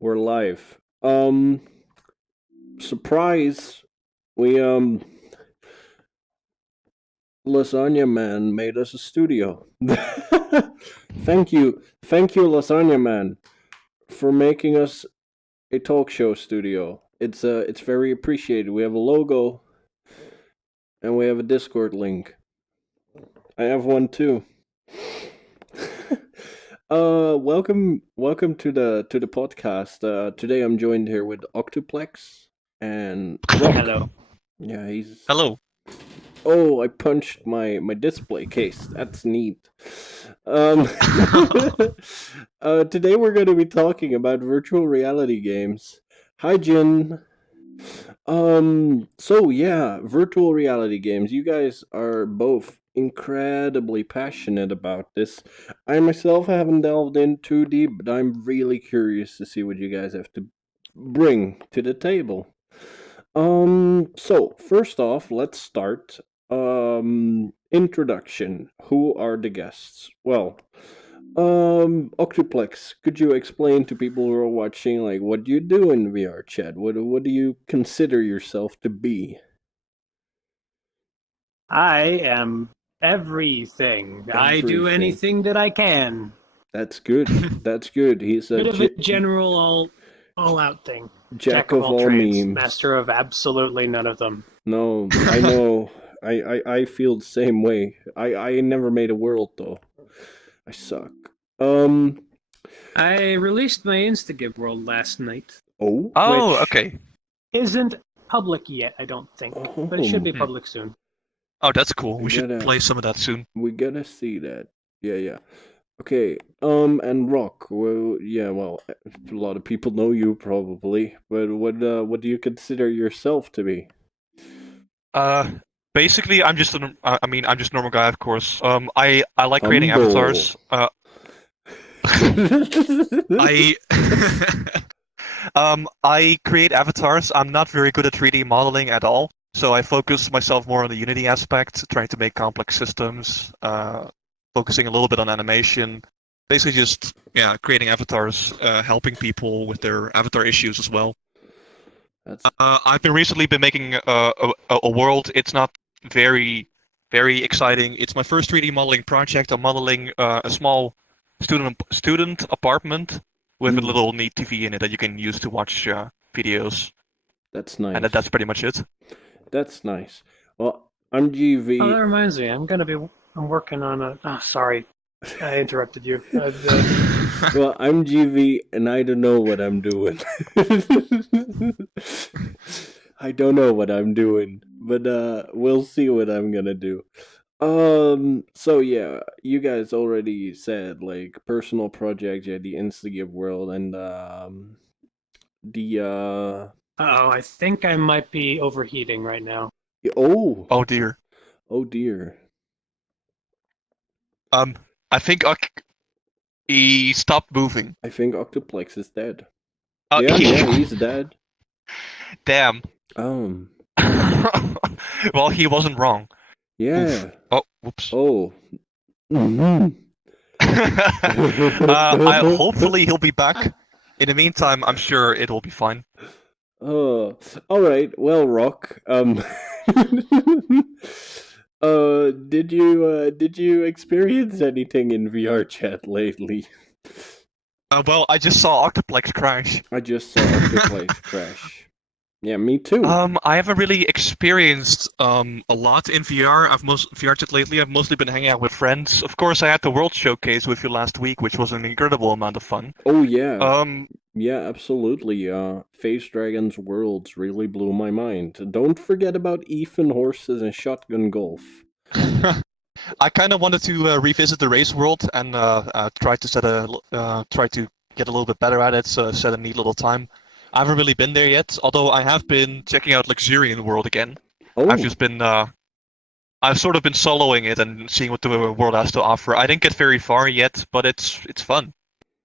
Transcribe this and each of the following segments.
We're live. Surprise. We Lasagna Man made us a studio. Thank you, Lasagna Man, for making us a talk show studio. It's very appreciated. We have a logo and we have a Discord link. I have one too. Welcome to the podcast. Today I'm joined here with Octuplex and Rokk. Hello. Yeah, he's. Hello. Oh, I punched my display case. That's neat. Um, Today we're going to be talking about virtual reality games. Hi, Jin. So yeah, virtual reality games. You guys are both incredibly passionate about this. I myself haven't delved in too deep, but I'm really curious to see what you guys have to bring to the table. So first off, let's start. Introduction. Who are the guests? Well, Octuplex, could you explain to people who are watching, like, what do you do in VR chat? What do you consider yourself to be? I am everything. I do Everything. anything that I can. That's good. That's good. He's a Bit of a general all-out thing. jack of all trades, memes. master of absolutely none of them. No, I know. I feel the same way. I never made a world though. I suck. I released my Instagib world last night. Oh. Oh, Which- okay. Isn't public yet, I don't think, but it should be Oh. public soon. Oh, that's cool. We should gotta- play some of that soon. We gotta see that. Yeah. Okay. And Rokk. Well, yeah. Well, a lot of people know you probably, but what do you consider yourself to be? Basically, I'm just I'm just a normal guy, of course. I like creating Humble. avatars. I I create avatars. I'm not very good at 3D modeling at all, so I focus myself more on the Unity aspect, trying to make complex systems, focusing a little bit on animation. Basically, just creating avatars, helping people with their avatar issues as well. That's I've recently been making a world. It's not very exciting. It's my first 3D modeling project. I'm modeling a small student apartment with a little neat TV in it that you can use to watch videos. that's nice. And that's pretty much it. That's nice. Well, I'm GV. Oh, that reminds me, I'm working on a... Oh, sorry, I interrupted you. Well, I'm GV, and I don't know what I'm doing. I don't know what I'm doing, but we'll see what I'm gonna do. So yeah, you guys already said, like, personal projects, yeah, the Instagib world, and the Uh-oh, I think I might be overheating right now. Oh dear. Oh dear. I think he stopped moving. I think Octuplex is dead. Uh, Yeah, he's dead. Damn. Well, he wasn't wrong. Yeah. Oh, whoops. Oh. Mhm. Hopefully he'll be back. In the meantime, I'm sure it'll be fine. Oh, all right. Well, Rokk. Did you experience anything in VR chat lately? Well, I just saw Octoplex crash. I just saw Octoplex crash. Yeah, me too. I haven't really experienced a lot in VR. VR chat lately. I've mostly been hanging out with friends. Of course, I had the World Showcase with you last week, which was an incredible amount of fun. Oh yeah. Yeah, Absolutely. Face Dragon's Worlds really blew my mind. Don't forget about Ethan Horses and Shotgun Golf. I kind of wanted to revisit the race world and try to get a little bit better at it. So set a neat little time. I haven't really been there yet, although I have been checking out Luxurian World again. Oh, I've sort of been soloing it and seeing what the world has to offer. I didn't get very far yet, but it's fun.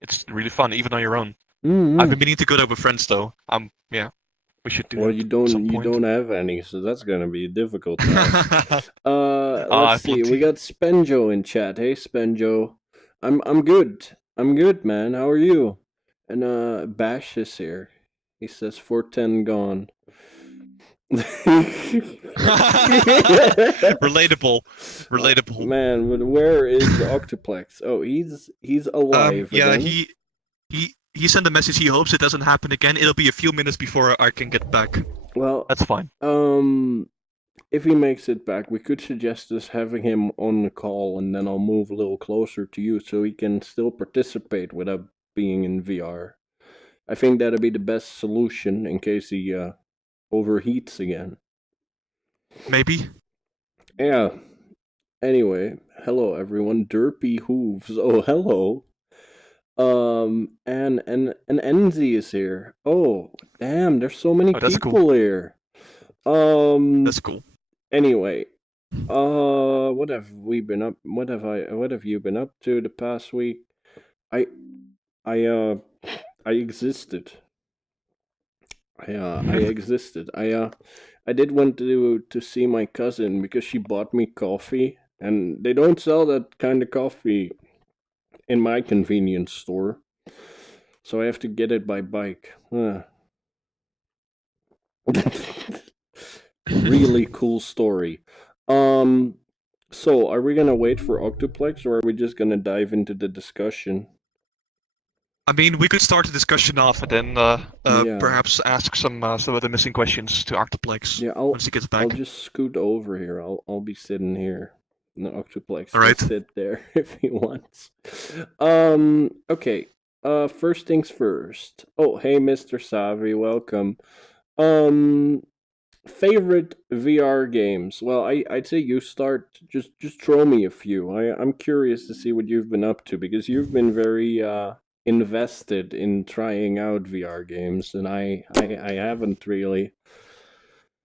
It's really fun, even on your own. I've been meaning to go there with friends, though. We should do. Well, that you at some don't point. have any, so that's gonna be difficult. Let's I've see. We plenty. got Spenjo in chat. Hey, Spenjo. I'm good. I'm good, man. How are you? Bash is here. He says 410 gone. Relatable. Man, but where is Octuplex? Oh, he's alive Yeah, again. he sent a message. He hopes it doesn't happen again. It'll be a few minutes before I can get back. Well, That's fine. if he makes it back, we could suggest us having him on the call, and then I'll move a little closer to you so he can still participate without being in VR. I think that'd be the best solution in case he overheats again. Maybe. Yeah. Anyway, hello everyone. Derpy Hooves. Oh, hello. And Enzy is here. Oh, damn! There's so many that's people cool. here. That's cool. Anyway, what have we been up? What have you been up to the past week? I existed. I existed. I did want to see my cousin because she bought me coffee, and they don't sell that kind of coffee in my convenience store, so I have to get it by bike. Really cool story. So are we gonna wait for Octuplex, or are we just gonna dive into the discussion? I mean, we could start the discussion off and then Yeah. perhaps ask some of the missing questions to Octuplex Yeah, once he gets back. I'll just scoot over here. I'll be sitting here. No, Octuplex All right. can sit there if he wants. Okay. First things first. Oh, hey, Mr. Savi, welcome. Favorite VR games? Well, I'd say you start. Just throw me a few. I'm curious to see what you've been up to because you've been very invested in trying out VR games, and I haven't really.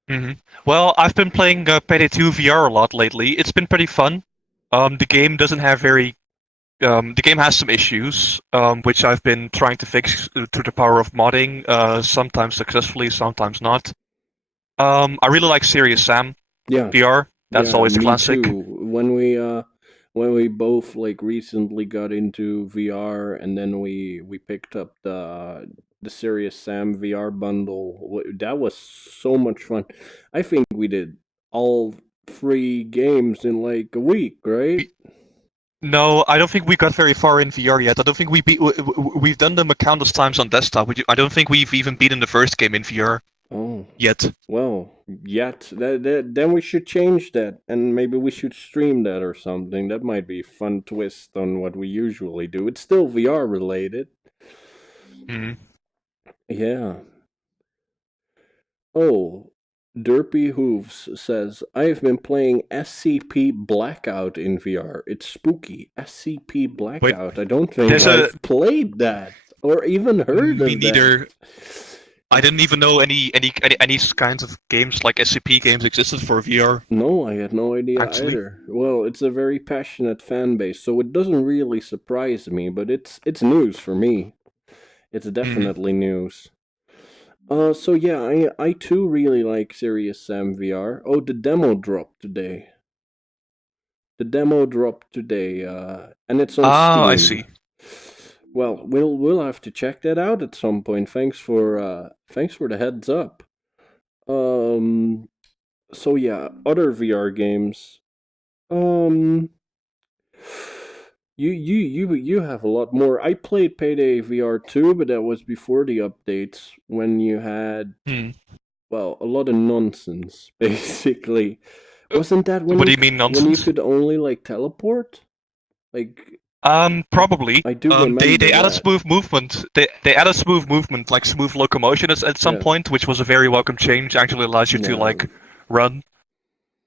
Mm-hmm. Well, I've been playing Payday 2 VR a lot lately. It's been pretty fun. The game doesn't have the game has some issues, which I've been trying to fix through the power of modding, sometimes successfully, sometimes not. I really like Serious Sam VR. That's always a classic. Too. When we both like recently got into VR, and then we picked up the Serious Sam VR bundle. That was so much fun. I think we did all 3 games in like a week, right? No, I don't think we got very far in VR yet. I don't think we've done them a countless times on desktop. I don't think we've even beaten the first game in VR. Oh. Yet. Well, yet. Then we should change that, and maybe we should stream that or something. That might be a fun twist on what we usually do. It's still VR related. Mm-hmm. Yeah. Oh, Derpy Hooves says, I have been playing SCP Blackout in VR. It's spooky. SCP Blackout. Wait, I don't think I've played that or even heard of that. Me neither. I didn't even know any kinds of games like SCP games existed for VR. No, I had no idea either. Well, it's a very passionate fan base, so it doesn't really surprise me, but it's news for me. It's definitely news. So yeah, I too really like Serious Sam VR. Oh, the demo dropped today. And it's on Steam. I see. Well, we'll have to check that out at some point. Thanks for the heads up. So yeah, other VR games. You have a lot more. I played Payday VR 2, but that was before the updates when you had well, a lot of nonsense basically. Wasn't that when what do you mean nonsense? When you could only like teleport? Like probably. I do remember they added smooth movement. They added smooth movement, like smooth locomotion at some point, which was a very welcome change. Actually allows you to like run.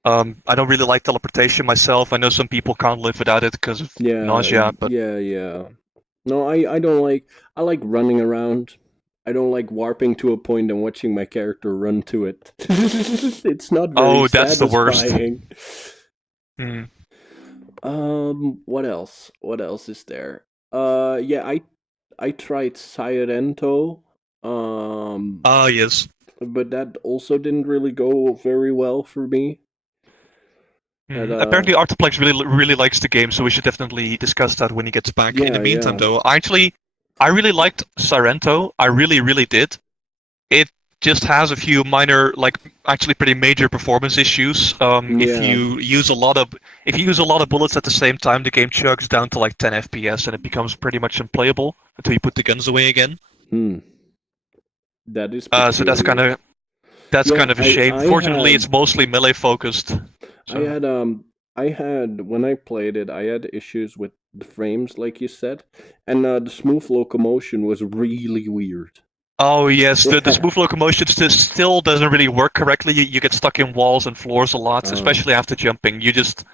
I don't really like teleportation myself. I know some people can't live without it because of nausea. But yeah. No, I don't like. I like running around. I don't like warping to a point and watching my character run to it. It's not very that's satisfying. The worst. What else? What else is there? Yeah, I tried Silento. Yes. But that also didn't really go very well for me. Apparently, Octuplex really likes the game, so we should definitely discuss that when he gets back. In the meantime, though, I actually I really liked Sorrento. I really, really did. It just has a few minor, actually pretty major performance issues. If Yeah. you use a lot of bullets at the same time, the game chugs down to like 10 FPS, and it becomes pretty much unplayable until you put the guns away again. That is So that's kind peculiar. of that's Yeah, kind of a shame. I Fortunately, had it's mostly melee focused. I had when I played it, I had issues with the frames, like you said, and the smooth locomotion was really weird. Oh yes, the smooth locomotion still doesn't really work correctly. You get stuck in walls and floors a lot, especially after jumping. You just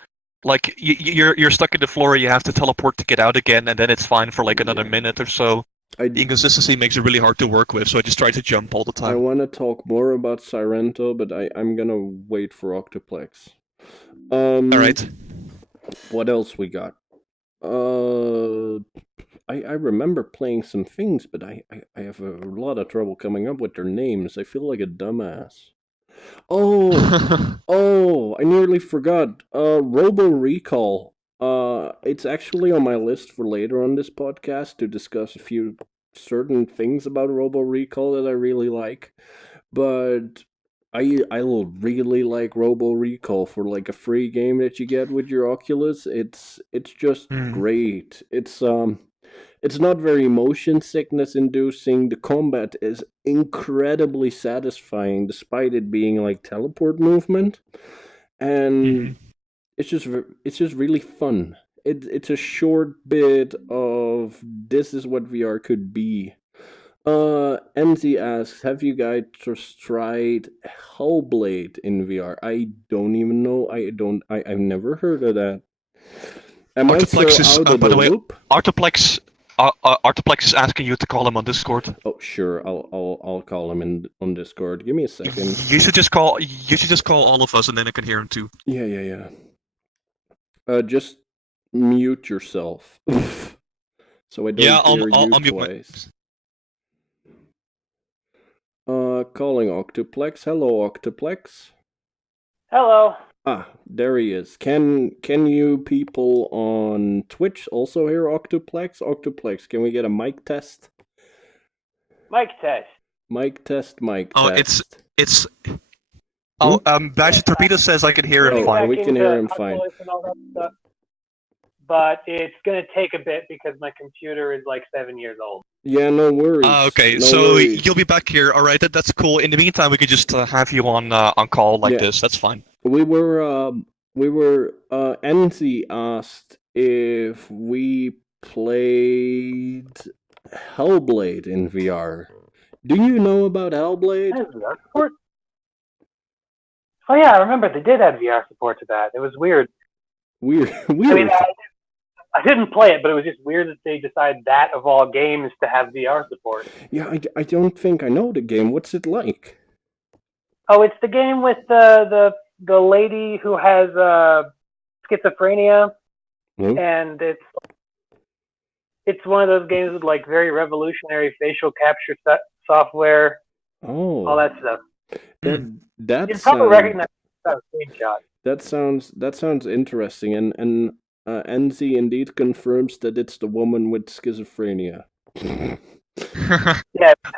you're stuck in the floor. You have to teleport to get out again, and then it's fine for like another minute or so. The inconsistency makes it really hard to work with, so I just try to jump all the time. I want to talk more about Sorrento, but I'm gonna wait for Octuplex. All right. What else we got? I remember playing some things, but I have a lot of trouble coming up with their names. I feel like a dumbass. Oh, I nearly forgot. Robo Recall. It's actually on my list for later on this podcast to discuss a few certain things about Robo Recall that I really like. But I will really like Robo Recall for like a free game that you get with your Oculus. It's just great. It's not very motion sickness inducing. The combat is incredibly satisfying despite it being like teleport movement. And it's just really fun. It's a short bit of this is what VR could be. NZ asks, have you guys tried Hellblade in VR? I don't even know. I've never heard of that. Am Octuplex I so out of by the way, loop? Octuplex is asking you to call him on Discord. Oh, sure. I'll call him on Discord. Give me a second. You should just call all of us, and then I can hear him too. Yeah. Just mute yourself, so I don't hear I'll you mute twice. Calling Octuplex. Hello, Octuplex. Hello. Ah, there he is. Can you people on Twitch also hear Octuplex? Octuplex, can we get a mic test? Mic test. Mic test. It's. Bash Torpedo says I can hear him fine. We can hear him fine. And all that stuff. But it's going to take a bit because my computer is like 7 years old. Yeah, no worries. Okay, no so worries. You'll be back here. All right, that's cool. In the meantime, we could just have you on call like this. That's fine. We were NZ asked if we played Hellblade in VR. Do you know about Hellblade? VR support? Oh yeah, I remember they did have VR support to that. It was weird. Weird. I mean, I didn't play it, but it was just weird that they decided that of all games to have VR support. Yeah, I don't think I know the game. What's it like? Oh, it's the game with the lady who has schizophrenia, and it's one of those games with like very revolutionary facial capture software. Oh, all that stuff. That's you probably recognize that screenshot. That sounds interesting, and NZ indeed confirms that it's the woman with schizophrenia. Yeah,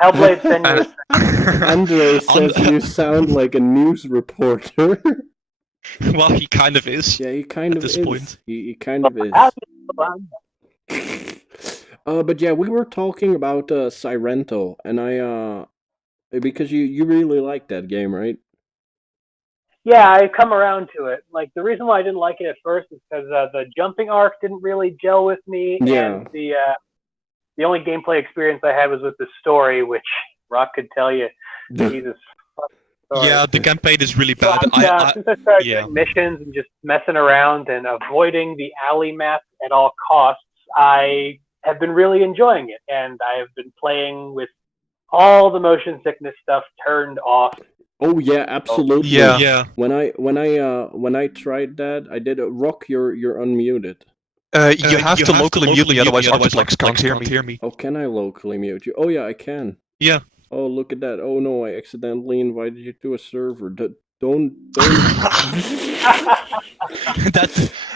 Hellblade Senua's. Andre says you sound like a news reporter. Well, he kind of is. Yeah, he kind of is. Point. He kind of is. But yeah, we were talking about Sorrento, and because you really like that game, right? Yeah, I come around to it. Like the reason why I didn't like it at first is because the jumping arc didn't really gel with me, and the only gameplay experience I had was with the story, which Rokk could tell you. Jesus. Yeah, the campaign is really bad. Since I started doing missions and just messing around and avoiding the alley map at all costs, I have been really enjoying it, and I have been playing with all the motion sickness stuff turned off. Oh yeah, absolutely. Yeah. When I tried that, I did Rokk. You're unmuted. You have to locally mute me, otherwise Octuplex can't hear me. Oh, can I locally mute you? Oh yeah, I can. Yeah. Oh, look at that. Oh no, I accidentally invited you to a server. Don't.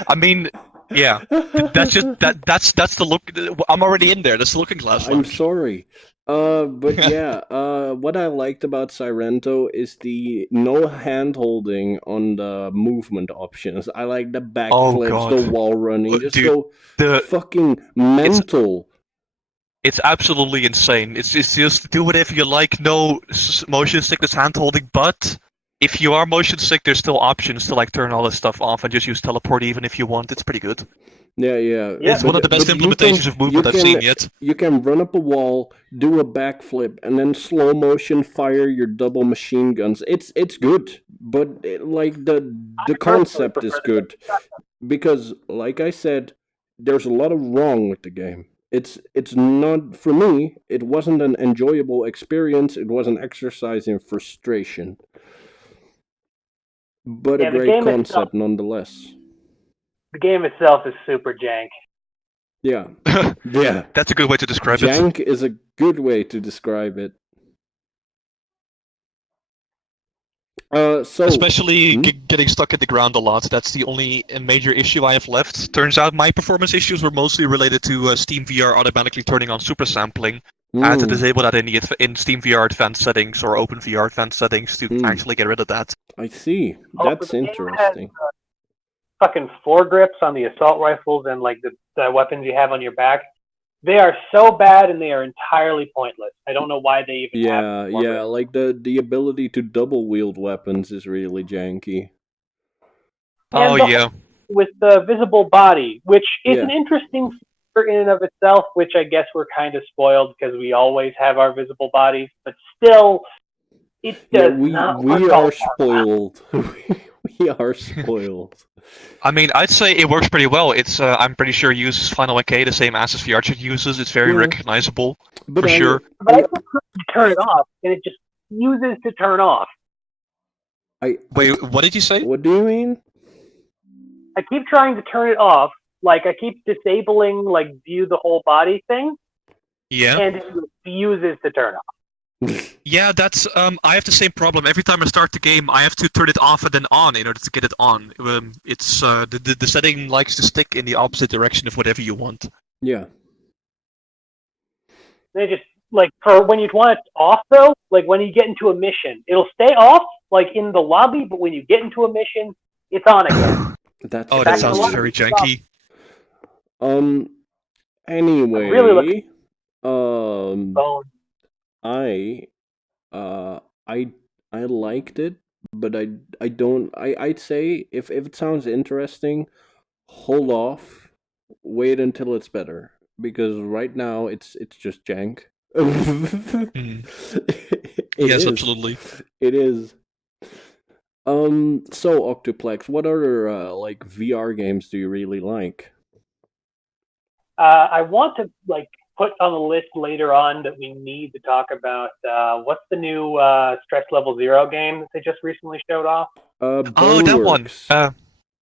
I mean, Yeah, that's the look. I'm already in there. That's the Looking Glass I'm lounge. sorry. But yeah, what I liked about Sirento is the no hand holding on the movement options. I like the Oh backflips, the god, wall running, just dude, go the fucking it's mental. it's absolutely insane. It's just do whatever you like. No motion sickness hand holding, but if you are motion sick, there's still options to like turn all this stuff off and just use teleport even if you want. It's pretty good. Yeah, yeah. It's one of the best But implementations of movement I've seen yet. you can run up a wall, do a backflip, and then slow motion fire your double machine guns. It's good, but like the concept is good because, like I said, there's a lot of wrong with the game. It's not for me. It wasn't an enjoyable experience. It was an exercise in frustration, but a Yeah, the great game itself. concept nonetheless. The game itself is super jank. Yeah, yeah. That's a good way to describe it. Jank is a good way to describe it. Especially getting stuck at the ground a lot. That's the only major issue I have left. Turns out my performance issues were mostly related to Steam VR automatically turning on super sampling. I had to disable that in Steam VR advanced settings or Open VR advanced settings to actually get rid of that. I see. Also, That's the game interesting. has, fucking foregrips on the assault rifles and like the weapons you have on your back. They are so bad and they are entirely pointless. I don't know why they even have them. Yeah, like the ability to double wield weapons is really janky. Oh yeah. With the visible body, which is an interesting feature in and of itself, which I guess we're kind of spoiled because we always have our visible bodies, but still, it does not. We are spoiled. We are spoiled. I mean, I'd say it works pretty well. It's I'm pretty sure it uses Final NK the same as VRChat uses. It's very recognizable, for sure. But I just turn it off, and it just refuses to turn off. Wait, what did you say? What do you mean? I keep trying to turn it off. Like, I keep disabling, like, view the whole body thing. Yeah. And it refuses to turn off. Yeah, that's I have the same problem. Every time I start the game, I have to turn it off and then on in order to get it on. It's the setting likes to stick in the opposite direction of whatever you want. Yeah. They just like for when you want it off though, like when you get into a mission, it'll stay off like in the lobby, but when you get into a mission, it's on again. That sounds very janky. Anyway, really I liked it, but I'd say if it sounds interesting, hold off, wait until it's better because right now it's just jank. Yes, absolutely. It is. So Octuplex, what other like VR games do you really like? I want to like put on the list later on that we need to talk about. What's the new Stress Level Zero game that they just recently showed off? That one.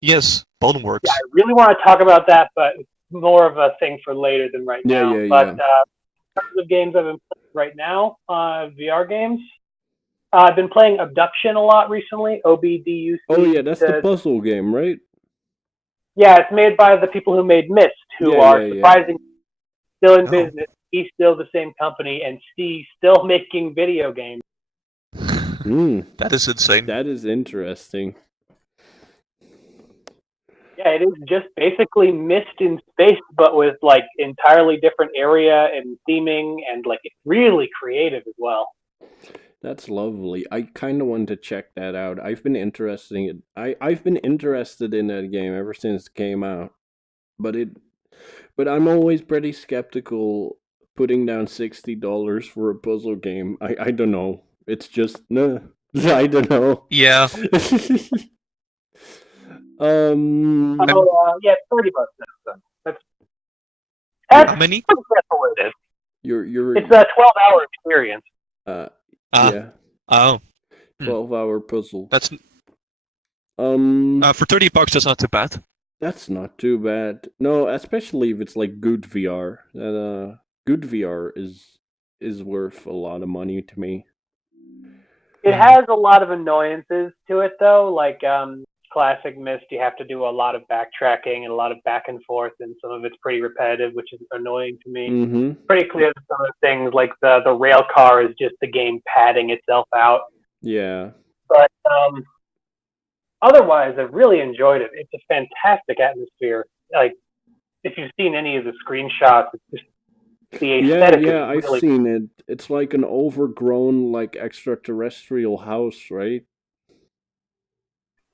Yes, Boneworks. Yeah, I really want to talk about that, but it's more of a thing for later than right now. But in terms of games I've been playing right now, VR games, I've been playing Abduction a lot recently. OBDUC. Oh yeah, that's the puzzle game, right? Yeah, it's made by the people who made Myst, who are surprisingly still in business. He's still the same company, and Steve's still making video games. That is insane. That is interesting. Yeah, it is just basically Myst in space, but with like entirely different area and theming, and like it's really creative as well. That's lovely. I kind of want to check that out. I've been interested in it. I've been interested in that game ever since it came out, but I'm always pretty skeptical putting down $60 for a puzzle game. I don't know. It's just no. I don't know. Yeah. Yeah, it's $30 now. That's how many? That's what it is. It's a 12-hour experience. Yeah. Oh. 12-hour puzzle. That's for $30, that's not too bad. That's not too bad. No, especially if it's like good VR. Good VR is worth a lot of money to me. It has a lot of annoyances to it though, like classic Myst, you have to do a lot of backtracking and a lot of back and forth, and some of it's pretty repetitive, which is annoying to me. Mm-hmm. Pretty clear that some of the things, like the rail car, is just the game padding itself out. Yeah. But otherwise, I've really enjoyed it. It's a fantastic atmosphere. Like, if you've seen any of the screenshots, it's just the aesthetic. Yeah, is really I've seen it. It's like an overgrown, like, extraterrestrial house, right?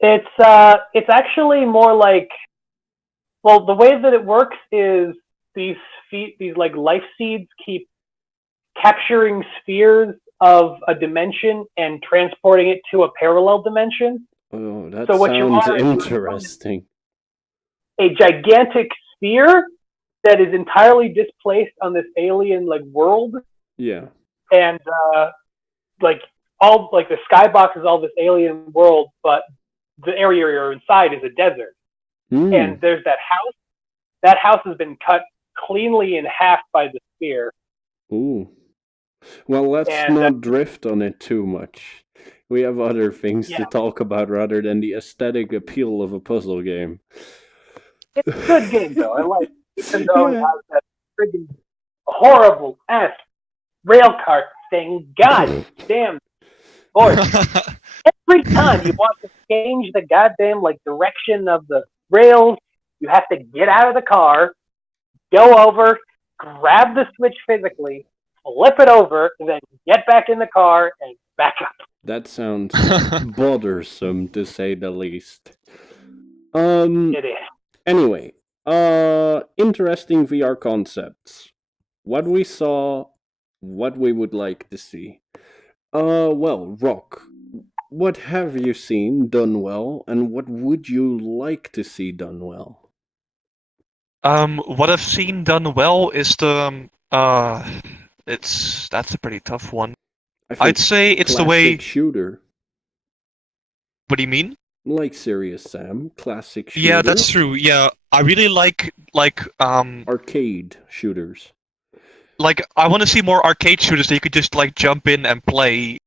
It's actually more like, well, the way that it works is these like life seeds keep capturing spheres of a dimension and transporting it to a parallel dimension. Oh, that So what you sounds are interesting. a gigantic sphere that is entirely displaced on this alien like world, Yeah. and like all like the skybox is all this alien world, but the area you're inside is a desert. And there's that house. That house has been cut cleanly in half by the sphere. Ooh. Well, let's not drift on it too much. We have other things to talk about rather than the aesthetic appeal of a puzzle game. It's a good game, though. I like it, even though it has that friggin' horrible ass rail cart thing. God damn, boy! Every time you want to change the goddamn like direction of the rails, you have to get out of the car, go over, grab the switch physically, flip it over, and then get back in the car and back up. That sounds bothersome, to say the least. It is. Anyway, interesting VR concepts. What we saw, what we would like to see. Well, Rokk, what have you seen done well, and what would you like to see done well? What I've seen done well is that's a pretty tough one. I'd say it's the way. Shooter. What do you mean? Like Serious Sam, classic shooter. Yeah, that's true. Yeah, I really like arcade shooters. Like, I want to see more arcade shooters that you could just like jump in and play.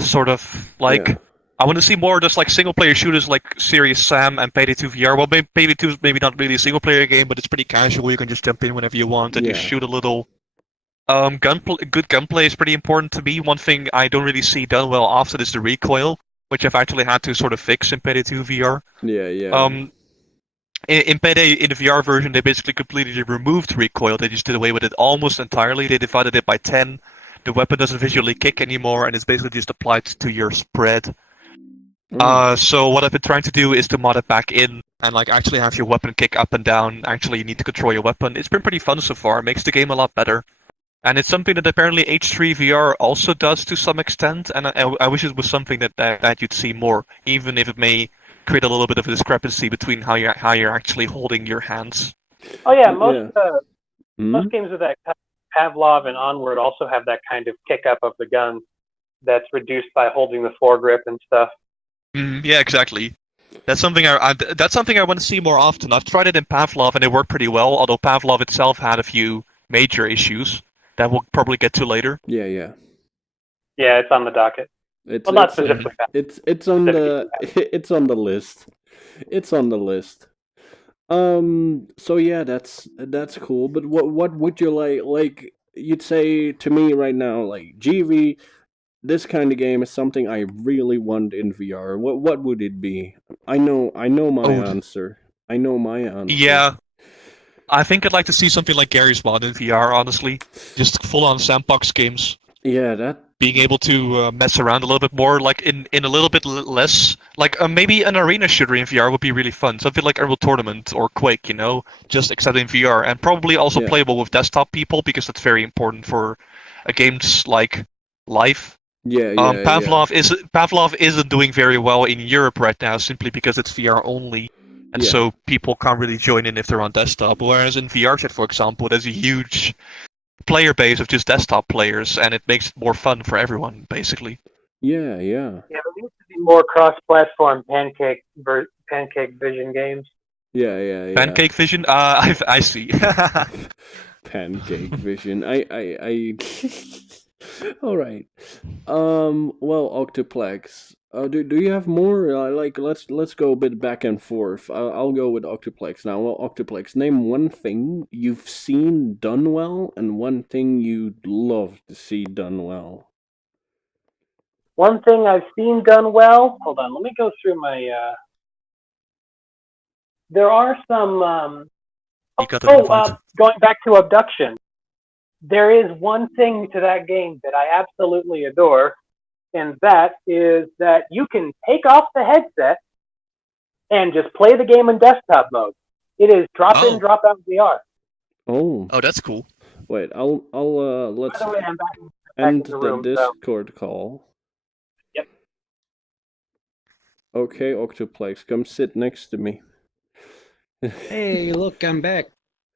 Sort of like. Yeah. I want to see more just like single player shooters like Serious Sam and Payday 2 VR. Well, Payday 2 is maybe not really a single player game, but it's pretty casual. You can just jump in whenever you want and just shoot a little. Good gunplay is pretty important to me. One thing I don't really see done well often is the recoil, which I've actually had to sort of fix in Payday 2 VR. Yeah. In Payday, in the VR version, they basically completely removed recoil. They just did away with it almost entirely. They divided it by 10. The weapon doesn't visually kick anymore, and it's basically just applied to your spread. So what I've been trying to do is to mod it back in and like actually have your weapon kick up and down. Actually, you need to control your weapon. It's been pretty fun so far. It makes the game a lot better. And it's something that apparently H3 VR also does to some extent, and I wish it was something that you'd see more, even if it may create a little bit of a discrepancy between how you're actually holding your hands. Oh yeah, most games with that Pavlov and Onward also have that kind of kick up of the gun that's reduced by holding the foregrip and stuff. Yeah, exactly. That's something I want to see more often. I've tried it in Pavlov and it worked pretty well, although Pavlov itself had a few major issues that we'll probably get to later. Yeah. Yeah, it's on the docket. It's not specifically. It's on the list. It's on the list. So yeah, that's cool. But what would you like? Like you'd say to me right now, like GV, this kind of game is something I really want in VR. What would it be? I know my answer. I know my answer. Yeah. I think I'd like to see something like Garry's Mod in VR, honestly. Just full-on sandbox games. Yeah, that... Being able to mess around a little bit more, like in a little bit less... Like, maybe an arena shooter in VR would be really fun. Something like Unreal Tournament or Quake, you know? Just except in VR. And probably also playable with desktop people, because that's very important for a game's, like, life. Pavlov isn't doing very well in Europe right now, simply because it's VR only. And so people can't really join in if they're on desktop. Whereas in VRChat, for example, there's a huge player base of just desktop players, and it makes it more fun for everyone, basically. Yeah. Yeah, there needs to be more cross-platform Pancake Vision games. Yeah. Pancake Vision? I see. Pancake Vision. I All right. Well, Octuplex. Do you have more? Let's go a bit back and forth. I'll go with Octuplex now. Well, Octuplex, name one thing you've seen done well and one thing you'd love to see done well. One thing I've seen done well. Hold on, let me go through my. There are some. Going back to Abduction. There is one thing to that game that I absolutely adore, and that is that you can take off the headset and just play the game in desktop mode. It is drop in, drop out VR. Oh, that's cool. Wait, let's By the way, I'm back end in the room, Discord call. Yep. Okay, Octuplex, come sit next to me. Hey, look, I'm back.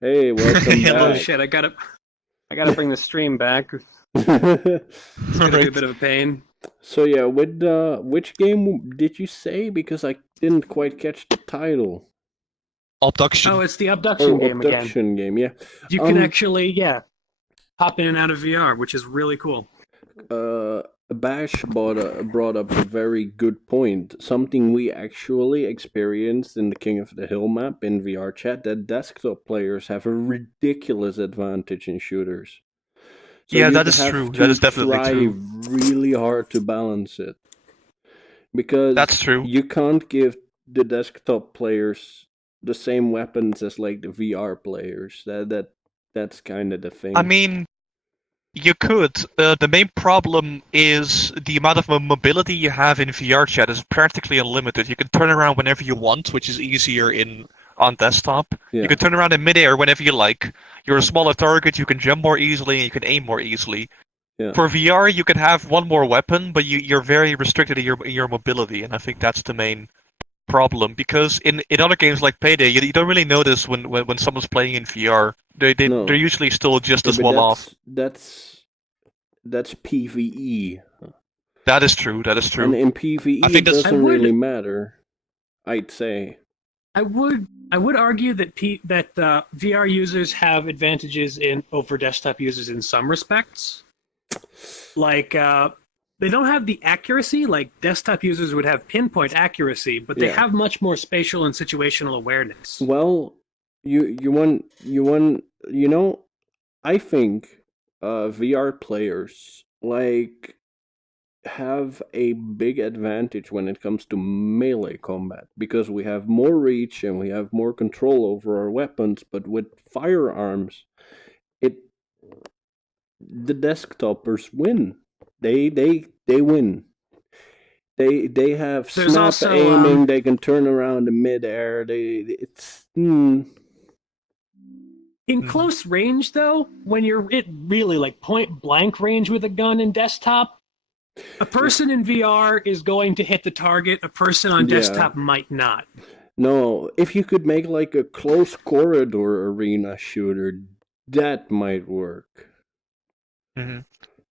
Hey, welcome back. Oh shit, I gotta bring the stream back. It's gonna be a bit of a pain. So yeah, with which game did you say? Because I didn't quite catch the title. Abduction. Oh, it's the Abduction game again. Abduction game, yeah. You can actually, hop in and out of VR, which is really cool. Bash brought up a very good point. Something we actually experienced in the King of the Hill map in VR chat, that desktop players have a ridiculous advantage in shooters. So yeah, that is true. That is definitely true. Really hard to balance it. Because that's true. You can't give the desktop players the same weapons as like the VR players. That's kind of the thing. I mean, you could. The main problem is the amount of mobility you have in VR chat is practically unlimited. You can turn around whenever you want, which is easier on desktop. Yeah. You can turn around in midair whenever you like. You're a smaller target, you can jump more easily, and you can aim more easily. Yeah. For VR, you can have one more weapon, but you're very restricted in your mobility, and I think that's the main problem. Because in other games like Payday, you don't really notice when someone's playing in VR. They're usually still just as well off. That's PvE. That is true. And in PvE, it doesn't really matter. I'd say. I would argue that VR users have advantages over desktop users in some respects. Like they don't have the accuracy like desktop users would have pinpoint accuracy, but they have much more spatial and situational awareness. Well, I think VR players have a big advantage when it comes to melee combat because we have more reach and we have more control over our weapons, but with firearms the desktopers win. They win. They have snap aiming, they can turn around in midair. In close range though, when you're at really like point blank range with a gun in desktop, a person in VR is going to hit the target, a person on desktop might not. No, if you could make like a close corridor arena shooter, that might work. Mm-hmm.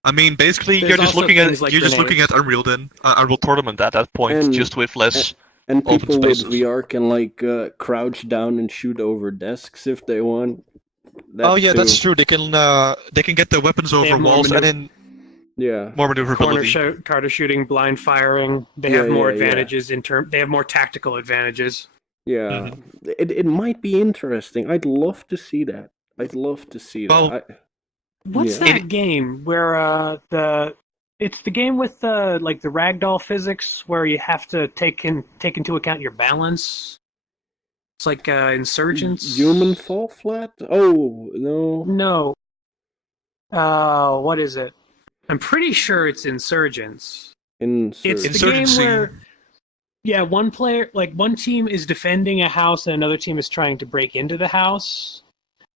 I mean, basically, you're just looking at Unreal Tournament at that point, just with less and open people spaces. with VR can crouch down and shoot over desks if they want. That's true. They can get their weapons over walls and then more maneuverability. Corner shooting, blind firing. They have more advantages They have more tactical advantages. Yeah, it might be interesting. I'd love to see that. What's that game where it's the game with the ragdoll physics where you have to take into account your balance? It's like Insurgents. Human Fall Flat? Oh, no. No. What is it? I'm pretty sure it's Insurgents. It's the game where one team is defending a house and another team is trying to break into the house.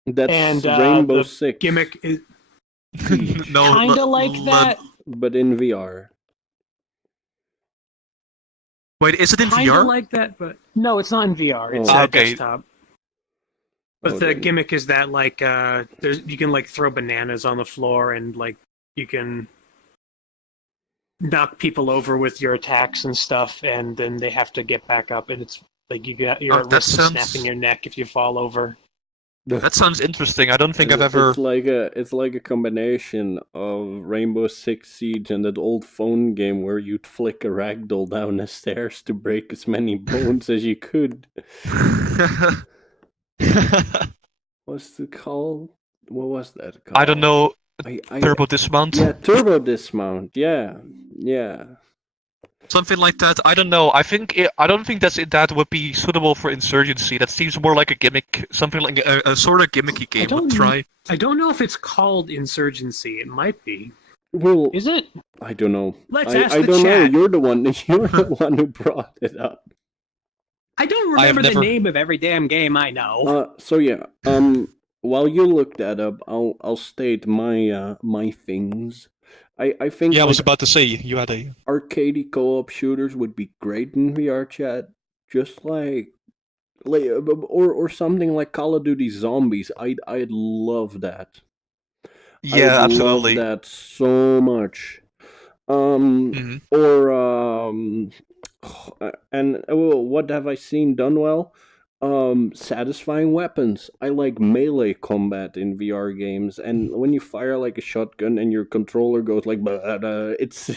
That's Rainbow Six. Gimmick is no, kind of like that, but in VR. Wait, is it in VR? Kind of like that, but no, it's not in VR. It's desktop. But the gimmick is that you can throw bananas on the floor and you can knock people over with your attacks and stuff, and then they have to get back up, and it's you're at risk of snapping your neck if you fall over. That sounds interesting. I don't think I've ever. It's like a combination of Rainbow Six Siege and that old phone game where you'd flick a ragdoll down the stairs to break as many bones as you could. What's it called? What was that called? I don't know. Turbo Dismount? Yeah, Turbo Dismount. Yeah. Something like that. I don't know. I don't think that would be suitable for Insurgency. That seems more like a gimmick, something like a sort of gimmicky game. I don't know if it's called Insurgency. It might be. Well, is it? I don't know. Let's ask the chat. I don't know. You're the one who brought it up. I don't remember the name of every damn game I know. So yeah. While you look that up, I'll state my things. I think. Yeah, I was about to say you had a arcade co-op shooters would be great in VR chat, just like or something like Call of Duty Zombies. I'd love that. Yeah, I'd absolutely. love that so much. Or and what have I seen done well? Satisfying weapons. I like melee combat in VR games, and when you fire like a shotgun and your controller goes like, it's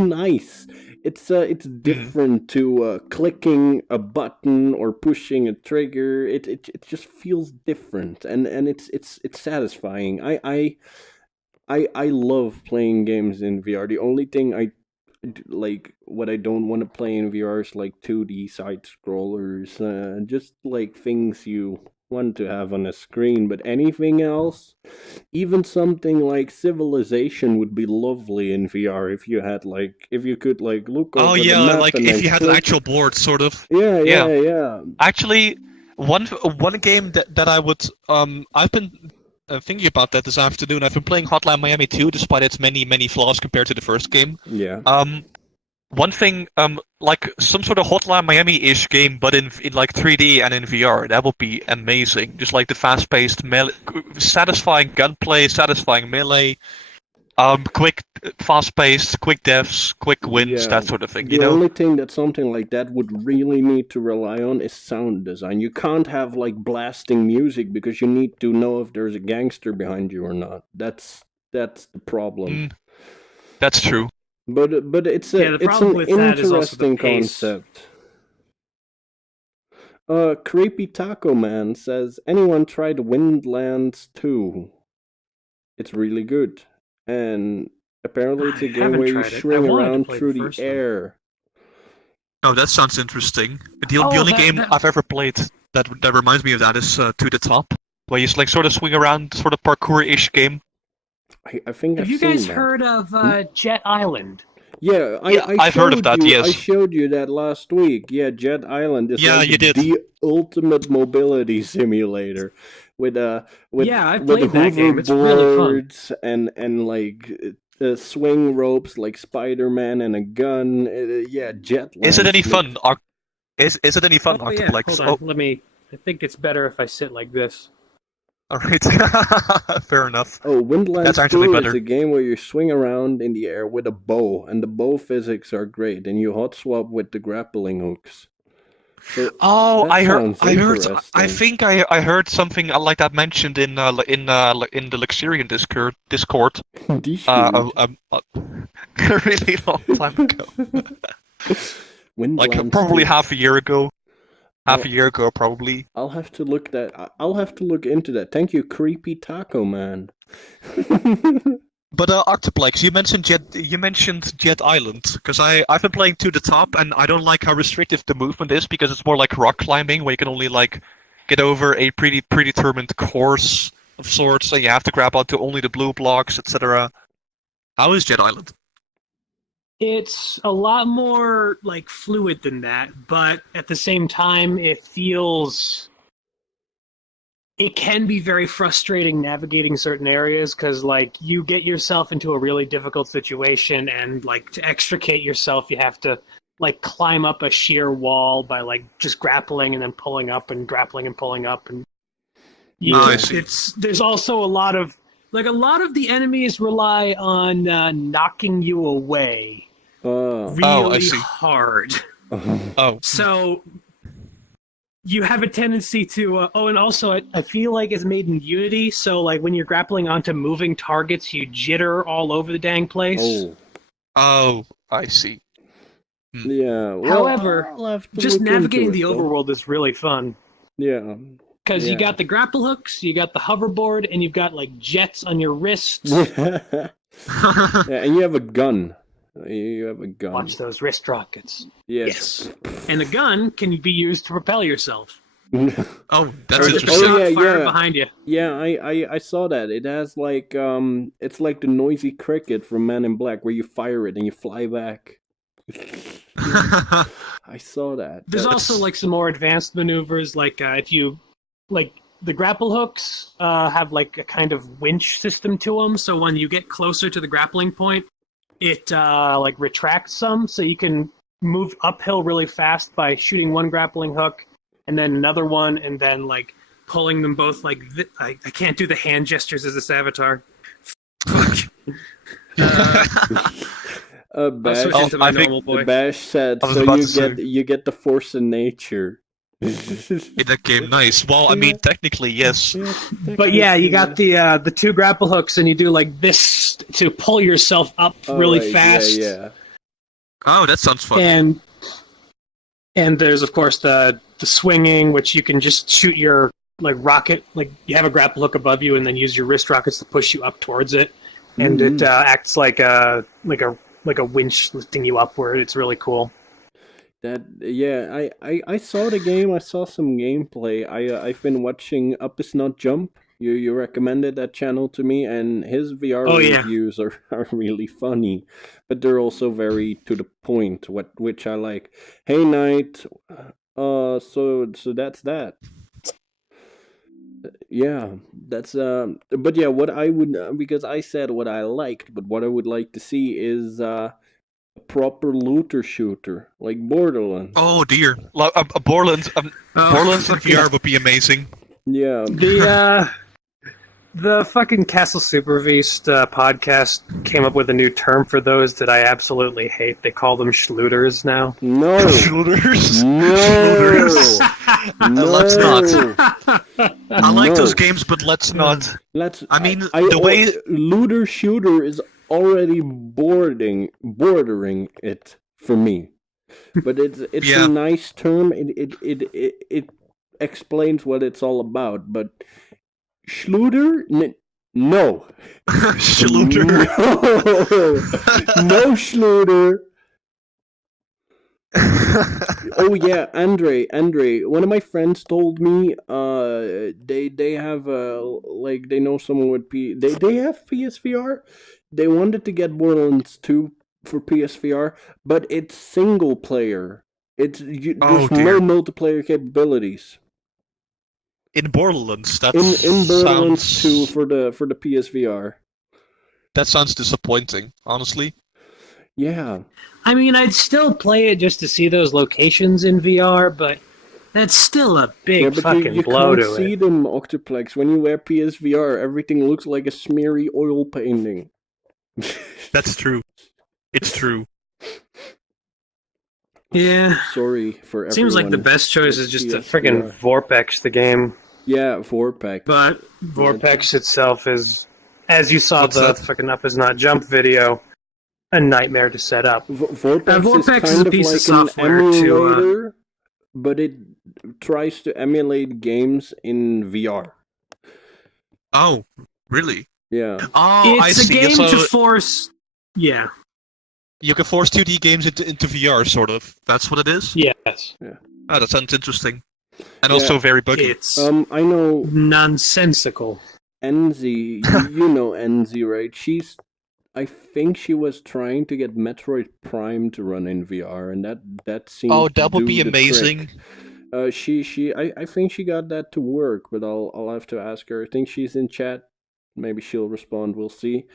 nice. It's different to clicking a button or pushing a trigger. It just feels different, and it's satisfying. I love playing games in VR. The only thing like what I don't want to play in VR is like 2D side scrollers, just like things you want to have on a screen. But anything else, even something like Civilization would be lovely in VR if you could like look over the map like and if you had an actual board, sort of. Yeah. Actually, one game that I would I've been thinking about that this afternoon. I've been playing Hotline Miami 2, despite its many flaws compared to the first game. Yeah. One thing, like some sort of Hotline Miami-ish game, but in like 3D and in VR, that would be amazing. Just like the fast-paced, satisfying gunplay, satisfying melee, quick, fast-paced, quick deaths, quick wins, that sort of thing. The only thing that something like that would really need to rely on is sound design. You can't have like blasting music because you need to know if there's a gangster behind you or not. That's the problem. That's true. But it's an interesting concept. Creepy Taco Man says, anyone tried Windlands 2? It's really good. And apparently it's a game where you swing around through the air. Oh, that sounds interesting. The only game I've ever played that reminds me of that is To the Top, where you like sort of swing around, sort of parkour-ish game. I think Have you guys heard of Jet Island? Yeah, I've heard of that. Yes, I showed you that last week. Yeah, Jet Island is you did. The ultimate mobility simulator with I've played that game. It's really fun. And like swing ropes like Spider-Man and a gun. Jet. Is it any fun? Is it any fun, Octuplex? Yeah, hold on. I think it's better if I sit like this. Alright, fair enough. Oh, Windlands 2 is a game where you swing around in the air with a bow, and the bow physics are great, and you hot swap with the grappling hooks. So I think I heard something like that mentioned in the Luxurian Discord. A really long time ago. Like probably half a year ago. Half a year ago, probably. I'll have to look into that. Thank you, Creepy Taco Man. But Octuplex, you mentioned Jet Island, because I've been playing To the Top, and I don't like how restrictive the movement is, because it's more like rock climbing, where you can only like get over a predetermined course of sorts, and you have to grab onto only the blue blocks, etc. How is Jet Island? It's a lot more like fluid than that, but at the same time, it can be very frustrating navigating certain areas because, like, you get yourself into a really difficult situation, and like to extricate yourself, you have to like climb up a sheer wall by like just grappling and then pulling up and grappling and pulling up, and there's also a lot of the enemies rely on knocking you away. Really hard. Oh. So you have a tendency to and also I feel like it's made in Unity, so like when you're grappling onto moving targets, you jitter all over the dang place. Oh, I see. Yeah. Well, However, I'll have to just look navigating into the it, though. overworld is really fun. Yeah. Because you Yeah. got the grapple hooks, you got the hoverboard, and you've got like jets on your wrists. Yeah, and you have a gun. You have a gun. Watch those wrist rockets. Yes. And the gun can be used to propel yourself. Oh, that's There's a interesting. shot fired behind you. Yeah, I saw that. It has like it's like the noisy cricket from Man in Black, where you fire it and you fly back. I saw that. There's also like some more advanced maneuvers, like if you like the grapple hooks have like a kind of winch system to them, so when you get closer to the grappling point, it like retracts some, so you can move uphill really fast by shooting one grappling hook and then another one, and then like pulling them both like I can't do the hand gestures as this avatar. Fuck. Bash, switch into my normal voice. Bash said, I was so about to you get the force of nature. In that game, nice. Well, I mean, technically, yes. But yeah, you got the two grapple hooks, and you do like this to pull yourself up really fast. Yeah. Oh, that sounds fun. And there's of course the swinging, which you can just shoot your like rocket, like you have a grapple hook above you, and then use your wrist rockets to push you up towards it, and it acts like a winch lifting you upward. It's really cool. I saw the game. I saw some gameplay. I've been watching Up Is Not Jump. You recommended that channel to me, and his VR reviews are really funny, but they're also very to the point, which I like. Hey Knight, so that's that. Yeah, that's but yeah, what I would because I said what I liked, but what I would like to see is a proper looter shooter like Borderlands. Oh dear, a Borderlands in VR would be amazing. Yeah. The fucking Castle Super Beast podcast came up with a new term for those that I absolutely hate. They call them schlooters now. No. Schlooters? No. No. Let's not. I like those games, but let's not. I mean, the way looter shooter is already bordering it for me. But it's a nice term. It explains what it's all about, but Schluter? No. Schluter? No Schluter. Oh yeah, Andre. One of my friends told me they have like they know someone with they have PSVR. They wanted to get Borderlands 2 for PSVR, but it's single player. There's no multiplayer capabilities. In Borderlands, in Borderlands 2 for the PSVR. That sounds disappointing, honestly. Yeah. I mean, I'd still play it just to see those locations in VR, but that's still a big fucking blow to it. You can't see them, Octuplex. When you wear PSVR, everything looks like a smeary oil painting. That's true. It's true. Yeah. Sorry for everyone. Seems like the best choice is just to freaking Vorpex the game. Yeah, Vorpex. But Vorpex itself is, as you saw the fucking Up Is Not Jump video, a nightmare to set up. Vorpex is a piece of software emulator, but it tries to emulate games in VR. Oh, really? Yeah. Oh, I see. It's a game to force... Yeah. You can force 2D games into VR, sort of. That's what it is? Yes. Yeah. Oh, that sounds interesting. And also very buggy. It's I know... nonsensical. Enzy, you know Enzy, right? I think she was trying to get Metroid Prime to run in VR, and that seemed that would be amazing. I think she got that to work, but I'll have to ask her. I think she's in chat. Maybe she'll respond. We'll see.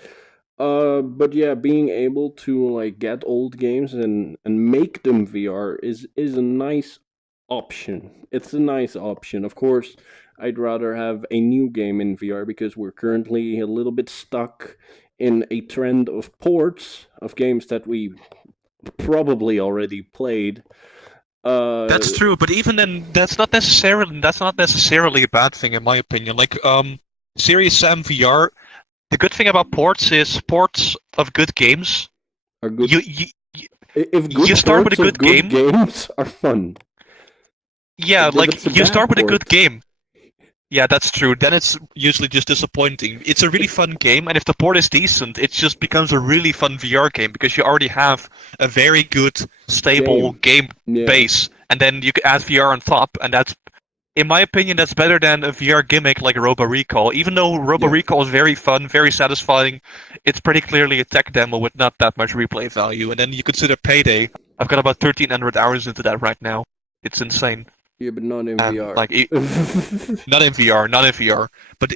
But yeah, being able to like get old games and make them VR is a nice option. It's a nice option. Of course, I'd rather have a new game in VR because we're currently a little bit stuck in a trend of ports of games that we probably already played. That's true, but even then, that's not necessarily a bad thing in my opinion. Like Serious Sam VR, the good thing about ports is ports of good games. Are good. If you start with a good game, games are fun. Yeah, like you start with a good game. Yeah, that's true. Then it's usually just disappointing. It's a really fun game, and if the port is decent, it just becomes a really fun VR game because you already have a very good, stable game base, and then you can add VR on top, and that's, in my opinion, that's better than a VR gimmick like Robo Recall. Even though Robo Recall is very fun, very satisfying, it's pretty clearly a tech demo with not that much replay value. And then you consider Payday. I've got about 1,300 hours into that right now. It's insane. Yeah, but not in VR. Not in VR. But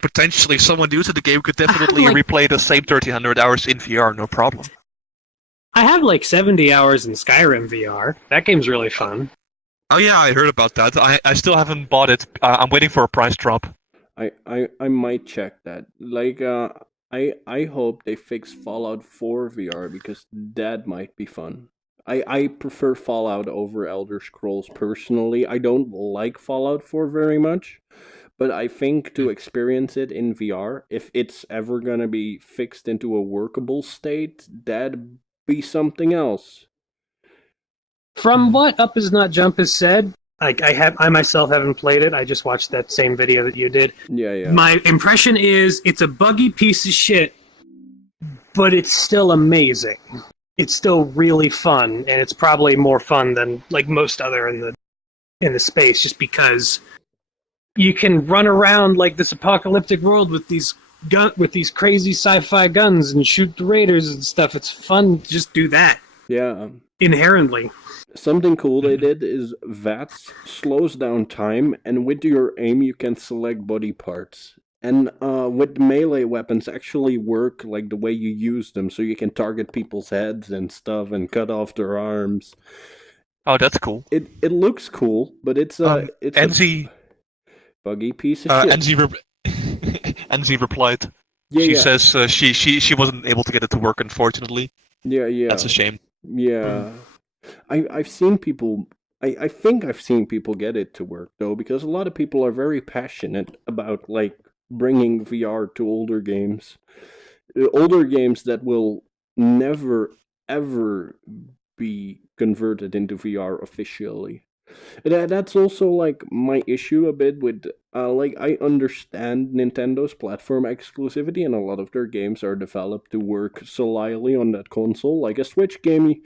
potentially someone new to the game could definitely replay the same 1,300 hours in VR, no problem. I have like 70 hours in Skyrim VR. That game's really fun. Oh yeah, I heard about that. I still haven't bought it. I'm waiting for a price drop. I might check that. Like, I hope they fix Fallout 4 VR because that might be fun. I prefer Fallout over Elder Scrolls personally. I don't like Fallout 4 very much, but I think to experience it in VR, if it's ever gonna be fixed into a workable state, that'd be something else. From what Up Is Not Jump has said, I myself haven't played it. I just watched that same video that you did. Yeah. My impression is it's a buggy piece of shit, but it's still amazing. It's still really fun, and it's probably more fun than like most other in the space, just because you can run around like this apocalyptic world with these crazy sci-fi guns and shoot the raiders and stuff. It's fun to just do that. Yeah. Inherently. Something cool they did is VATS slows down time, and with your aim you can select body parts. And with melee weapons actually work like the way you use them, so you can target people's heads and stuff and cut off their arms. Oh, that's cool. It looks cool, but it's a buggy piece of shit. NZ replied. She says she wasn't able to get it to work, unfortunately. Yeah. That's a shame. Yeah. I've seen people. I think I've seen people get it to work though, because a lot of people are very passionate about like bringing VR to older games that will never ever be converted into VR officially. That's also like my issue a bit with like I understand Nintendo's platform exclusivity, and a lot of their games are developed to work solely on that console. Like a Switch game,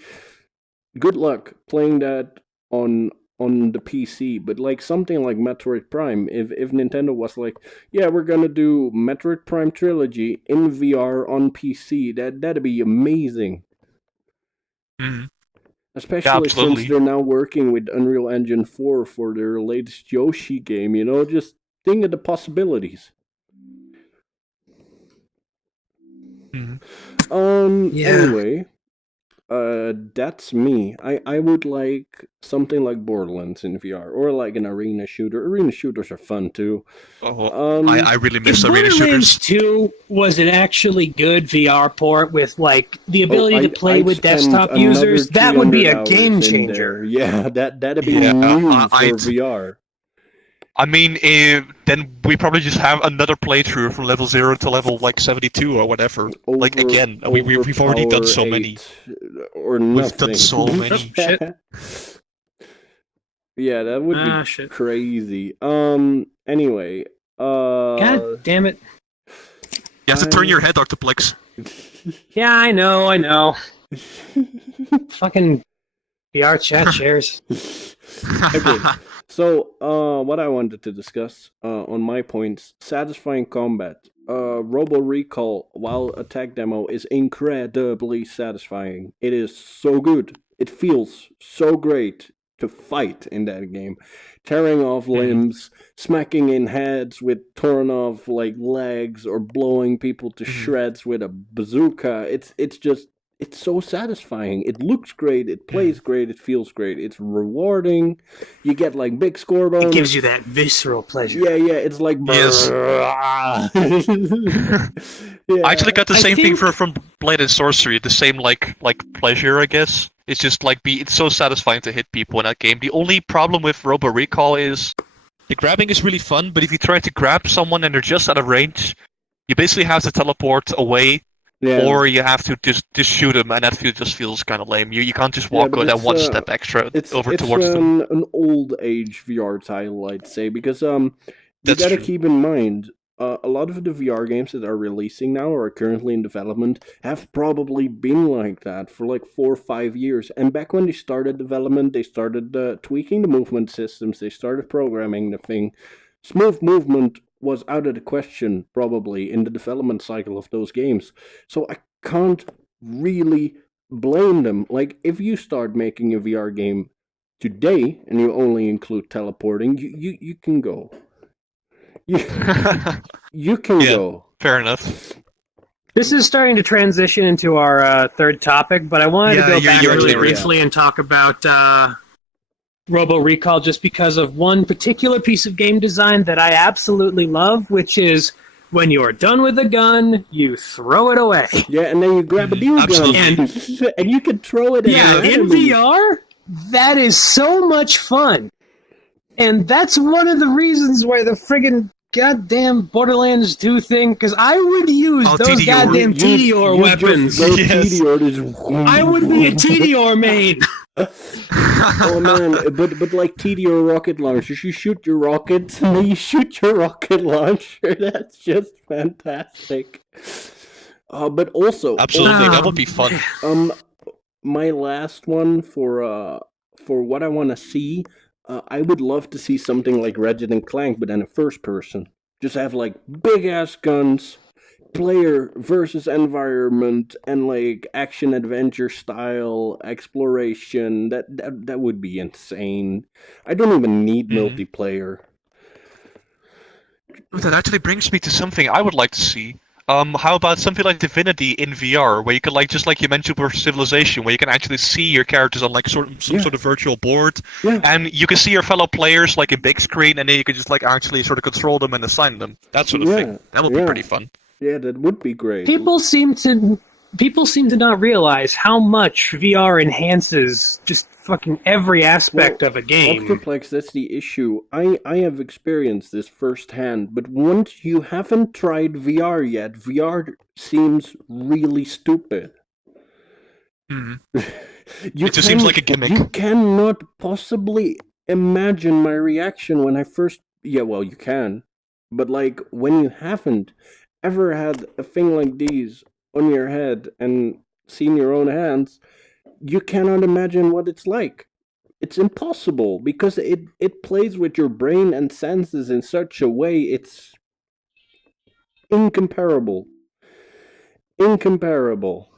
good luck playing that on the PC, but like something like Metroid Prime, if Nintendo was like, yeah, we're gonna do Metroid Prime Trilogy in VR on PC, that'd be amazing. Mm-hmm. Especially since they're now working with Unreal Engine 4 for their latest Yoshi game, just think of the possibilities. Mm-hmm. Anyway, that's me. I would like something like Borderlands in VR, or like an arena shooter. Arena shooters are fun too. I really miss arena Borderlands shooters. 2 was an actually good VR port with like the ability to play with desktop users. That would be a game changer. Yeah, that'd be new for VR. I mean, then we probably just have another playthrough from level 0 to level like 72 or whatever. We've already done so many. Or nothing. We've done so many. Shit. Yeah, that would be crazy. Anyway. God damn it. You have to turn your head, Octuplex. Yeah, I know. Fucking VR chat shares. Okay. So, what I wanted to discuss on my points: satisfying combat. Robo Recall, while a tech demo, is incredibly satisfying. It is so good. It feels so great to fight in that game. Tearing off limbs, smacking in heads with torn off like legs, or blowing people to shreds with a bazooka. It's so satisfying. It looks great, it plays great, it feels great, it's rewarding. You get like big score bonus. It gives you that visceral pleasure. Yeah, it's like yes. I actually got the same thing from Blade and Sorcery, the same like pleasure, I guess. It's just like it's so satisfying to hit people in that game. The only problem with Robo Recall is the grabbing is really fun, but if you try to grab someone and they're just out of range, you basically have to teleport away, or you have to just shoot them, and that just feels kind of lame. You can't just walk that one step extra over towards them. It's an old age VR title, I'd say, because you gotta keep in mind, a lot of the VR games that are releasing now or are currently in development have probably been like that for like 4 or 5 years. And back when they started development, they started tweaking the movement systems, they started programming the thing. Smooth movement was out of the question, probably, in the development cycle of those games. So I can't really blame them. Like, if you start making a VR game today and you only include teleporting, you can go. You can go. Fair enough. This is starting to transition into our third topic, but I wanted to go back really briefly and talk about Robo Recall just because of one particular piece of game design that I absolutely love, which is when you are done with a gun, you throw it away. Yeah, and then you grab a new gun, and you can throw it. In VR, that is so much fun. And that's one of the reasons why the friggin' goddamn Borderlands 2 thing, because I would use those goddamn Tediore weapons. I would be a Tediore main. Oh man, but like Tediore rocket launchers, you shoot your rockets and then you shoot your rocket launcher. That's just fantastic. But also, absolutely, that would be fun. My last one for what I want to see. I would love to see something like Ratchet and Clank, but then a first person. Just have like big ass guns, player versus environment, and like action adventure style exploration. That would be insane. I don't even need multiplayer. That actually brings me to something I would like to see. How about something like Divinity in VR, where you can, like, just like you mentioned for Civilization, where you can actually see your characters on like some sort of virtual board, and you can see your fellow players like in big screen, and then you can just like actually sort of control them and assign them, that sort of thing. That would be pretty fun. Yeah, that would be great. People seem to not realize how much VR enhances just fucking every aspect of a game. Octuplex, that's the issue. I have experienced this firsthand, but once you haven't tried VR yet, VR seems really stupid. It just seems like a gimmick. You cannot possibly imagine my reaction when I first... Yeah, well, you can. But like, when you haven't ever had a thing like these on your head and seen your own hands, you cannot imagine what it's like. It's impossible, because it plays with your brain and senses in such a way, it's incomparable. Incomparable.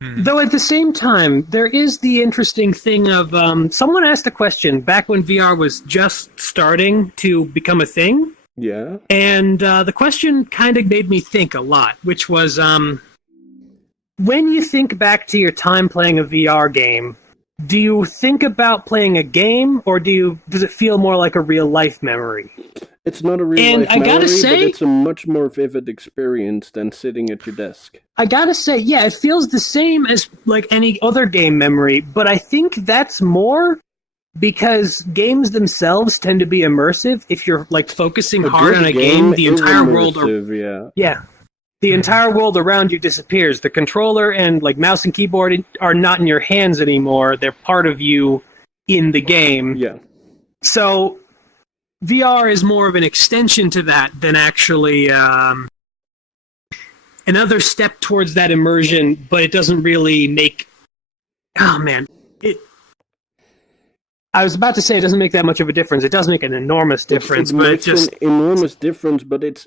Though at the same time, there is the interesting thing of, someone asked a question back when VR was just starting to become a thing. Yeah. And the question kind of made me think a lot, which was, when you think back to your time playing a VR game, do you think about playing a game, or does it feel more like a real life memory? It's not a real life memory, but it's a much more vivid experience than sitting at your desk. I gotta say, yeah, it feels the same as like any other game memory, but I think that's more because games themselves tend to be immersive. If you're like focusing hard on a game, the entire world, the entire world around you disappears. The controller and like mouse and keyboard are not in your hands anymore. They're part of you in the game. Yeah. So VR is more of an extension to that than actually another step towards that immersion, but it doesn't really make... Oh, man. I was about to say it doesn't make that much of a difference. It does make an enormous difference, but it just... an enormous difference, but it's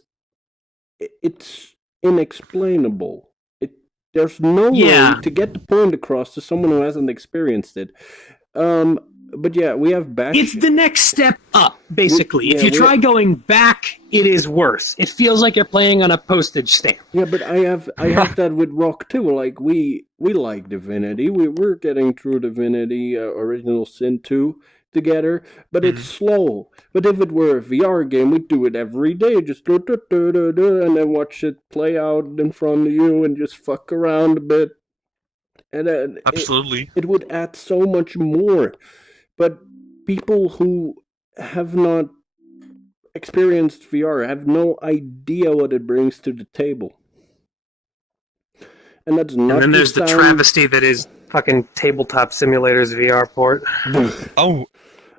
inexplainable. There's no way to get the point across to someone who hasn't experienced it. But yeah, we have back. It's the next step up, basically. If you try going back, it is worse. It feels like you're playing on a postage stamp. Yeah, but I have that with Rokk too. Like we like Divinity. We're getting through Divinity Original Sin 2 together, but it's slow. But if it were a VR game, we'd do it every day. Just and then watch it play out in front of you and just fuck around a bit. And Absolutely. it would add so much more. But people who have not experienced VR have no idea what it brings to the table. And that's not. And then there's the travesty that is fucking Tabletop Simulator's VR port. Oh,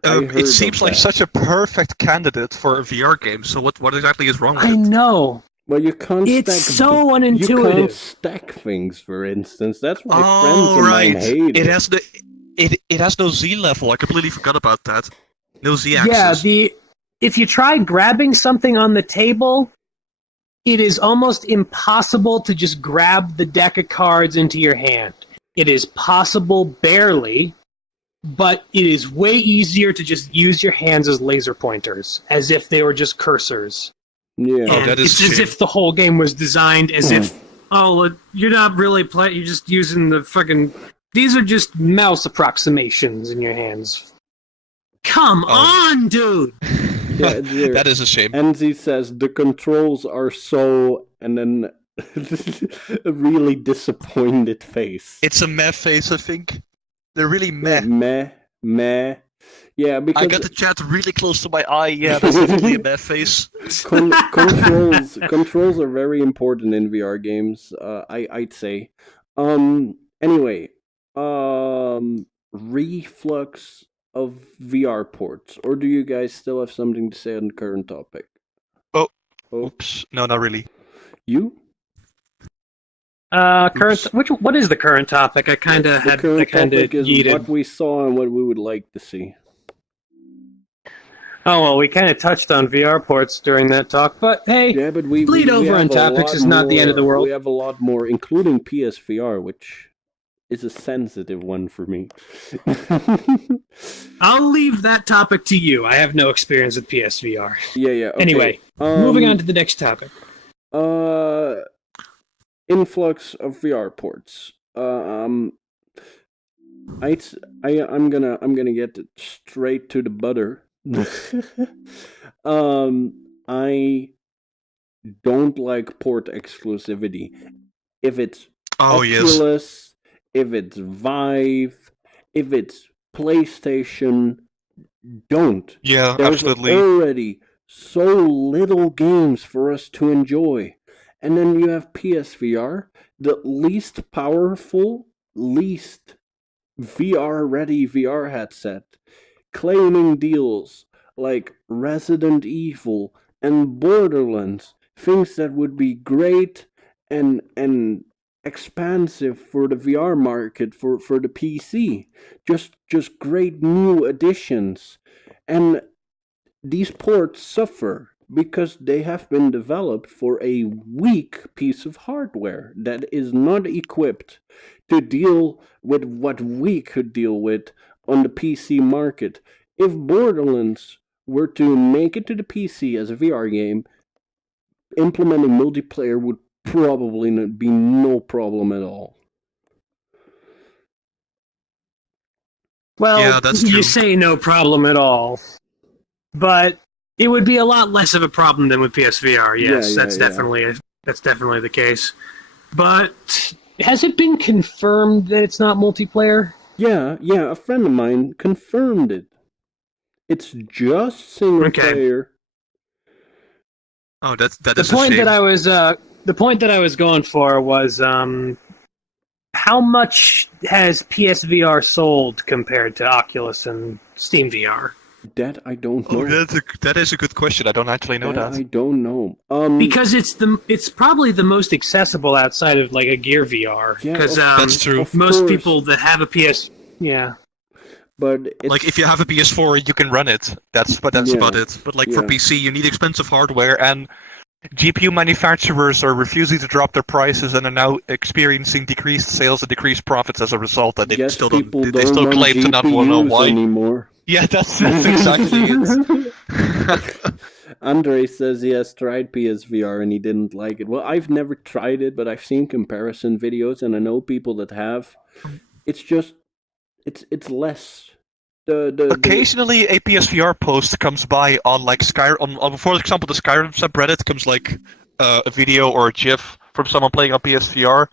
it seems like such a perfect candidate for a VR game. So what exactly is wrong with it? I know. Well, you can't. It's stack, so unintuitive. You can't stack things, for instance. That's why friends of mine hate it. It has no Z level. I completely forgot about that. No Z axis. Yeah, if you try grabbing something on the table, it is almost impossible to just grab the deck of cards into your hand. It is possible barely, but it is way easier to just use your hands as laser pointers, as if they were just cursors. Yeah, and it's as if the whole game was designed as if, you're not really playing, you're just using the fucking... These are just mouse approximations in your hands. Come on, dude! Yeah, that is a shame. Enzi says the controls are so, and then a really disappointed face. It's a meh face, I think. They're really meh. Meh. Yeah, because I got the chat really close to my eye. Yeah, that's definitely a meh face. Controls are very important in VR games. I'd say. Anyway, reflux of VR ports, or do you guys still have something to say on the current topic? Oh. Oops. No, not really. You? What is the current topic? I kind of yeeted. What we saw and what we would like to see. Oh well, we kind of touched on VR ports during that talk, but hey, yeah, but we over on topics is not the end of the world. We have a lot more, including PSVR, which is a sensitive one for me. I'll leave that topic to you. I have no experience with PSVR. Yeah. Okay. Anyway, moving on to the next topic. Influx of VR ports. I'm gonna get straight to the butter. I don't like port exclusivity. If it's Oculus, if it's Vive, if it's PlayStation, don't. Yeah, There's absolutely. already so little games for us to enjoy. And then you have PSVR, the least powerful, least VR-ready VR headset, claiming deals like Resident Evil and Borderlands, things that would be great and expansive for the VR market, for the PC. Just great new additions. And these ports suffer because they have been developed for a weak piece of hardware that is not equipped to deal with what we could deal with on the PC market. If Borderlands were to make it to the PC as a VR game, implementing multiplayer would probably be no problem at all. Well, yeah, that's true. You say no problem at all, but it would be a lot less of a problem than with PSVR. Yes, that's definitely the case. But has it been confirmed that it's not multiplayer? Yeah, a friend of mine confirmed it. It's just single player. Oh, that is the point a shame. The point that I was going for was how much has PSVR sold compared to Oculus and Steam VR? That I don't know. Oh, that is a good question. I don't actually know that. I don't know. Because it's probably the most accessible outside of like a Gear VR. Because that's true. Most people that have a PS, But like if you have a PS4, you can run it. That's about it. But like for PC, you need expensive hardware, and GPU manufacturers are refusing to drop their prices and are now experiencing decreased sales and decreased profits as a result. And they still claim to not know why anymore. Yeah, that's exactly it. Andre says he has tried PSVR and he didn't like it. Well, I've never tried it, but I've seen comparison videos and I know people that have. It's just, it's less. Occasionally, a PSVR post comes by on like Skyrim. On for example, the Skyrim subreddit comes like a video or a GIF from someone playing on PSVR,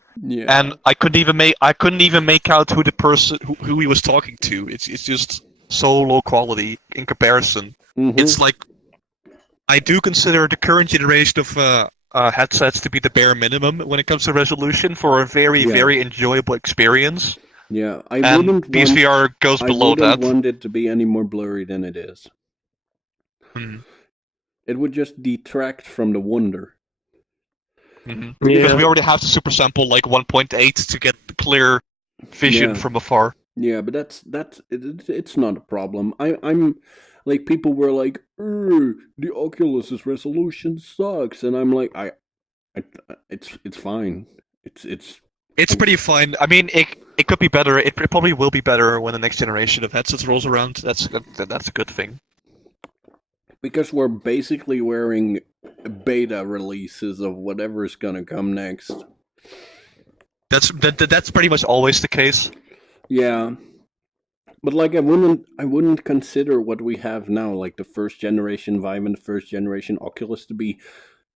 and I couldn't even make out who the person who he was talking to. It's just so low quality in comparison. Mm-hmm. It's like I do consider the current generation of headsets to be the bare minimum when it comes to resolution for a very very enjoyable experience. Yeah, and PSVR goes below that. I wouldn't want it to be any more blurry than it is. It would just detract from the wonder. Mm-hmm. Yeah. Because we already have the super sample like 1.8 to get clear vision from afar. Yeah, but it's not a problem. I'm like, people were like, the Oculus's resolution sucks, and I'm like, it's fine. It's pretty fine. I mean, it could be better. It probably will be better when the next generation of headsets rolls around. That's a good thing. Because we're basically wearing beta releases of whatever is gonna come next. That's pretty much always the case. Yeah, but like I wouldn't consider what we have now, like the first generation Vive and the first generation Oculus, to be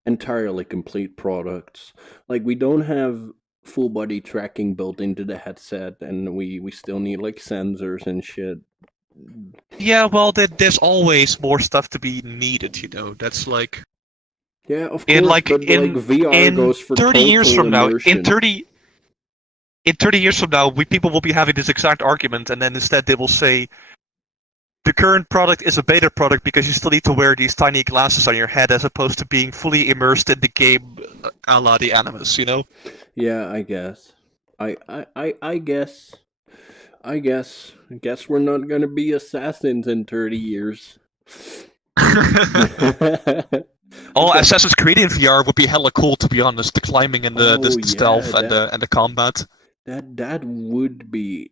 entirely complete products. Like, we don't have full body tracking built into the headset, and we still need like sensors and shit. Yeah, well, there's always more stuff to be needed, you know. That's like... Yeah, of course, but VR goes for 30 years from immersion. now, in 30 years from now, people will be having this exact argument, and then instead they will say, the current product is a beta product because you still need to wear these tiny glasses on your head as opposed to being fully immersed in the game a la the Animus, you know? Yeah, I guess. I guess we're not gonna be assassins in 30 years. Assassin's Creed in VR would be hella cool, to be honest. The climbing and the stealth and the combat. That would be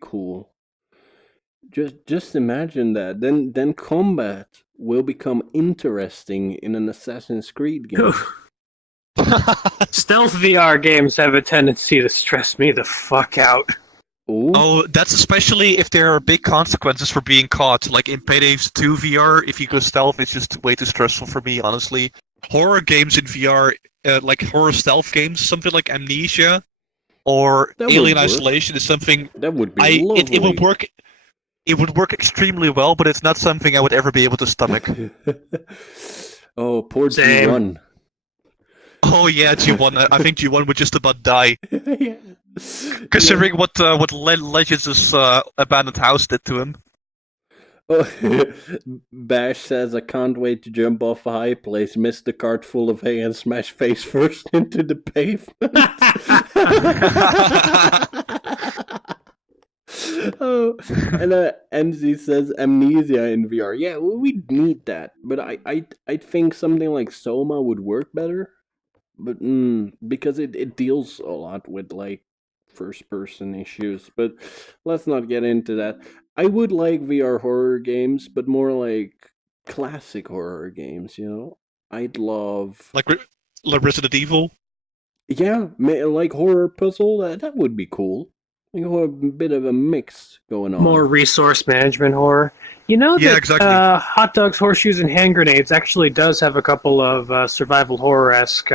cool. Just imagine that. Then combat will become interesting in an Assassin's Creed game. Stealth VR games have a tendency to stress me the fuck out. Ooh. Oh, that's especially if there are big consequences for being caught. Like in Payday 2 VR, if you go stealth, it's just way too stressful for me, honestly. Horror games in VR, like horror stealth games, something like Amnesia or Alien Isolation is something... That would be lovely. It would work... It would work extremely well, but it's not something I would ever be able to stomach. Oh, poor G1. Oh yeah, G1. I think G1 would just about die. Yeah. Considering what Legends' abandoned house did to him. Oh, Bash says, I can't wait to jump off a high place, miss the cart full of hay, and smash face first into the pavement. Oh, and NZ says Amnesia in VR. Yeah, we need that, but I think something like Soma would work better. But because it deals a lot with like first person issues. But let's not get into that. I would like VR horror games, but more like classic horror games. You know, I'd love like Resident Evil. Yeah, like horror puzzle. That would be cool. Like a bit of a mix going on. More resource management horror. You know that exactly. Hot Dogs, Horseshoes, and Hand Grenades actually does have a couple of survival horror-esque.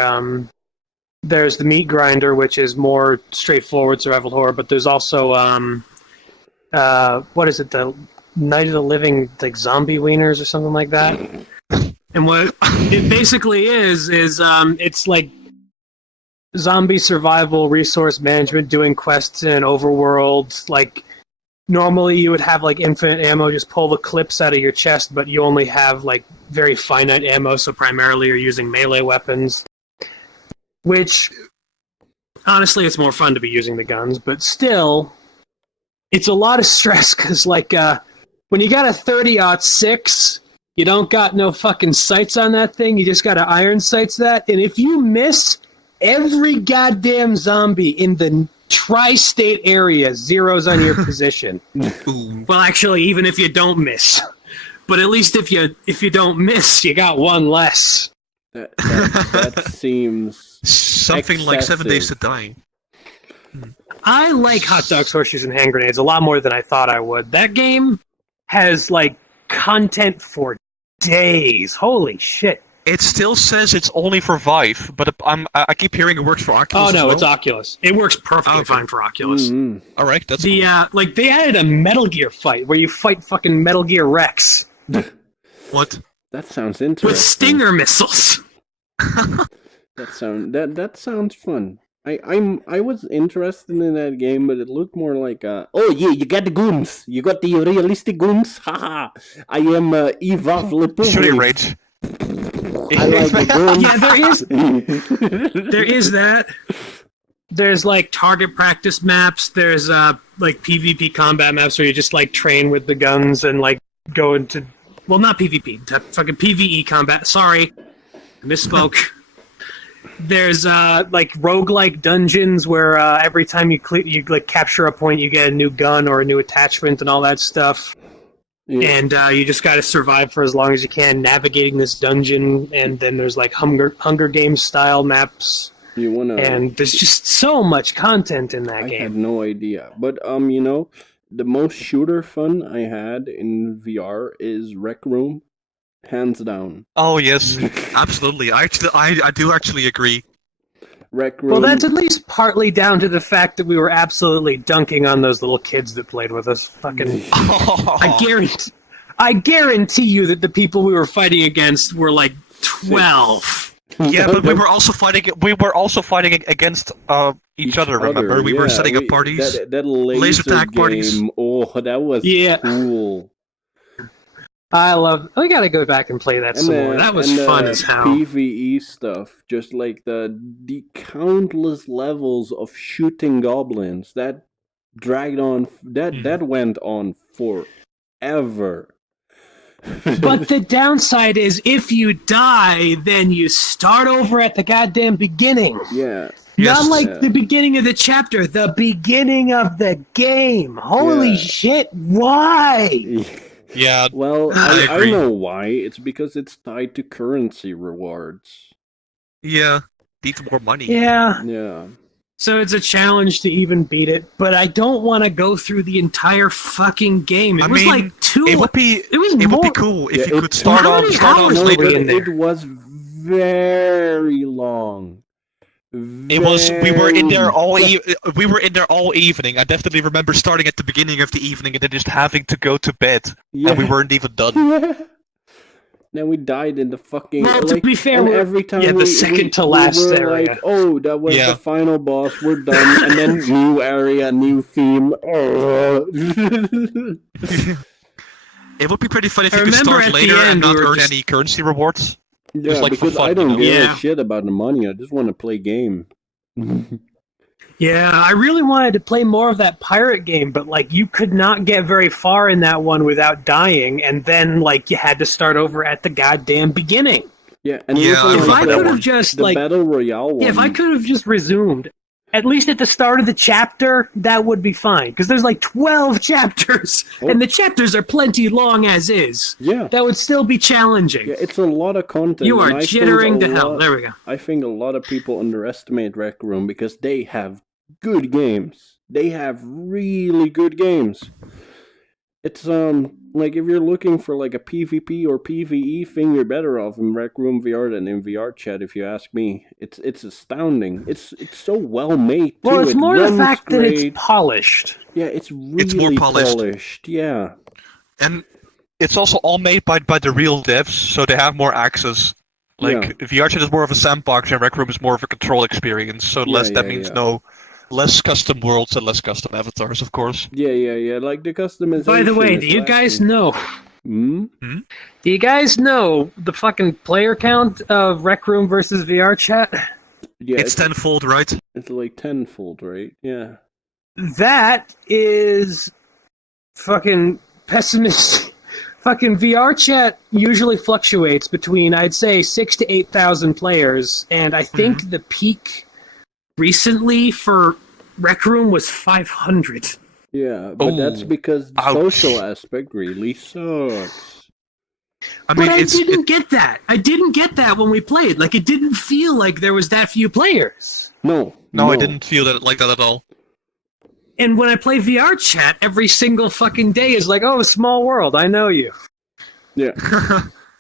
There's the Meat Grinder, which is more straightforward survival horror, but there's also what is it? The Night of the Living, like zombie wieners or something like that. And what it basically is it's like zombie survival resource management, doing quests in an overworld. Like normally you would have like infinite ammo, just pull the clips out of your chest, but you only have like very finite ammo, so primarily you're using melee weapons. Which honestly it's more fun to be using the guns, but still it's a lot of stress because like when you got a 30-06, you don't got no fucking sights on that thing, you just got to iron sights that, and if you miss, every goddamn zombie in the tri-state area zeroes on your position. Well, actually, even if you don't miss. But at least if you don't miss, you got one less. That seems something excessive. Like 7 Days to Die. I like Hot Dogs, Horseshoes, and Hand Grenades a lot more than I thought I would. That game has like content for days. Holy shit. It still says it's only for Vive, but I keep hearing it works for Oculus. Oh no, as well. It's Oculus. It works perfectly fine for Oculus. Mm-hmm. All right, that's The cool. like they added a Metal Gear fight where you fight fucking Metal Gear Rex What? That sounds interesting. with Stinger missiles. That sounds fun. I was interested in that game, but it looked more like oh yeah, you got the goons. You got the realistic goons. Haha. I am Ivav Lipovich. Shooting range. I like the goons. Yeah, there is that. There's like target practice maps. There's like PvP combat maps where you just like train with the guns and like go into not PvP, fucking PvE combat. Sorry, I misspoke. There's like roguelike dungeons where every time you like capture a point, you get a new gun or a new attachment and all that stuff. Yeah. And you just got to survive for as long as you can, navigating this dungeon. And then there's like Hunger Games style maps. And there's just so much content in that game. I had no idea, but you know, the most shooter fun I had in VR is Rec Room. Hands down. Oh yes, absolutely. I do actually agree. Rec Room. Well, that's at least partly down to the fact that we were absolutely dunking on those little kids that played with us. Fucking, I guarantee you that the people we were fighting against were like 12. Yeah, but we were also fighting. We were also fighting against each other. Remember, we were setting up parties. That laser tag parties. Oh, that was cool. We gotta go back and play that some more. That was fun as hell. PvE stuff, just like the countless levels of shooting goblins that dragged on. That went on forever. But the downside is, if you die, then you start over at the goddamn beginning. Yeah. Not like the beginning of the chapter, the beginning of the game. Holy shit! Why? Yeah. Well, I know why. It's because it's tied to currency rewards. Yeah. Need more money. Yeah. Yeah. So it's a challenge to even beat it, but I don't want to go through the entire fucking game. It was like 2. It would be cool if you could start off later. It was very long. It was. We were in there all. We were in there all evening. I definitely remember starting at the beginning of the evening and then just having to go to bed, and we weren't even done. Then we died in the fucking. Well, to be fair, every time the second to last we were area. Like, oh, that was the final boss. We're done, and then new area, new theme. It would be pretty fun if you could start later and not earn any currency rewards. Yeah, like because fun, I don't give a shit about the money. I just want to play game. Yeah, I really wanted to play more of that pirate game, but like you could not get very far in that one without dying, and then like you had to start over at the goddamn beginning. Yeah, and if I could have just the Battle Royale one. If I could have just resumed, at least at the start of the chapter, that would be fine. Because there's like 12 chapters, and the chapters are plenty long as is. Yeah. That would still be challenging. Yeah, it's a lot of content. You are jittering to hell. There we go. I think a lot of people underestimate Rec Room because they have good games. They have really good games. It's like if you're looking for like a PvP or PvE thing, you're better off in Rec Room VR than in VR Chat. If you ask me, it's astounding. It's so well made. Well, it's more the fact that it's polished. Yeah, it's really more polished. Yeah, and it's also all made by the real devs, so they have more access. Like VR Chat is more of a sandbox, and Rec Room is more of a control experience. So that means less custom worlds and less custom avatars, of course. Yeah. Like the customization. By the way, do you guys know? Hmm? Do you guys know the fucking player count of Rec Room versus VR Chat? Yeah, it's tenfold, right? It's like tenfold, right? Yeah. That is fucking pessimistic. Fucking VR Chat usually fluctuates between, I'd say, 6,000 to 8,000 players, and I think the peak recently for Rec Room was 500. Yeah, but that's because the social aspect really sucks. I didn't get that. I didn't get that when we played. Like, it didn't feel like there was that few players. No, I didn't feel like that at all. And when I play VR Chat, every single fucking day is like, oh, small world, I know you. Yeah.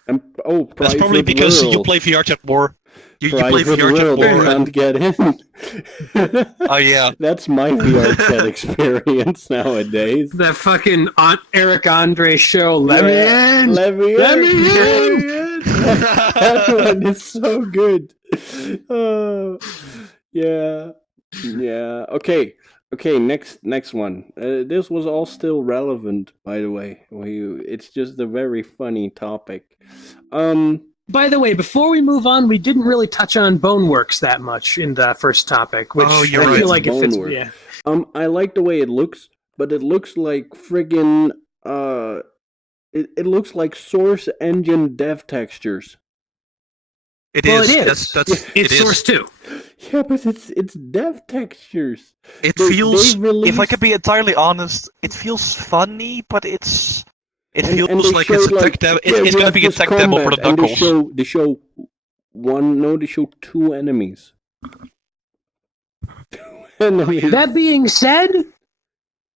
And, That's probably private because you world. play VR chat more. You play Private VR chat world, you more. can't get in. Oh yeah. That's my VR chat experience nowadays. That fucking Eric Andre show. Let me in. Let me Let in. me Let in. me in. That one is so good. Oh, yeah. Yeah. Okay. Next one. This was all still relevant, by the way. It's just a very funny topic. By the way, before we move on, we didn't really touch on Boneworks that much in the first topic, which Oh, you're I right. feel like it fits. Boneworks. Yeah. I like the way it looks, but it looks like friggin' it looks like Source Engine dev textures. It Well, is. it is. That's It's it is. Source 2. Yeah, but it's dev textures. It They feels. If I released- could be entirely honest, it feels funny, but it And feels they like it's a showed, tech demo. yeah, It's we gonna have be a this tech demo for the combat, and Knuckles. they show two enemies. Enemies. That being said,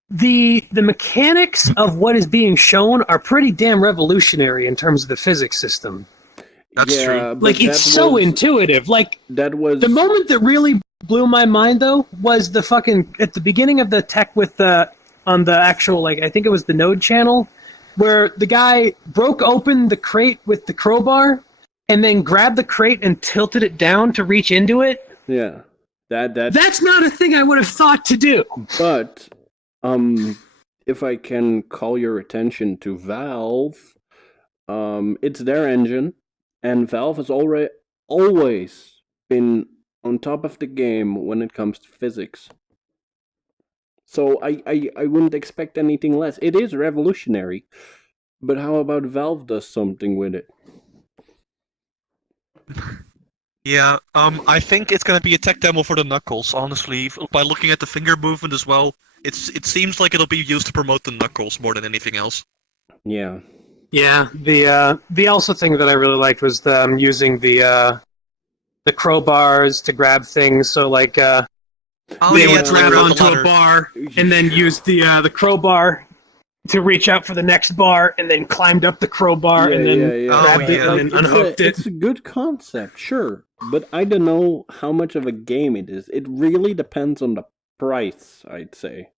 the mechanics of what is being shown are pretty damn revolutionary in terms of the physics system. That's yeah, true. but Like, it's that so was- intuitive. Like, That was the moment that really blew my mind, though, was the fucking at the beginning of the tech with the on the actual, like, I think it was the Node channel, where the guy broke open the crate with the crowbar and then grabbed the crate and tilted it down to reach into it. Yeah, that That's not a thing I would have thought to do. But if I can call your attention to Valve, it's their engine, and Valve has always been on top of the game when it comes to physics. So I wouldn't expect anything less. It is revolutionary, but how about Valve does something with it? Yeah. I think it's gonna be a tech demo for the Knuckles. Honestly, by looking at the finger movement as well, it seems like it'll be used to promote the Knuckles more than anything else. Yeah. Yeah, the also thing that I really liked was using the crowbars to grab things. So like Oh they yeah, would it's grab like onto the a bar and then use the crowbar to reach out for the next bar, and then climbed up the crowbar and then grabbed Oh, it yeah. and then unhooked it. It's a good concept, sure, but I don't know how much of a game it is. It really depends on the price, I'd say.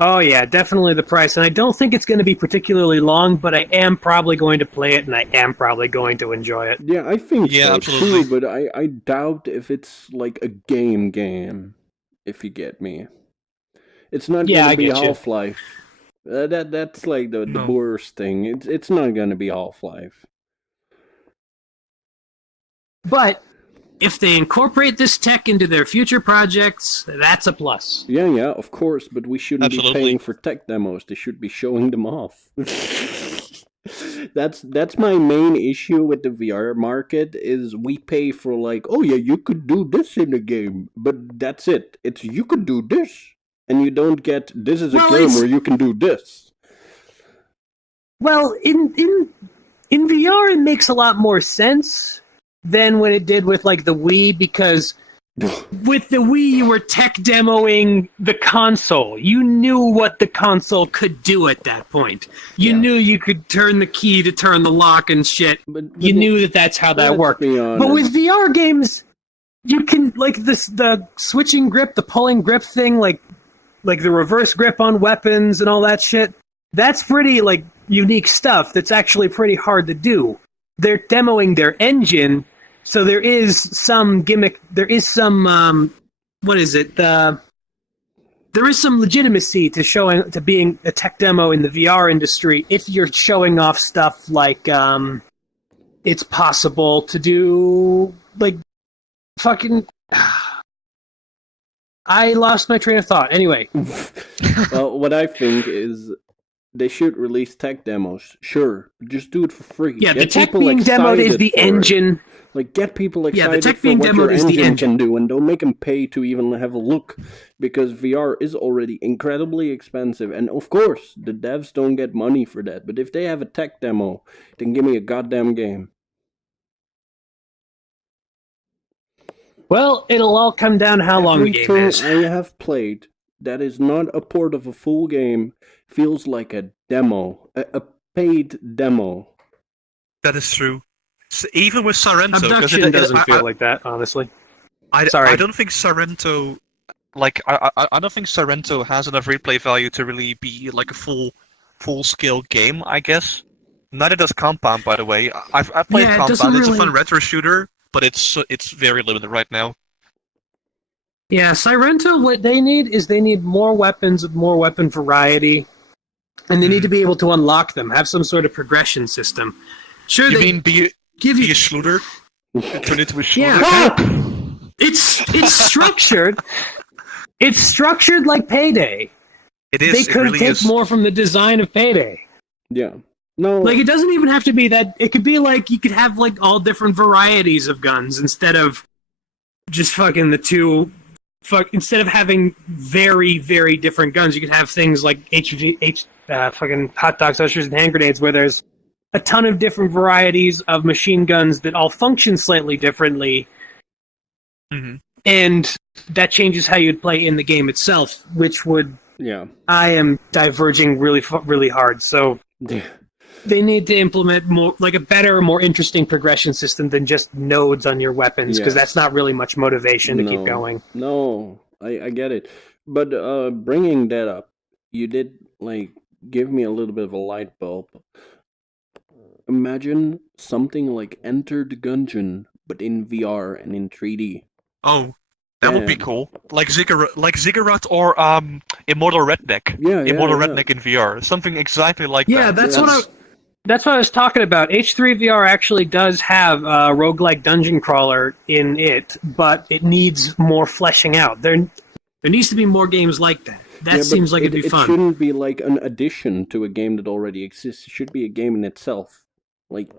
Oh yeah, definitely the price, and I don't think it's going to be particularly long, but I am probably going to play it, and I am probably going to enjoy it. Yeah, I think Yeah, so absolutely. too, but I doubt if it's like a game, if you get me. It's not Yeah, gonna I be get you. Half-Life. That's like the No. worst thing. It's not gonna be Half-Life. But if they incorporate this tech into their future projects, that's a plus. Yeah, of course, but we shouldn't be Absolutely. paying for tech demos. They should be showing them off. That's my main issue with the VR market is we pay for like, oh yeah, you could do this in the game, but that's it. It's you could do this, and you don't get this is a Well, game it's- where you can do this. Well, in VR, it makes a lot more sense than when it did with like the Wii, because with the Wii, you were tech demoing the console. You knew what the console could do at that point. You Yeah. knew you could turn the key to turn the lock and shit. But You knew that that's how that let's worked. be honest. But with VR games, you can like the switching grip, the pulling grip thing, like the reverse grip on weapons and all that shit. That's pretty like unique stuff. That's actually pretty hard to do. They're demoing their engine, so there is some gimmick. There is some what is it? There is some legitimacy to being a tech demo in the VR industry if you're showing off stuff like it's possible to do like fucking. I lost my train of thought. Anyway, Well, what I think is they should release tech demos. Sure, just do it for free. yeah, the Get tech people being demoed is excited the for it. engine. Like, get people Yeah, the excited tech for being what demoed your is the engine can do, and don't make them pay to even have a look, because VR is already incredibly expensive, and of course, the devs don't get money for that, but if they have a tech demo, then give me a goddamn game. Well, it'll all come down to how long the game Every is. turn I have played that is not a port of a full game feels like a demo, a paid demo. That is true. Even with Sorrento, Abduction doesn't feel like that, honestly. Sorry. I don't think Sorrento, I don't think Sorrento has enough replay value to really be like a full scale game. I guess. Neither does Compound, by the way. I've played Compound. It's a fun retro shooter, but it's very limited right now. Yeah, Sorrento, what they need more weapons, more weapon variety, and they need to be able to unlock them, have some sort of progression system. Sure, you mean be a shooter? Turn into a shooter? Yeah, it's structured. It's structured like Payday. It is. They could really take is. more from the design of Payday. Yeah. No. Like, it doesn't even have to be that. It could be like you could have like all different varieties of guns instead of just fucking the two. Instead of having very, very different guns, you could have things like fucking hot dogs, ushers, and hand grenades, where there's a ton of different varieties of machine guns that all function slightly differently, and that changes how you'd play in the game itself, which would. Yeah. I am diverging really hard, so. They need to implement more, like a better, more interesting progression system than just nodes on your weapons, because that's not really much motivation to keep going. No, I get it. But bringing that up, you did, like, give me a little bit of a light bulb. Imagine something like Enter the Gungeon, but in VR and in 3D. Oh, that would be cool. Like Ziggurat or Immortal Redneck. Yeah, Immortal Redneck in VR. Something exactly like that. Yeah, that's what I was talking about. H3 VR actually does have a roguelike dungeon crawler in it, but it needs more fleshing out. There needs to be more games like that. That seems like it'd be fun. It shouldn't be like an addition to a game that already exists. It should be a game in itself. Like,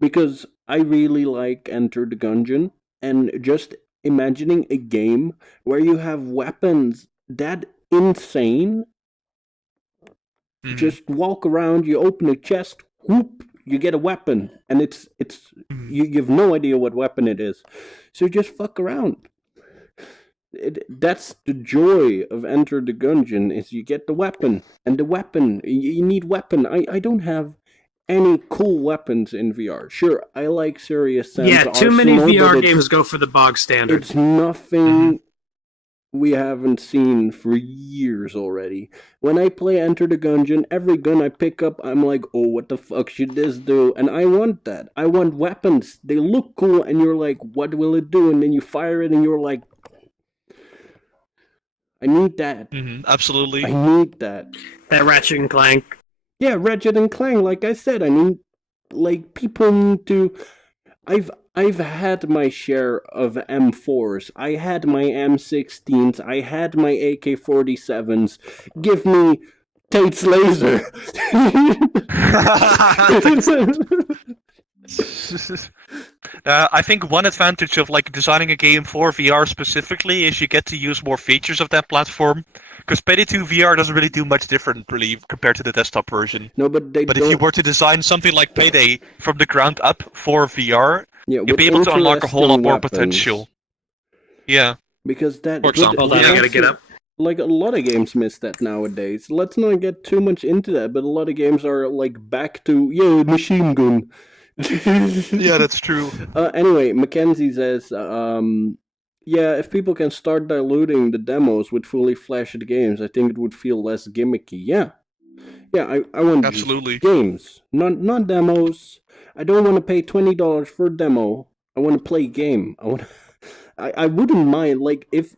because I really like Enter the Gungeon, and just imagining a game where you have weapons that insane. Just walk around, you open a chest, whoop, you get a weapon, and it's you have no idea what weapon it is, so just fuck around. That's the joy of Enter the Gungeon, is you get the weapon, and the weapon, you need weapon. I don't have any cool weapons in VR. Sure, I like Serious Sam's Arsenal, too many VR games go for the bog standard. It's nothing we haven't seen for years already. When I play Enter the Gungeon, every gun I pick up, I'm like, oh, what the fuck should this do? And I want that. I want weapons. They look cool, and you're like, what will it do? And then you fire it, and you're like, I need that. Absolutely. I need that. That Ratchet and Clank. Yeah, Ratchet and Clank, like I said. I mean, like, people need to... I've had my share of M4s. I had my M16s. I had my AK-47s. Give me Tate's laser. I think one advantage of like designing a game for VR specifically is you get to use more features of that platform. Because Payday 2 VR doesn't really do much different, really, compared to the desktop version. No, but if you were to design something like Payday from the ground up for VR, you'll be able to unlock a whole lot more potential. Yeah. Because that... For example, I gotta get up. Like, a lot of games miss that nowadays. Let's not get too much into that, but a lot of games are, like, back to, machine gun. Yeah, that's true. Anyway, Mackenzie says, if people can start diluting the demos with fully fleshed games, I think it would feel less gimmicky. Yeah, I want absolutely games, not demos. I don't want to pay $20 for a demo. I want to play a game. I wouldn't mind, like, if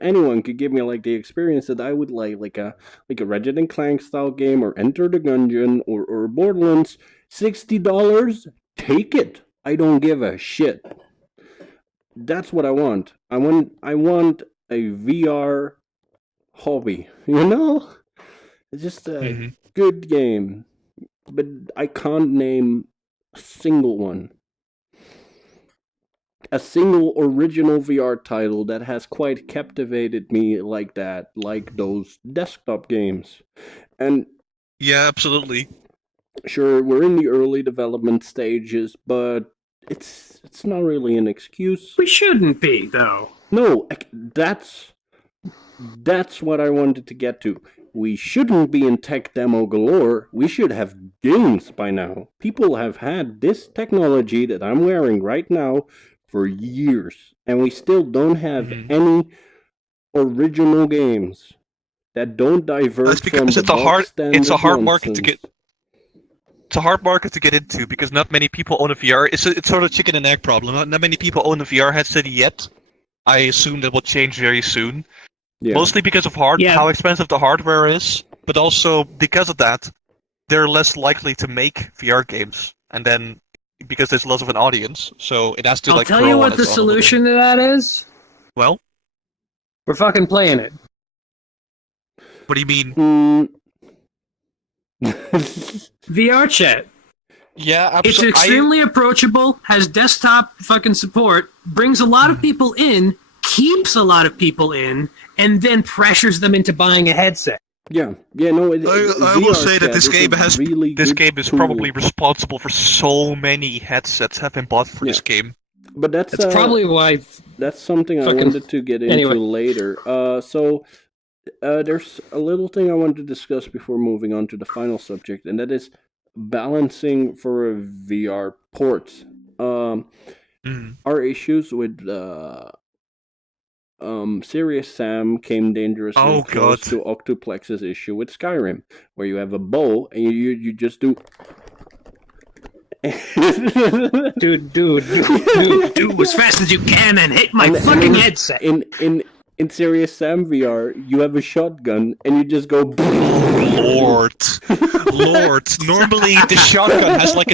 anyone could give me like the experience that I would like a Ratchet and Clank style game, or Enter the Gungeon, or Borderlands. $60, take it. I don't give a shit. That's what I want. I want a VR hobby. It's just a good game, but I can't name a single one. A single original VR title that has quite captivated me like that, like those desktop games. And yeah, absolutely. Sure, we're in the early development stages, but it's not really an excuse. We shouldn't be, though. No, that's that's what I wanted to get to. We shouldn't be in tech demo galore. We should have games by now. People have had this technology that I'm wearing right now for years, and we still don't have any original games that don't divert That's from because the it's a hard market to nonsense. get. It's a hard market to get into because not many people own a VR. It's sort of a chicken and egg problem. Not many people own a VR headset yet. I assume that will change very soon. Yeah. Mostly because of how expensive the hardware is, but also because of that, they're less likely to make VR games. And then because there's less of an audience, so it has to I'll like. tell grow you on what its the own a solution to that is. little bit. Well, We're fucking playing it. what do you mean? VR chat. Yeah, It's absolutely. extremely approachable, has desktop fucking support, brings a lot of people in, keeps a lot of people in, and then pressures them into buying a headset. Yeah, no. I will say that this game is probably responsible for so many headsets have been bought for this game. But that's probably why. That's something I wanted to get into later. So there's a little thing I want to discuss before moving on to the final subject, and that is balancing for VR ports. Our issues with Serious Sam came dangerously close to Octuplex's issue with Skyrim, where you have a bow and you just do. dude, as fast as you can and hit my fucking headset. In Serious Sam VR, you have a shotgun and you just go. Lord. Normally the shotgun has like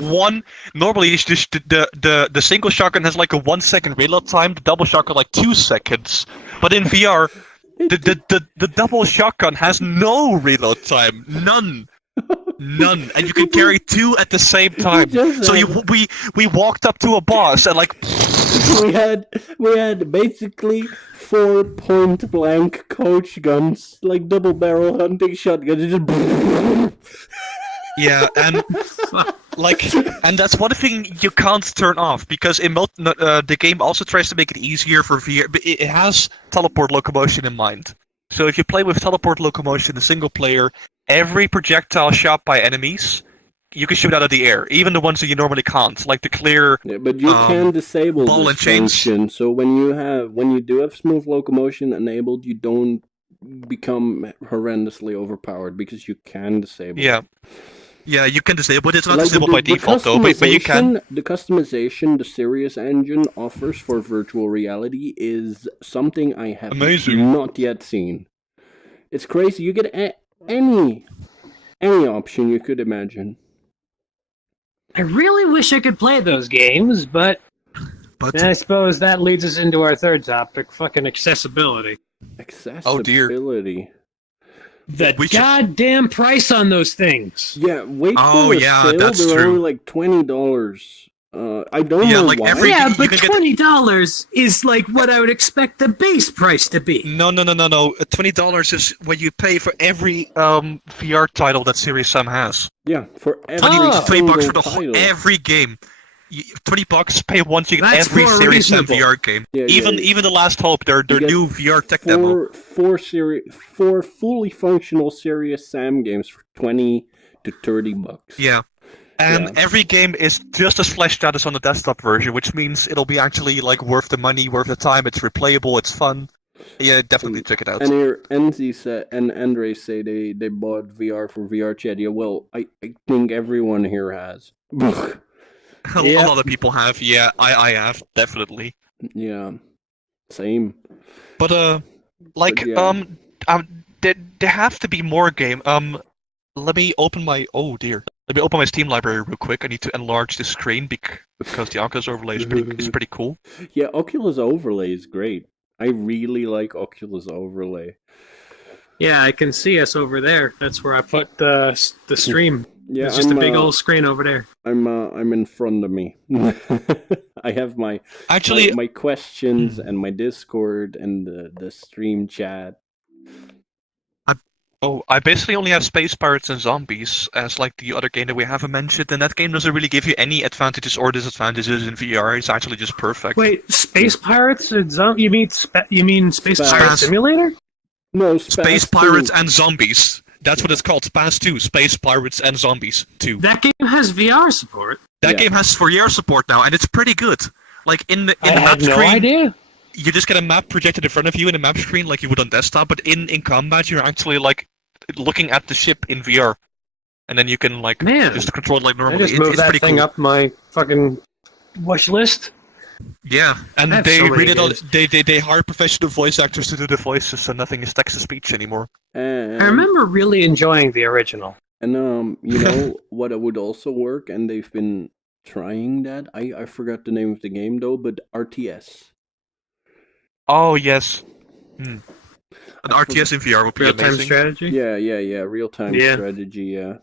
one. Normally the single shotgun has like a 1 second reload time. The double shotgun like 2 seconds. But in VR, the double shotgun has no reload time. None, and you can carry two at the same time. So we walked up to a boss and like. we had basically 4 point blank coach guns, like double barrel hunting shotguns. Yeah, and and that's one thing you can't turn off because the game also tries to make it easier for VR. But it has teleport locomotion in mind. So if you play with teleport locomotion, the single player, every projectile shot by enemies, you can shoot out of the air, even the ones that you normally can't, like the clear. Yeah, but you can disable this function. So when you do have smooth locomotion enabled, you don't become horrendously overpowered because you can disable. Yeah, you can disable, but it's not disabled by default though. But you can. The customization the Sirius engine offers for virtual reality is something I have not yet seen. It's crazy. You get any option you could imagine. I really wish I could play those games, but I suppose that leads us into our third topic, fucking accessibility. Oh dear. The goddamn price on those things. Yeah, wait for a sale. That's they're true. only like $20. I don't know like why. But $20 is like what I would expect the base price to be. No. $20 is what you pay for every VR title that Serious Sam has. Yeah, for every $20 for title. every game. $20 pay once you get That's every more Serious Sam reasonable. VR game. Yeah, even the Last Hope, their new VR tech demo. Four fully functional Serious Sam games for $20 to $30. Yeah. And every game is just as fleshed out as on the desktop version, which means it'll be actually like worth the money, worth the time. It's replayable, it's fun. Yeah, definitely check it out. And here, NZ said, and Andre say they bought VR for VR chat. Yeah, well, I think everyone here has. A lot of people have. Yeah, I have definitely. Yeah, same. But there have to be more game. Let me open my Steam library real quick. I need to enlarge the screen because the Oculus overlay is pretty cool. Yeah, Oculus overlay is great. I really like Oculus overlay. Yeah, I can see us over there. That's where I put the stream. Yeah, it's just a big old screen over there. I'm in front of me. I have my questions and my Discord and the stream chat. I basically only have Space Pirates and Zombies as like the other game that we haven't mentioned, and that game doesn't really give you any advantages or disadvantages in VR. It's actually just perfect. Wait, Space Pirates and Zombies? You mean Space Pirate Simulator? No, Space Pirates and Zombies. That's what it's called. Spaz 2. Space Pirates and Zombies 2. That game has VR support. That game has VR support now, and it's pretty good. Like in the I map had no screen, idea. you just get a map projected in front of you in a map screen like you would on desktop, but in combat you're actually like looking at the ship in VR. And then you can like just control it like normally. I just moved that thing up my fucking wish list. Yeah, and they so really they hire professional voice actors to do the voices, so nothing is text to speech anymore. I remember really enjoying the original. And you know what would also work, and they've been trying that. I forgot the name of the game though, but RTS. Oh yes. An RTS in VR would be Real-time amazing. strategy? Yeah. Real-time strategy, yeah.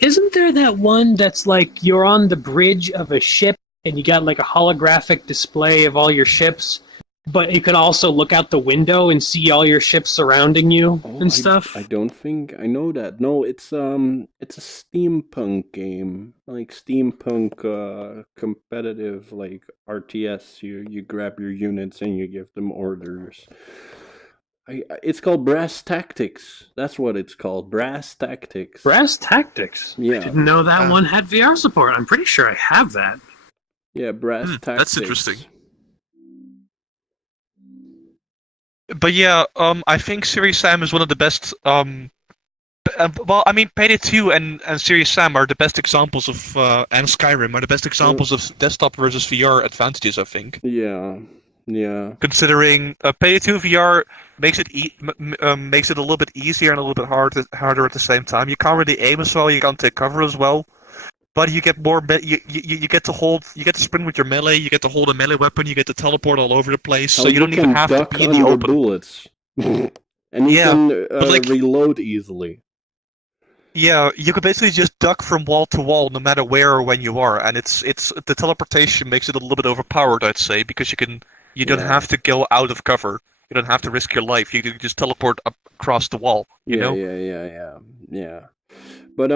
Isn't there that one that's like you're on the bridge of a ship and you got like a holographic display of all your ships, but you can also look out the window and see all your ships surrounding you and stuff? I don't think I know that. No, it's a steampunk game, like steampunk competitive, like RTS. You grab your units and you give them orders. It's called Brass Tactics. That's what it's called. Brass Tactics. Brass Tactics? Yeah. Didn't know that one had VR support. I'm pretty sure I have that. Yeah, Brass Tactics. That's interesting. But yeah, I think Serious Sam is one of the best. Well, I mean, Payday 2 and Serious Sam are the best examples of, and Skyrim are the best examples of desktop versus VR advantages, I think. Yeah. Considering Payday 2 VR makes it makes it a little bit easier and a little bit harder at the same time. You can't really aim as well. You can't take cover as well. But you get more. You get to sprint with your melee. You get to hold a melee weapon. You get to teleport all over the place. So you don't even have to be in the open. Bullets. And you can reload easily. Yeah, you can basically just duck from wall to wall, no matter where or when you are, and it's the teleportation makes it a little bit overpowered, I'd say, because you don't have to go out of cover. You don't have to risk your life. You can just teleport up across the wall. You know? Yeah. But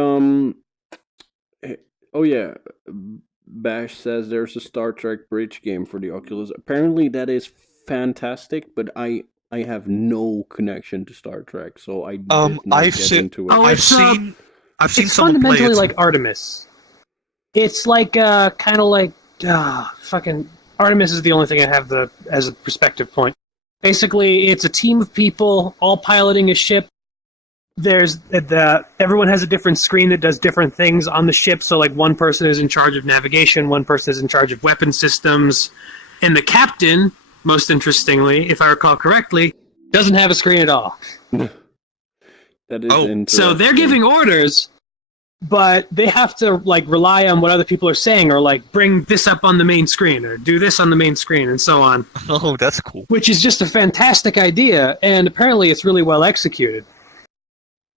oh yeah, Bash says there's a Star Trek bridge game for the Oculus. Apparently that is fantastic, but I have no connection to Star Trek, so I did not get into it. I've seen it's someone play fundamentally it. like Artemis. It's like kind of like fucking Artemis is the only thing I have as a perspective point. Basically, it's a team of people all piloting a ship. There's everyone has a different screen that does different things on the ship. So, like, one person is in charge of navigation, one person is in charge of weapon systems, and the captain, most interestingly, if I recall correctly, doesn't have a screen at all. That is interesting. So they're giving orders, but they have to like rely on what other people are saying, or like bring this up on the main screen, or do this on the main screen, and so on. Oh, that's cool. Which is just a fantastic idea, and apparently it's really well executed.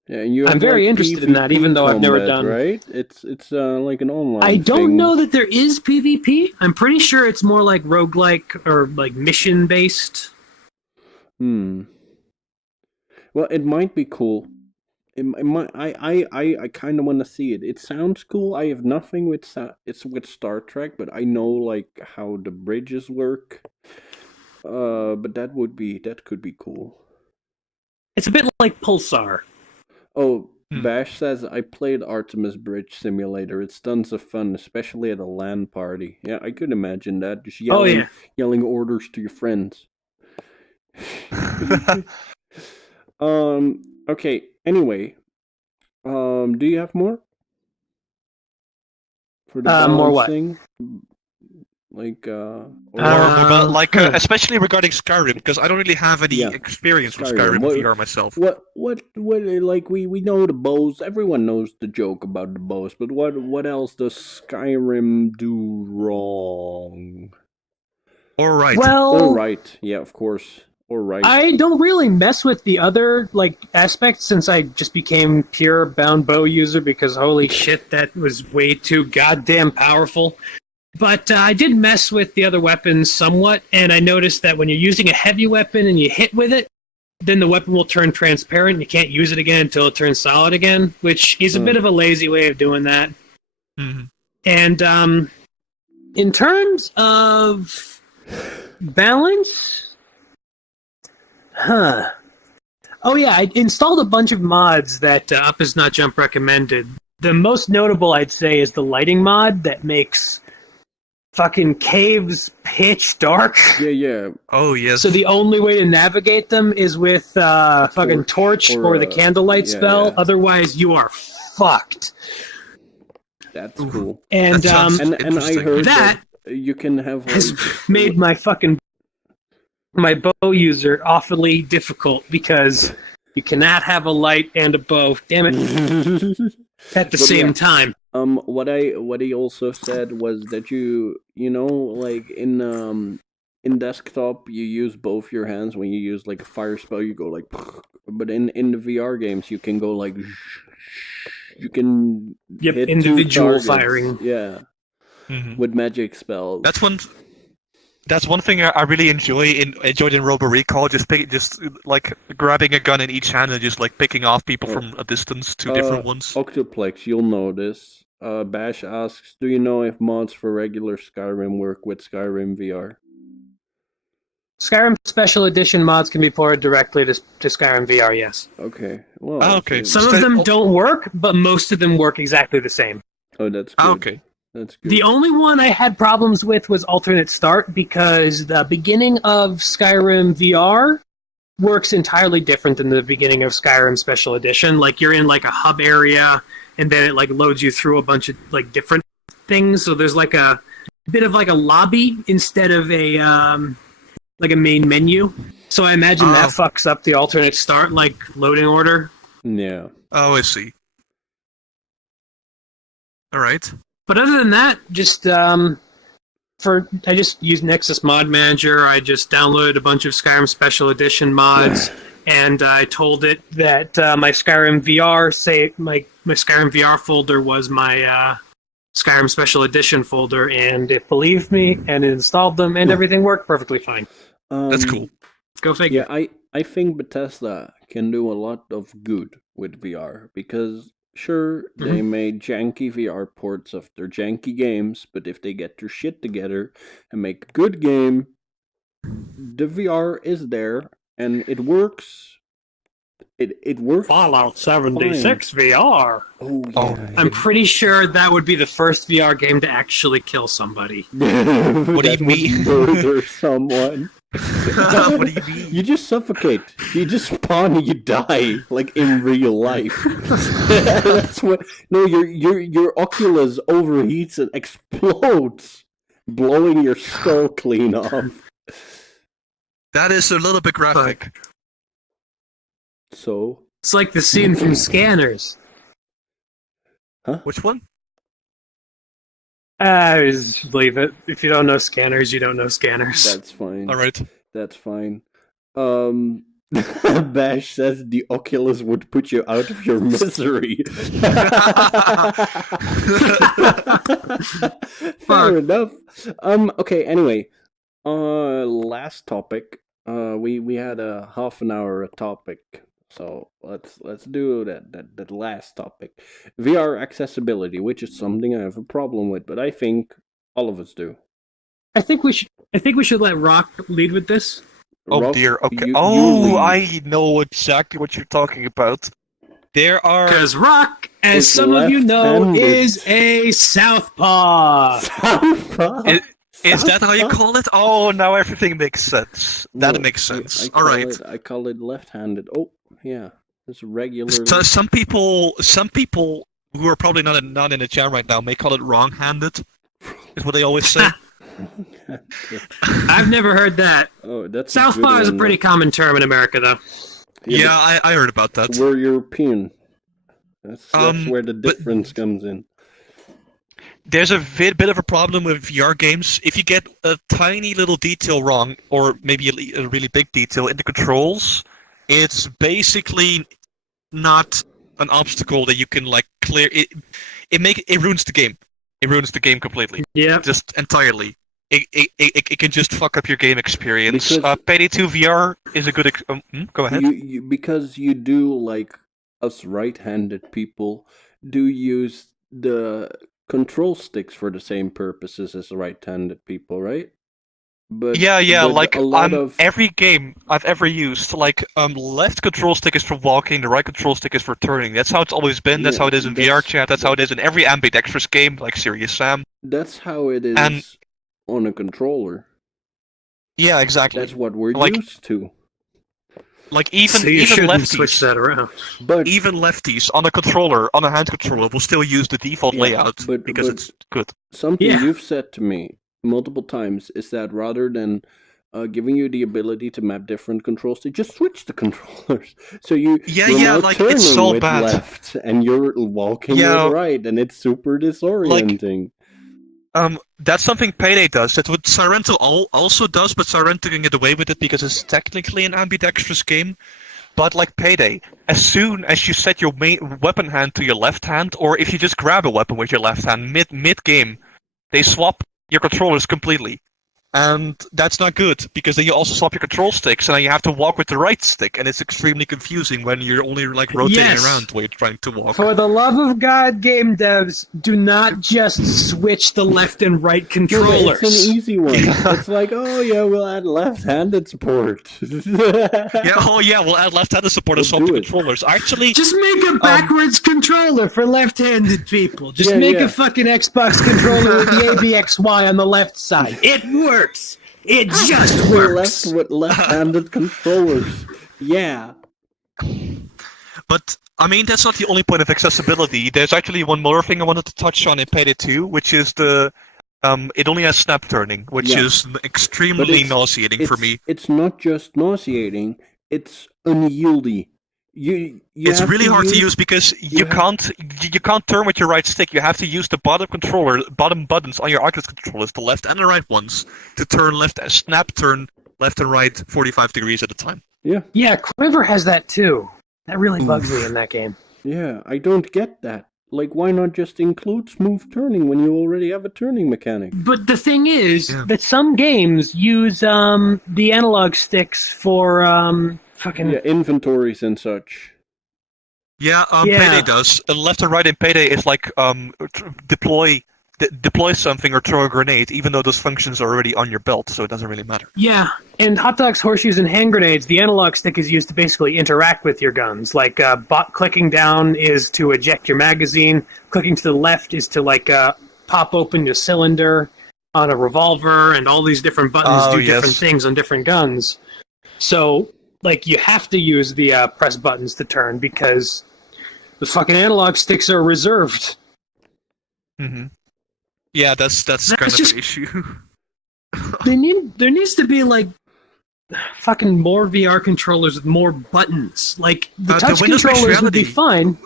Yeah, I'm very interested in that, even though I've never done. Right? It's like an online. I don't thing. know that there is PvP. I'm pretty sure it's more like roguelike or like mission based. Well, it might be cool. It might. I kind of want to see it. It sounds cool. I have nothing with it's with Star Trek, but I know like how the bridges work. But that could be cool. It's a bit like Pulsar. Oh, Bash says, I played Artemis Bridge Simulator. It's tons of fun, especially at a LAN party. Yeah, I could imagine that. Just yelling orders to your friends. Okay, anyway. Do you have more? For the more what? Like, especially regarding Skyrim, because I don't really have any experience with Skyrim VR myself. What, like, we know the bows, everyone knows the joke about the bows, but what else does Skyrim do wrong? Alright. Well, alright, yeah, of course. Alright. I don't really mess with the other, like, aspects since I just became pure bound bow user because holy shit, that was way too goddamn powerful. But I did mess with the other weapons somewhat, and I noticed that when you're using a heavy weapon and you hit with it, then the weapon will turn transparent and you can't use it again until it turns solid again, which is a bit of a lazy way of doing that. Mm-hmm. And in terms of balance, Oh yeah, I installed a bunch of mods that Up Is Not Jump recommended. The most notable, I'd say, is the lighting mod that makes fucking caves pitch dark. Yeah. Oh yes. So the only way to navigate them is with fucking torch or the candlelight spell. Yeah. Otherwise, you are fucked. That's cool. And And I heard that you can have has made my bow user awfully difficult because you cannot have a light and a bow. Damn it! At the same time. What he also said was that you know, like in desktop you use both your hands. When you use like a fire spell, you go like, but in the VR games you can go like, you can hit individual firing. Yeah, with magic spells. That's one thing I really enjoyed in Robo Recall. Just like grabbing a gun in each hand and just like picking off people from a distance to different ones. Octuplex, you'll know this. Bash asks, do you know if mods for regular Skyrim work with Skyrim VR? Skyrim Special Edition mods can be ported directly to Skyrim VR, yes. Okay. Well, okay. Some of them don't work, but most of them work exactly the same. Oh, that's good. Okay. That's good. The only one I had problems with was Alternate Start because the beginning of Skyrim VR works entirely different than the beginning of Skyrim Special Edition. Like you're in like a hub area, and then it like loads you through a bunch of like different things. So there's like a bit of like a lobby instead of a like a main menu. So I imagine that fucks up the Alternate Start like loading order. Yeah. Oh, I see. All right. But other than that, just I just used Nexus Mod Manager. I just downloaded a bunch of Skyrim Special Edition mods, and I told it that my Skyrim VR my Skyrim VR folder was my Skyrim Special Edition folder, and it believed me and it installed them, and everything worked perfectly fine. That's cool. Go figure. Yeah, I think Bethesda can do a lot of good with VR because. Sure, they made janky VR ports of their janky games, but if they get their shit together and make a good game, the VR is there and it works. It works. Fallout 76 VR. Oh, yeah. I'm pretty sure that would be the first VR game to actually kill somebody. What do you mean? Murder someone. What do you mean? You just suffocate. You just spawn and you die, like in real life. That's what. No, your Oculus overheats and explodes, blowing your skull clean off. That is a little bit graphic. So it's like the scene from Scanners. Huh? Which one? Just leave it. If you don't know Scanners, you don't know Scanners. That's fine. All right. That's fine. Bash says the Oculus would put you out of your misery. Fair enough. Okay, anyway. Last topic. We had a half an hour topic. So let's do that last topic. VR accessibility, which is something I have a problem with, but I think all of us do. I think we should let Rokk lead with this. Oh Rokk, dear. Okay. you I know exactly what you're talking about. There are Because Rokk, as Is some of you know, left-handed. is a southpaw. Is that how you call it? Oh, now everything makes sense. That makes sense. All right. I call it left-handed. Oh, yeah. It's regular. So some people who are probably not in the chat right now may call it wrong-handed. Is what they always say. I've never heard that. Oh, that's Southpaw is a one, pretty common term in America, though. Yeah, I heard about that. We're European. That's where the difference comes in. There's a bit of a problem with VR games. If you get a tiny little detail wrong, or maybe a really big detail in the controls, it's basically not an obstacle that you can like clear. It ruins the game. It ruins the game completely. Yeah. Just entirely. It can just fuck up your game experience. Because- Payday 2 VR is a good. Go ahead. Because you do, like us right-handed people, do use the control sticks for the same purposes as right-handed people, right? but like a lot of every game I've ever used, like left control stick is for walking, the right control stick is for turning. That's how it's always been. That's how it is in VR chat. That's how it is in every ambidextrous game, like Serious Sam. That's how it is And on a controller. yeah, exactly. That's what we're Like, used to. Like even So you even shouldn't lefties, switch that around. But even lefties on a controller, on a hand controller, will still use the default layout because it's good. something Yeah. you've said to me multiple times is that rather than giving you the ability to map different control sticks, just switch the controllers. So you're now like turning it's so with bad. left and you're walking Yeah. with right, and it's super disorienting. That's something Payday does. That's what Sorrento also does, but Sorrento can get away with it because it's technically an ambidextrous game. But like Payday, as soon as you set your main weapon hand to your left hand, or if you just grab a weapon with your left hand mid game, they swap your controllers completely. And that's not good, because then you also swap your control sticks, and then you have to walk with the right stick, and it's extremely confusing when you're only like rotating Yes. around while you're trying to walk. For the love of God, game devs, do not just switch the left and right controllers. It's an easy one. It's like, oh yeah, we'll add left-handed support. We'll add left-handed support and We'll swap the do it. controllers. Actually, Just make a backwards controller for left-handed people. Just Yeah, make yeah. a fucking Xbox controller with the ABXY on the left side. It works. It just We're works. left with left-handed controllers. Yeah. but I mean, that's not the only point of accessibility. There's actually one more thing I wanted to touch on in Payday 2, which is the it only has snap turning, which Yeah. is But extremely nauseating for me. It's not just nauseating; it's unyieldy. It's have really hard to use because you can't turn with your right stick. You have to use the bottom buttons on your Oculus controllers, the left and the right ones, to turn snap turn left and right 45 degrees at a time. Yeah, Quiver has that too. That really bugs me in that game. Yeah, I don't get that. Like, why not just include smooth turning when you already have a turning mechanic? But the thing is Yeah. that some games use the analog sticks for fucking. Yeah, inventories and such. Yeah, Yeah. Payday does. Left and right in Payday is like deploy something or throw a grenade, even though those functions are already on your belt, so it doesn't really matter. Yeah, in hot dogs, horseshoes, and hand grenades, the analog stick is used to basically interact with your guns. Like, clicking down is to eject your magazine. Clicking to the left is to pop open your cylinder on a revolver, and all these different buttons do different things on different guns. So, like, you have to use the press buttons to turn because the fucking analog sticks are reserved. Mm-hmm. Yeah, that's kind of just- an issue. There needs to be like fucking more VR controllers with more buttons. Like the touch the Windows Mixed controllers would be Reality- fine.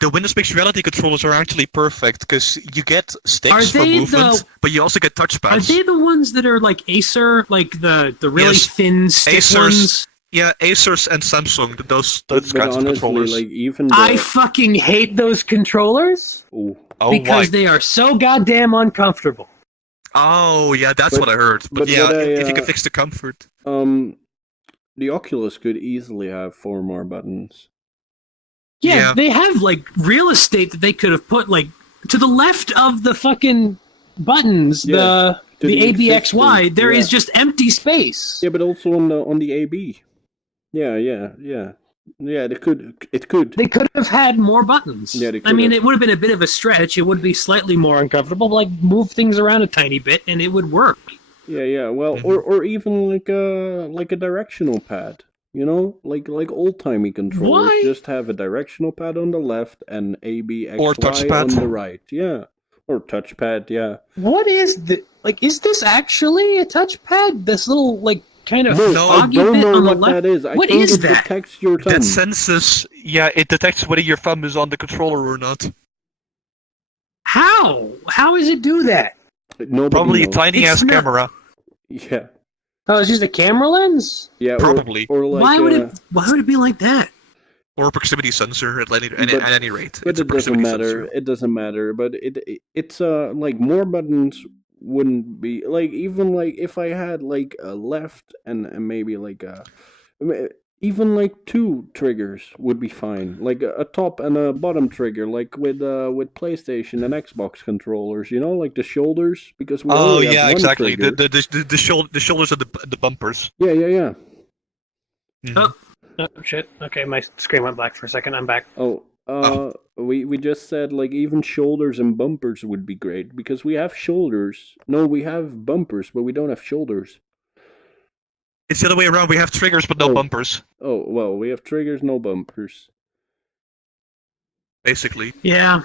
The Windows Mixed Reality controllers are actually perfect because you get Are sticks for they movement, but you also get touchpads. Are they the ones that are like Acer, like the really Yes. thin stick Acer's- ones? Yeah, Acer's and Samsung, those But kinds of honestly, controllers. like even I fucking hate those controllers oh, because why? they are so goddamn uncomfortable. Oh, yeah, that's But- what I heard. But but yeah, what I, if you can fix the comfort. the Oculus could easily have 4 more buttons. Yeah, Yeah. they have like real estate that they could have put like to the left of the fucking buttons, Yeah, to the the ABXY. existing, There is yeah. just empty space. Yeah, but also on the AB. Yeah. Yeah, it could. They could have had more buttons. Yeah, they I mean, could have. it would have been a bit of a stretch. It would be slightly more uncomfortable, but like move things around a tiny bit, and it would work. Yeah. Well, or even like a directional pad. You know, like old timey controllers Why? just have a directional pad on the left and AB XY Or touchpad. on the right. Yeah, or touchpad. Yeah. What is the like? Is this actually a touchpad? This little like kind of No, I foggy don't bit know on the what left. that is. I What think is it that? detects your thumb. That senses, it detects whether your thumb is on the controller or not. How? How does it do that? Nobody Probably a knows. tiny ass It's not- camera. Yeah. Oh, it's just a camera lens. Yeah. Probably. Or like. Why would it? Why would it be like that? Or a proximity sensor at any rate. But It's a it doesn't proximity matter. sensor. It doesn't matter. But it's like more buttons wouldn't be like even like if I had like a left and maybe like a even like 2 triggers would be fine, like a top and a bottom trigger, like with PlayStation and Xbox controllers. You know, like the shoulders, because we Oh only have yeah, one exactly. trigger. The shoulders are the bumpers. Yeah, yeah, yeah. Oh, shit. Okay, my screen went black for a second. I'm back. We just said like even shoulders and bumpers would be great, because we have shoulders. No, we have bumpers, but we don't have shoulders. It's the other way around. We have triggers but no bumpers. Oh, well, we have triggers, no bumpers. Basically. Yeah.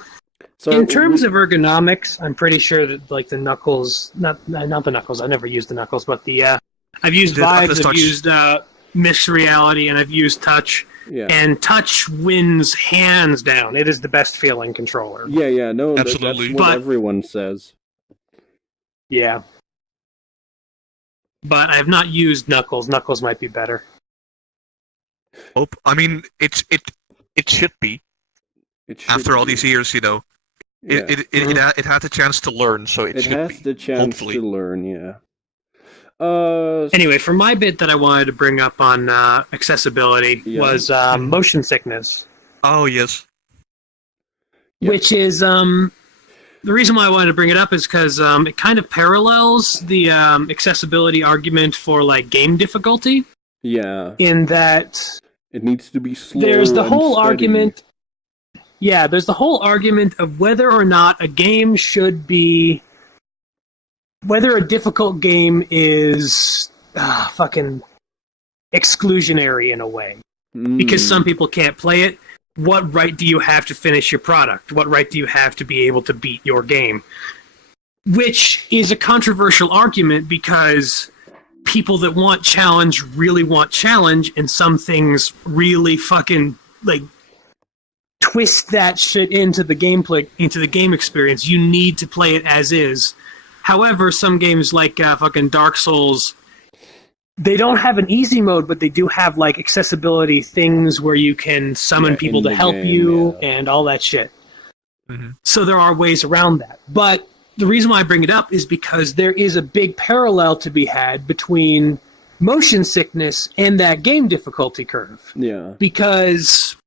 So in terms of ergonomics, I'm pretty sure that like the knuckles, not the knuckles. I never used the knuckles, but I've used Vives, I've used mixed reality, and I've used touch. Yeah. And touch wins hands down. It is the best feeling controller. Yeah, no, absolutely. That's what everyone says. Yeah. But I have not used Knuckles. Knuckles might be better. I mean, it should be. After all these years, you know, yeah. it had the chance to learn, so it should has be, the chance hopefully. to learn. Yeah. Anyway, for my bit that I wanted to bring up on accessibility was motion sickness. Oh yes. Which is the reason why I wanted to bring it up is because it kind of parallels the accessibility argument for like game difficulty. Yeah. In that it needs to be slow. There's the whole steady. argument. Yeah, there's the whole argument of whether or not a game should be. Whether a difficult game is fucking exclusionary in a way. Because some people can't play it. What right do you have to finish your product? What right do you have to be able to beat your game? Which is a controversial argument because people that want challenge really want challenge, and some things really fucking like twist that shit into the gameplay, into the game experience. You need to play it as is. However, some games like fucking Dark Souls, they don't have an easy mode, but they do have like accessibility things where you can summon people to help you and all that shit. Mm-hmm. So there are ways around that. But the reason why I bring it up is because there is a big parallel to be had between motion sickness and that game difficulty curve. Yeah. Because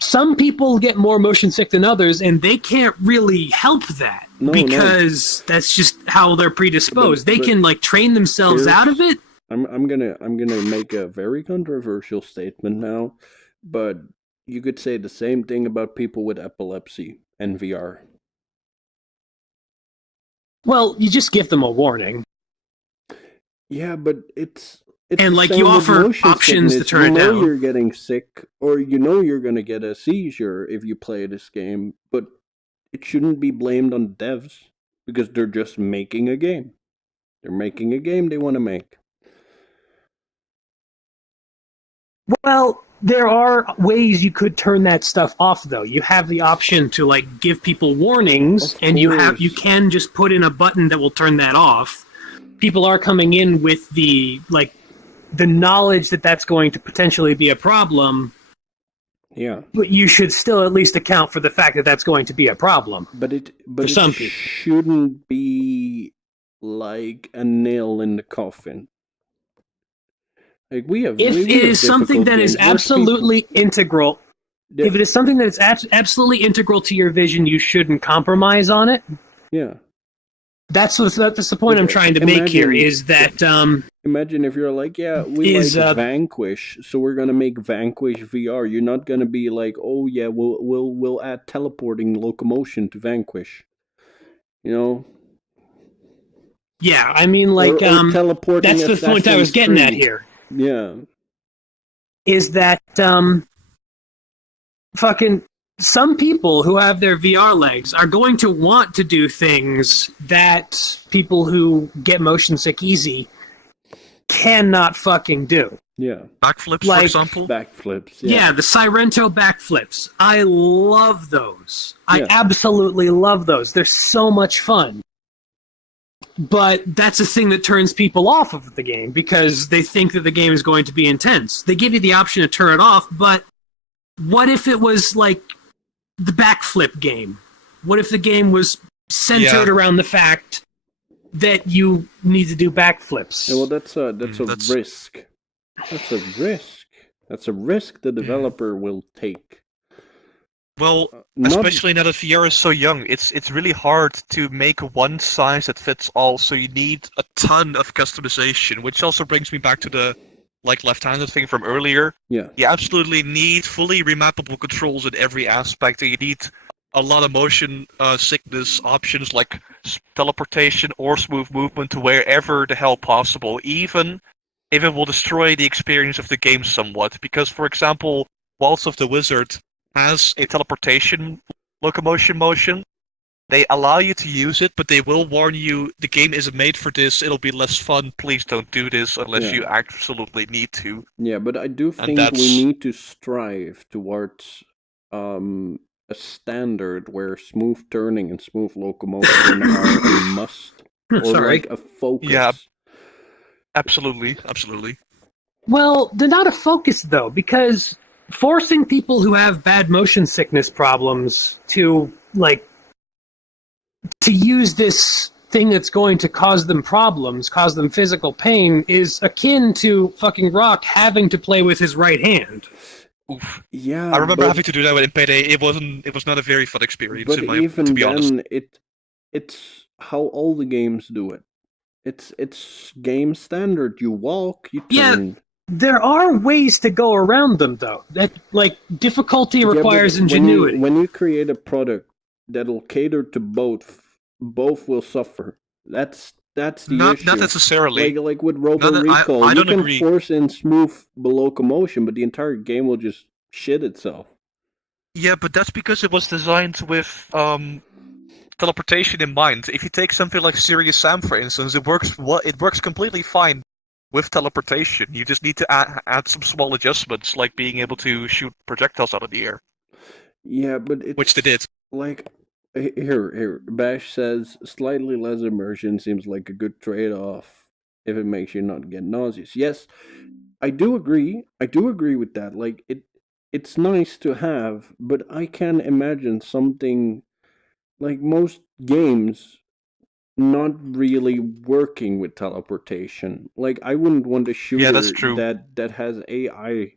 some people get more motion sick than others, and they can't really help that because that's just how they're predisposed. They can like train themselves out of it. I'm gonna make a very controversial statement now, but you could say the same thing about people with epilepsy and VR. Well, you just give them a warning. Yeah, but it's and like you offer options to turn it down. You know you're getting sick, or you know you're going to get a seizure if you play this game, but it shouldn't be blamed on devs because they're just making a game. They're making a game they want to make. Well, there are ways you could turn that stuff off, though. You have the option to like give people warnings, and you can just put in a button that will turn that off. People are coming in with the knowledge that that's going to potentially be a problem. Yeah. But you should still at least account for the fact that that's going to be a problem. But it shouldn't be like a nail in the coffin. Like if it is something that is absolutely integral, if it is something that is absolutely integral to your vision, you shouldn't compromise on it. Yeah. That's the point I'm trying to make here, is that imagine if you're like, yeah, we like Vanquish, so we're gonna make Vanquish VR. You're not gonna be like, oh yeah, we'll add teleporting locomotion to Vanquish. You know? Yeah, I mean, like, or that's the point I was getting at here. Yeah. Is that fucking some people who have their VR legs are going to want to do things that people who get motion sick easy cannot fucking do. Yeah. Backflips, for example? Backflips, yeah. The Sirento backflips. I love those. I absolutely love those. They're so much fun. But that's a thing that turns people off of the game because they think that the game is going to be intense. They give you the option to turn it off, but what if it was like the backflip game? What if the game was centered around the fact that you need to do backflips? Yeah, well, that's a risk. That's a risk. That's a risk the developer will take. Well, especially now that VR is so young, it's really hard to make one size that fits all. So you need a ton of customization, which also brings me back to the left-handed thing from earlier. Yeah. You absolutely need fully remappable controls in every aspect, and you need a lot of motion sickness options like teleportation or smooth movement to wherever the hell possible, even if it will destroy the experience of the game somewhat. Because, for example, Waltz of the Wizard has a teleportation locomotion motion. They allow you to use it, but they will warn you the game isn't made for this, it'll be less fun, please don't do this unless you absolutely need to. Yeah, but I do think we need to strive towards a standard where smooth turning and smooth locomotion are a must. Or like a focus. Yeah, absolutely. Well, they're not a focus, though, because forcing people who have bad motion sickness problems to use this thing that's going to cause them problems, cause them physical pain, is akin to fucking Rokk having to play with his right hand. Oof. Yeah, I remember having to do that in Payday. It was not a very fun experience. But even to be honest. it's how all the games do it. It's game standard. You walk, you turn. Yeah. There are ways to go around them, though. That difficulty requires ingenuity. When you create a product that'll cater to both will suffer. That's the issue. Not necessarily. Like with Robo Recall, you can force in smooth locomotion, but the entire game will just shit itself. Yeah, but that's because it was designed with teleportation in mind. If you take something like Serious Sam, for instance, it works completely fine with teleportation. You just need to add some small adjustments, like being able to shoot projectiles out of the air. Yeah, but which they did. Like, here, Bash says slightly less immersion seems like a good trade-off if it makes you not get nauseous. Yes, I do agree. I do agree with that. Like, it's nice to have, but I can imagine something like most games not really working with teleportation. Like, I wouldn't want a shooter that has AI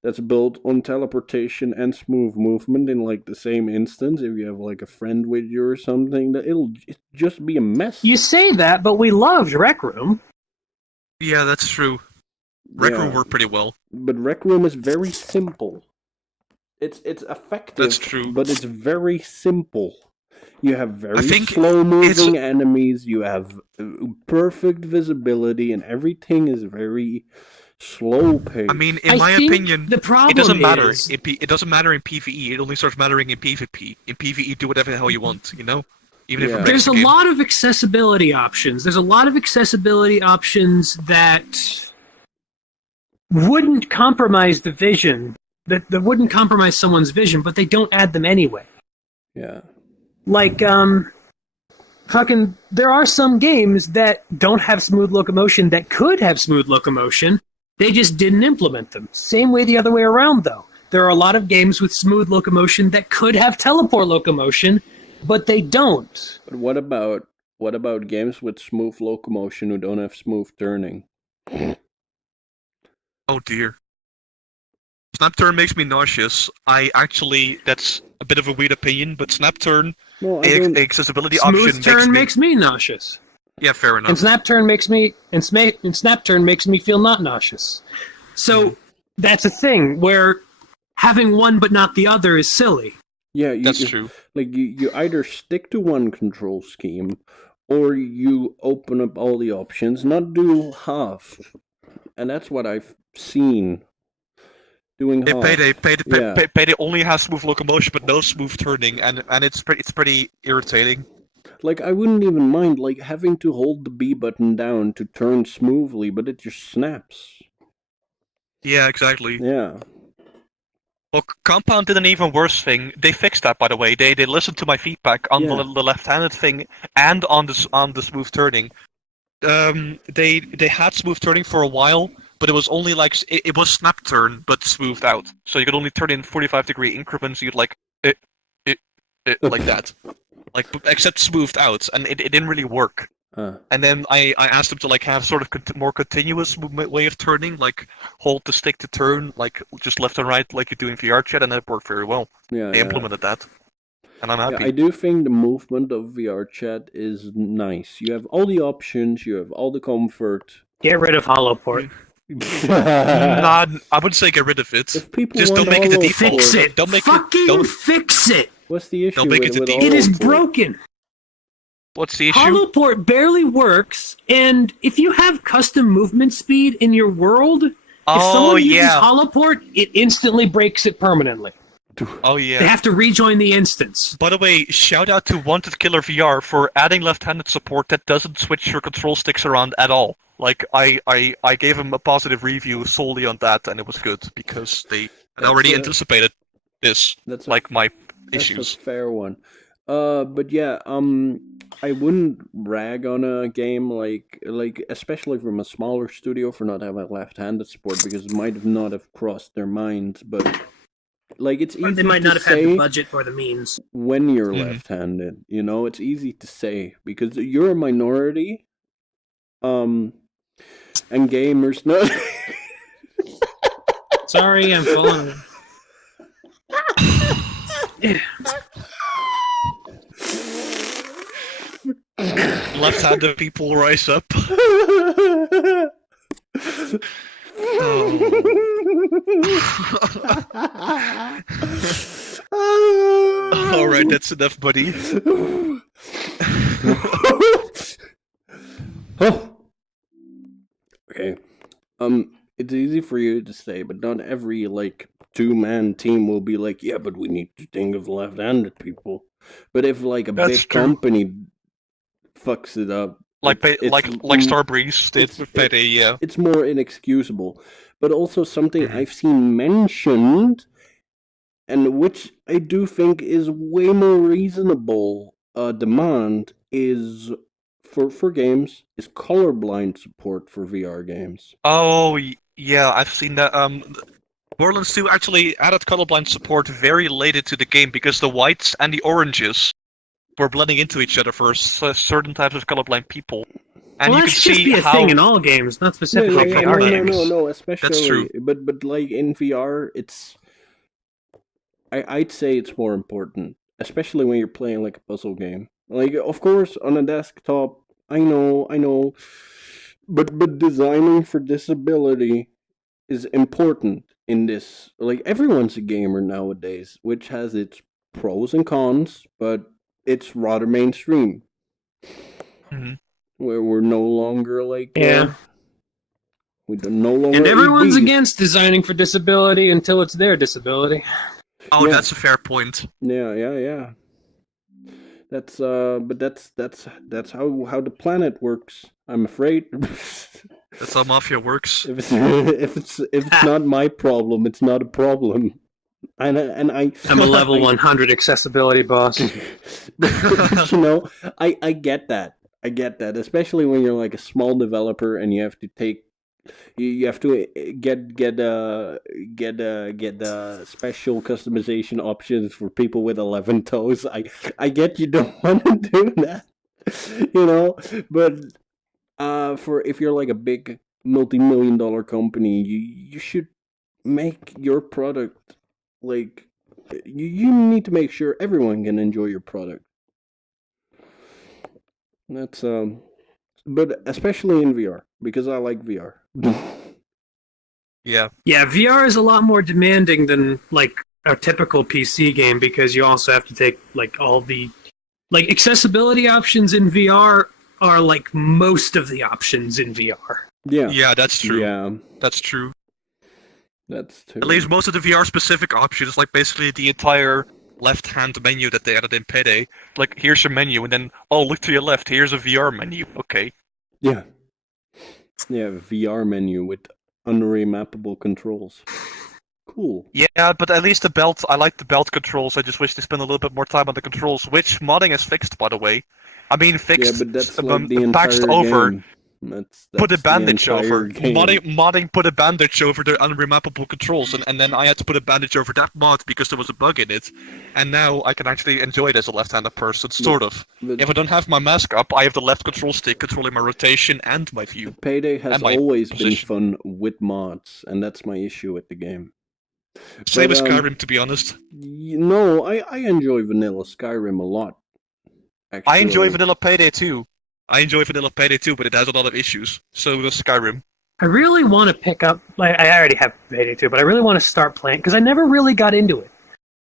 that's built on teleportation and smooth movement in like the same instance. If you have like a friend with you or something, it'll just be a mess. You say that, but we loved Rec Room. Yeah, that's true. Rec Room worked pretty well. But Rec Room is very simple. It's effective. That's true. But it's very simple. You have very slow-moving enemies, you have perfect visibility, and everything is very slow-paced. I mean, in my opinion, it doesn't matter. It doesn't matter in PvE, it only starts mattering in PvP. In PvE, do whatever the hell you want, you know? Even if it There's a lot of accessibility options. There's a lot of accessibility options that wouldn't compromise the vision, that wouldn't compromise someone's vision, but they don't add them anyway. Yeah. Like, there are some games that don't have smooth locomotion that could have smooth locomotion. They just didn't implement them. Same way the other way around, though. There are a lot of games with smooth locomotion that could have teleport locomotion, but they don't. But what about games with smooth locomotion who don't have smooth turning? Oh dear. Snap turn makes me nauseous. That's a bit of a weird opinion, but snap turn, accessibility option, smooth turn makes me nauseous. Yeah, fair enough. And snap turn makes me feel not nauseous. So that's a thing where having one but not the other is silly. Yeah, that's true. Like you either stick to one control scheme, or you open up all the options, not do half. And that's what I've seen. Doing half. Payday only has smooth locomotion but no smooth turning, and it's pretty irritating. Like, I wouldn't even mind like having to hold the B button down to turn smoothly, but it just snaps. Yeah, exactly. Yeah. Well, Compound did an even worse thing. They fixed that, by the way. They listened to my feedback on the left-handed thing and on the smooth turning. They had smooth turning for a while, but it was only like it was snap turn but smoothed out. So you could only turn in 45-degree increments. You'd like like that, like except smoothed out, and it didn't really work. And then I asked them to like have sort of more continuous way of turning, like hold the stick to turn, like just left and right, like you do in VR chat, and that worked very well. Yeah, They implemented that, and I'm happy. I do think the movement of VR chat is nice. You have all the options, you have all the comfort. Get rid of HoloPort. Not, I wouldn't say get rid of it. If people Just don't want make it the HoloPort- default. Fix it. Don't make Fucking it. Don't. fix it. What's the issue Don't make with, it the with default. It is HoloPort? broken. What's the issue? HoloPort barely works, and if you have custom movement speed in your world, if someone uses HoloPort, it instantly breaks it permanently. Oh yeah. They have to rejoin the instance. By the way, shout out to Wanted Killer VR for adding left-handed support that doesn't switch your control sticks around at all. Like I gave him a positive review solely on that, and it was good because they had already anticipated this. That's like my That's issues. a fair one. But yeah, I wouldn't rag on a game like especially from a smaller studio for not having left-handed support because it might have not have crossed their minds. But like it's easy Or they might to not have had say the budget or the means. when you're Mhm. left-handed. You know, it's easy to say because you're a minority. And gamers not. Sorry, I'm falling. Left-handed people rise up. Alright, that's enough, buddy. Okay. It's easy for you to say, but not every like 2-man team will be like, yeah, but we need to think of left-handed people. But if like a That's big true. company fucks it up, Like it's- like it's- Starbreeze did it's- with Payday, yeah. it's more inexcusable. But also something Mhm. I've seen mentioned, and which I do think is way more reasonable demand, is for games, is colorblind support for VR games. Oh, yeah, I've seen that. Borderlands 2 actually added colorblind support very late into the game because the whites and the oranges were blending into each other for certain types of colorblind people. And Well, you that can should just see be a how... thing in all games, not specifically yeah, VR no, games. No, especially. true. But like in VR, I'd say it's more important, especially when you're playing like a puzzle game. Like, of course, on a desktop, I know, but designing for disability is important in this. Like, everyone's a gamer nowadays, which has its pros and cons, but it's rather mainstream. Mhm. Where we're no longer like Yeah. we don't no longer And everyone's ADs. against designing for disability until it's their disability. Oh, Yeah. that's a fair point. Yeah. That's but that's how the planet works. I'm afraid. That's how Mafia works. if it's not my problem, it's not a problem. And I I'm a level 100 accessibility boss. But, you know, I get that. I get that, especially when you're like a small developer and you have to take, you have to get special customization options for people with 11 toes. I get you don't want to do that, you know, but for if you're like a big multi-million-dollar company, you should make your product like you need to make sure everyone can enjoy your product. That's but especially in VR because I like VR. Yeah. Yeah, VR is a lot more demanding than like a typical PC game because you also have to take like all the like accessibility options in VR are like most of the options in VR. Yeah. Yeah, that's true. Yeah. That's true. That's true. At least most of the VR specific options, like basically the entire left-hand menu that they added in Payday. Like, here's your menu, and then, oh, look to your left, here's a VR menu. Okay. Yeah. Yeah, VR menu with unremappable controls. Cool. Yeah, but at least the belt, I like the belt controls. I just wish they spent a little bit more time on the controls, which modding is fixed, by the way. I mean, fixed, Yeah, but that's like the patched entire over. game. That's put a the bandage entire over. game. Modding put a bandage over the unremappable controls, and then I had to put a bandage over that mod because there was a bug in it. And now I can actually enjoy it as a left-handed person, sort of. But If I don't have my mask up, I have the left control stick controlling my rotation and my view. Payday has and my always position. been fun with mods, and that's my issue with the game. Same as But, Skyrim, to be honest. No, I enjoy vanilla Skyrim a lot. Actually. I enjoy Vanilla Payday too. But it has a lot of issues. So does Skyrim. I really want to pick up. Like, I already have Payday 2, but I really want to start playing because I never really got into it.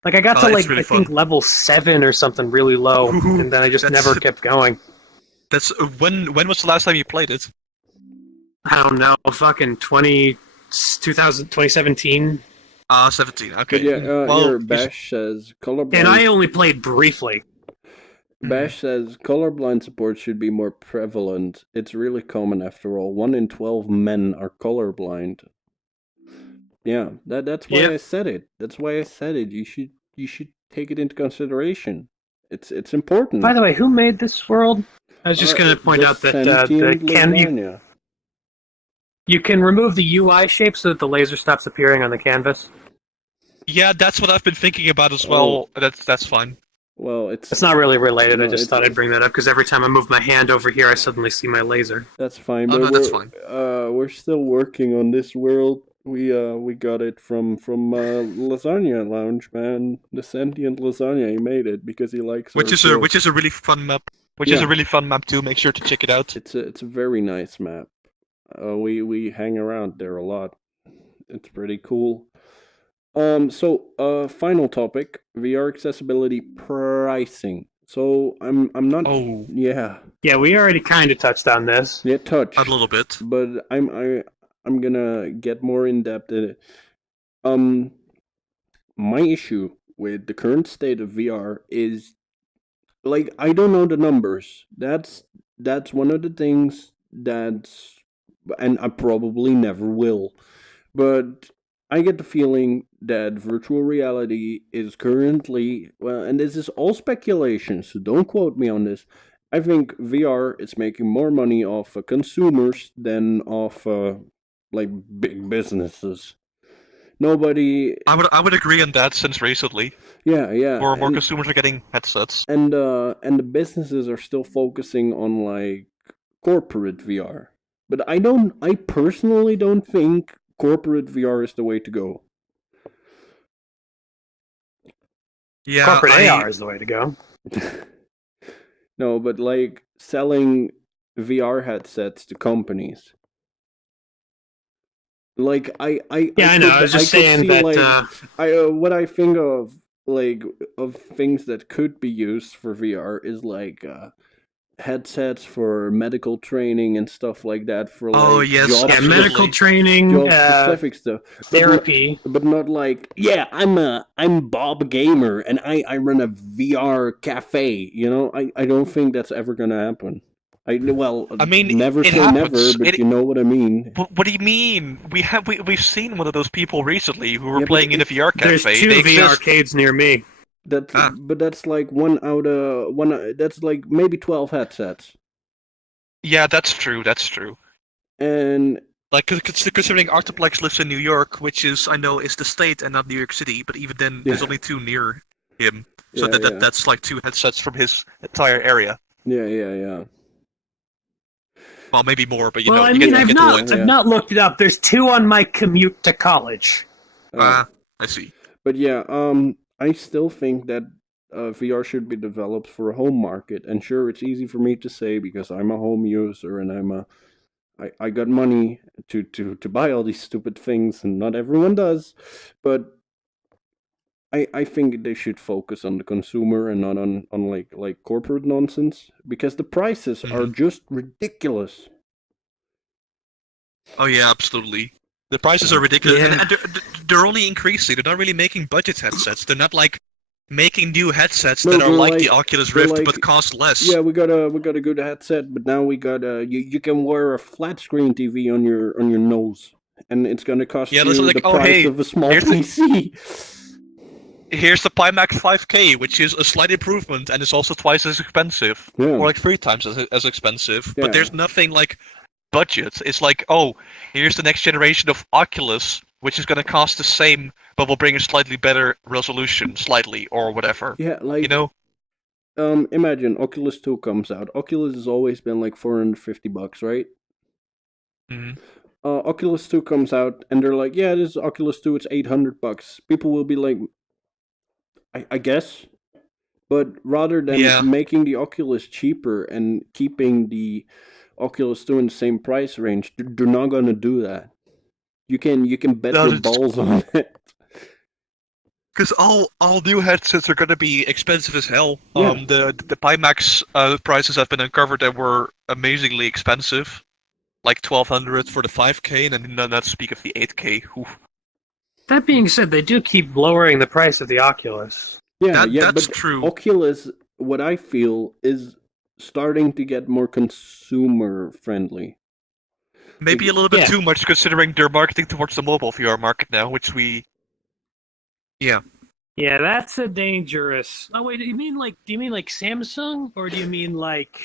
Like I got to it's really I think level 7 or something really low, Ooh, and then I just never kept going. That's when was the last time you played it? I don't know, fucking 2017. 17. Okay. But yeah, well, here Bash says colorblind. And I only played briefly. Bash says colorblind support should be more prevalent. It's really common after all. 1 in 12 men are colorblind. Yeah, that's why I said it. That's why I said it. You should take it into consideration. It's important. By the way, who made this world? I was just going to point out that you can remove the UI shape so that the laser stops appearing on the canvas. Yeah, that's what I've been thinking about as well. That's fine. Well, it's not really related. I just thought I'd bring that up because every time I move my hand over here, I suddenly see my laser. That's fine. Oh, But no, that's fine. We're still working on this world. We got it from Lasagna Lounge, man. The sentient lasagna. He made it because he likes. Which is a really fun map. Is a really fun map too. Make sure to check it out. It's a very nice map. We hang around there a lot. It's pretty cool. Final topic: VR accessibility pricing. So I'm not. Oh. Yeah. Yeah, we already kind of touched on this. Yeah, touched A little bit. But I'm gonna get more in depth in it. My issue with the current state of VR is, like, I don't know the numbers. That's one of the things and I probably never will. But I get the feeling that virtual reality is currently, well, and this is all speculation, so don't quote me on this. I think VR is making more money off consumers than off like big businesses. Nobody. I would agree on that since recently. Yeah. More consumers are getting headsets. And the businesses are still focusing on like corporate VR. But I personally don't think corporate VR is the way to go. Yeah, corporate AR is the way to go. No, but like selling VR headsets to companies. Like I know. I was just saying that what I think of things that could be used for VR is like headsets for medical training and stuff like that for like medical training, job specific stuff, therapy, but not like I'm Bob Gamer and I run a VR cafe. You know, I don't think that's ever gonna happen. I mean, never say happens. never, but you know what I mean. What do you mean? We've seen one of those people recently who were playing in a VR cafe. There's 2 VR arcades near me. But that's like that's like maybe 12 headsets. Yeah, that's true. And like considering Octuplex lives in New York, which is the state and not New York City, but even then there's only 2 near him. So that's like 2 headsets from his entire area. Yeah. Well, maybe more, but I've not looked it up. There's 2 on my commute to college. I see. But yeah, I still think that VR should be developed for a home market. And sure, it's easy for me to say because I'm a home user and I got money to buy all these stupid things, and not everyone does. But I think they should focus on the consumer and not on like corporate nonsense, because the prices are just ridiculous. Oh yeah, absolutely. The prices are ridiculous, and they're only increasing. They're not really making budget headsets. They're not like making new headsets that are like the Oculus Rift but cost less. Yeah, we got a good headset, but now we got you can wear a flat screen TV on your nose, and it's gonna cost you the price of a small PC. Here's the Pimax 5K, which is a slight improvement, and it's also twice as expensive, or like 3 times as expensive. Yeah. But there's nothing like budget. It's like, oh, here's the next generation of Oculus, which is going to cost the same, but will bring a slightly better resolution, slightly, or whatever. Yeah, like, you know? Imagine Oculus 2 comes out. Oculus has always been like $450, right? Mm-hmm. Oculus 2 comes out, and they're like, yeah, this is Oculus 2, it's $800. People will be like, I guess. But rather than making the Oculus cheaper and keeping the Oculus 2 in the same price range, they're not gonna do that. You can bet your balls on it. Because all new headsets are going to be expensive as hell. Yeah. The Pimax prices have been uncovered that were amazingly expensive, like 1,200 for the 5K, and then not speak of the 8K. Oof. That being said, they do keep lowering the price of the Oculus. Yeah, that's but true. Oculus, what I feel, is starting to get more consumer friendly. Maybe a little bit too much, considering they're marketing towards the mobile VR market now, which we. Yeah. Yeah, that's a dangerous. Oh wait, do you mean like Samsung, or do you mean like?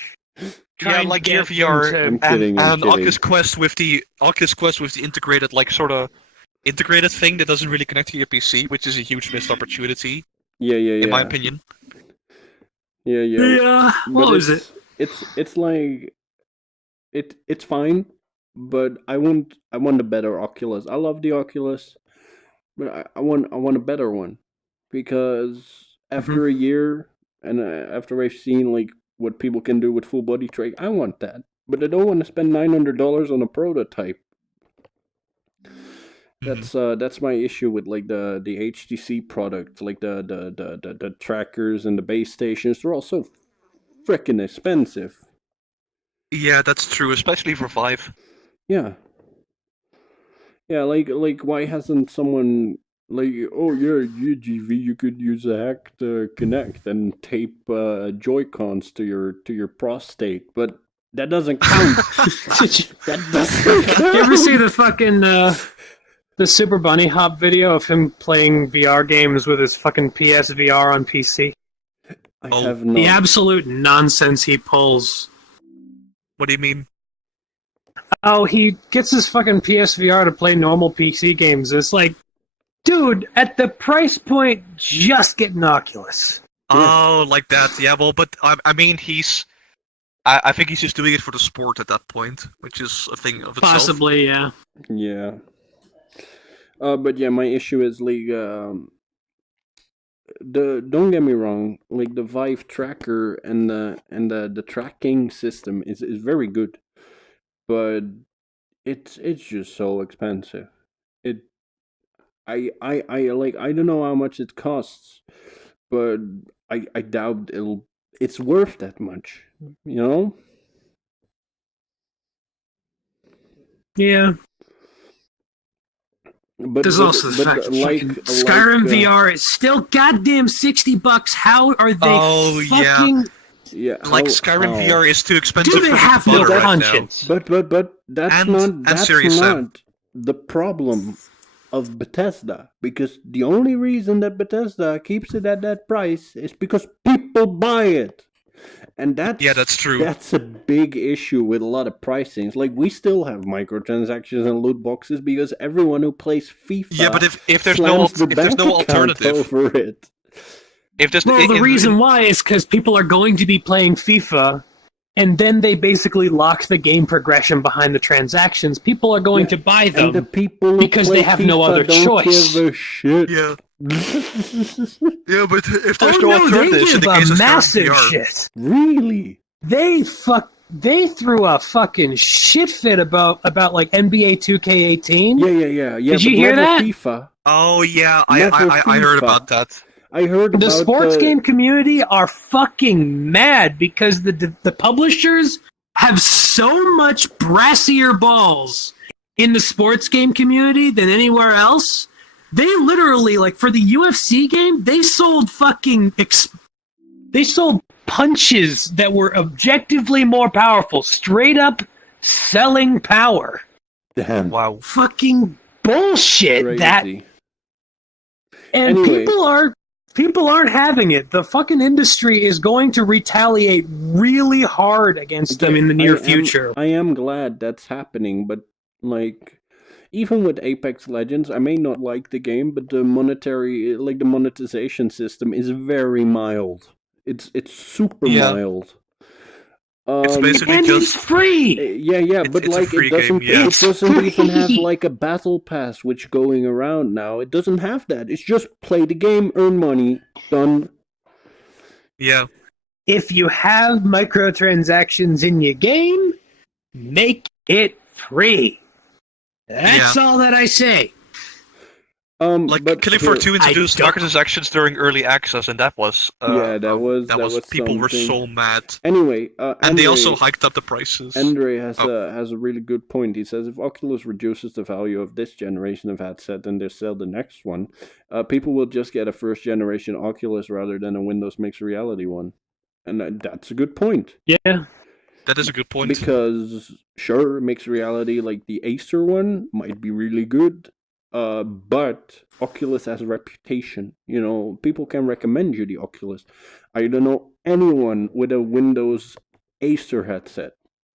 Like Gear VR I'm kidding. Oculus Quest with the integrated integrated thing that doesn't really connect to your PC, which is a huge missed opportunity. Yeah. In my opinion. Yeah. Yeah. What was it? It's like it's fine, but I want a better Oculus. I love the Oculus, but I want a better one, because after a year and after I've seen like what people can do with full body track, I want that. But I don't want to spend $900 on a prototype. That's my issue with like the HTC product, like the trackers and the base stations. They're all so freaking expensive. Yeah, that's true, especially for Vive. Yeah, like why hasn't someone like, oh yeah, UGV, you could use a hack to connect and tape Joy-Cons to your prostate, but that doesn't count. That doesn't count. You ever see the fucking the Super Bunny Hop video of him playing VR games with his fucking PSVR on PC? I have not. The absolute nonsense he pulls. What do you mean? Oh, he gets his fucking PSVR to play normal PC games. It's like, dude, at the price point, just get an Oculus. Oh, like that. Yeah, well, but I mean, I think he's just doing it for the sport at that point, which is a thing of itself. Possibly, yeah. Yeah. But yeah, my issue is like, don't get me wrong, like the Vive tracker and the tracking system is very good, but it's just so expensive. I don't know how much it costs, but I doubt it's worth that much, you know? Yeah. But there's also the fact that Skyrim VR is still goddamn $60. How are they fucking... Yeah, like Skyrim VR is too expensive. Do they have no conscience? But that's not the problem of Bethesda, because the only reason that Bethesda keeps it at that price is because people buy it. And that's true. That's a big issue with a lot of pricings. Like, we still have microtransactions and loot boxes because everyone who plays FIFA, but if there's no alternative over it. The reason why is because people are going to be playing FIFA, and then they basically lock the game progression behind the transactions. People are going to buy them, and the people because they have FIFA no other don't choice. Give a shit. Yeah. Yeah, but if there's no alternative, they give a massive shit. Really? They threw a fucking shit fit about like NBA 2K18. Yeah. Did you hear that? FIFA. Oh yeah, I heard about that. I heard the sports game community are fucking mad because the publishers have so much brassier balls in the sports game community than anywhere else. They literally, like, for the UFC game, they sold punches that were objectively more powerful. Straight up selling power. Damn. Wow. Fucking bullshit. Crazy. And anyway, people are People aren't having it. The fucking industry is going to retaliate really hard against them in the near future. I am glad that's happening, but like, even with Apex Legends, I may not like the game, but the monetization system is very mild. It's super mild. It's basically and just it's free. But it's a like free it doesn't game, yeah. it doesn't even have like a battle pass which going around now. It doesn't have that. It's just play the game, earn money, done. Yeah. If you have microtransactions in your game, make it free. That's all that I say. Killing Floor 2 introduced microtransactions during early access, and that was people were so mad. Anyway, and they also hiked up the prices. Andre has a really good point. He says if Oculus reduces the value of this generation of headset and they sell the next one, people will just get a first generation Oculus rather than a Windows mixed reality one, and that's a good point. Yeah. That is a good point. Because sure, mixed reality like the Acer one might be really good. But Oculus has a reputation. People can recommend you the Oculus. I don't know anyone with a Windows Acer headset.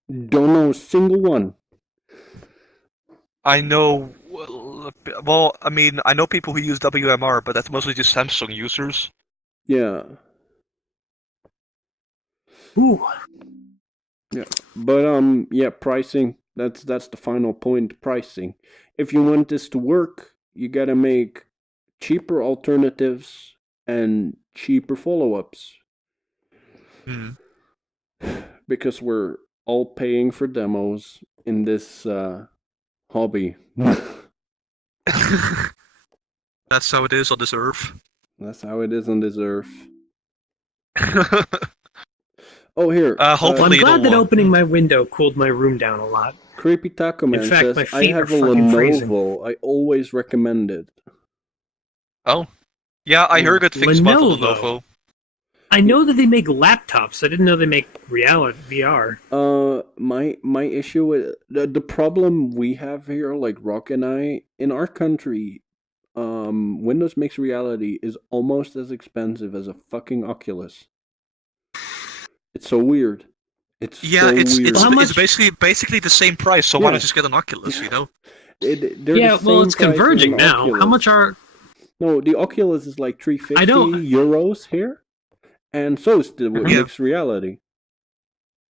Don't know a single one. I know. Well, I mean, I know people who use WMR, but that's mostly just Samsung users. Yeah. Ooh. Yeah, but pricing. That's the final point. Pricing. If you want this to work, you gotta make cheaper alternatives and cheaper follow-ups. Because we're all paying for demos in this hobby. That's how it is on this earth. That's how it is on this earth. Oh, here. I'm glad that opening my window cooled my room down a lot. Creepy Taco Man fact, says, my I feet have are a fucking Lenovo. freezing. I always recommend it. Oh. Yeah, I heard good things about the Lenovo. I know that they make laptops. I didn't know they make reality VR. My issue with the problem we have here, like Rokk and I, in our country, Windows Mixed Reality is almost as expensive as a fucking Oculus. It's so weird. It's weird. It's basically the same price. So why not just get an Oculus? It's converging now. Oculus. How much are? No, the Oculus is like €350 here, and so is the Mixed Reality.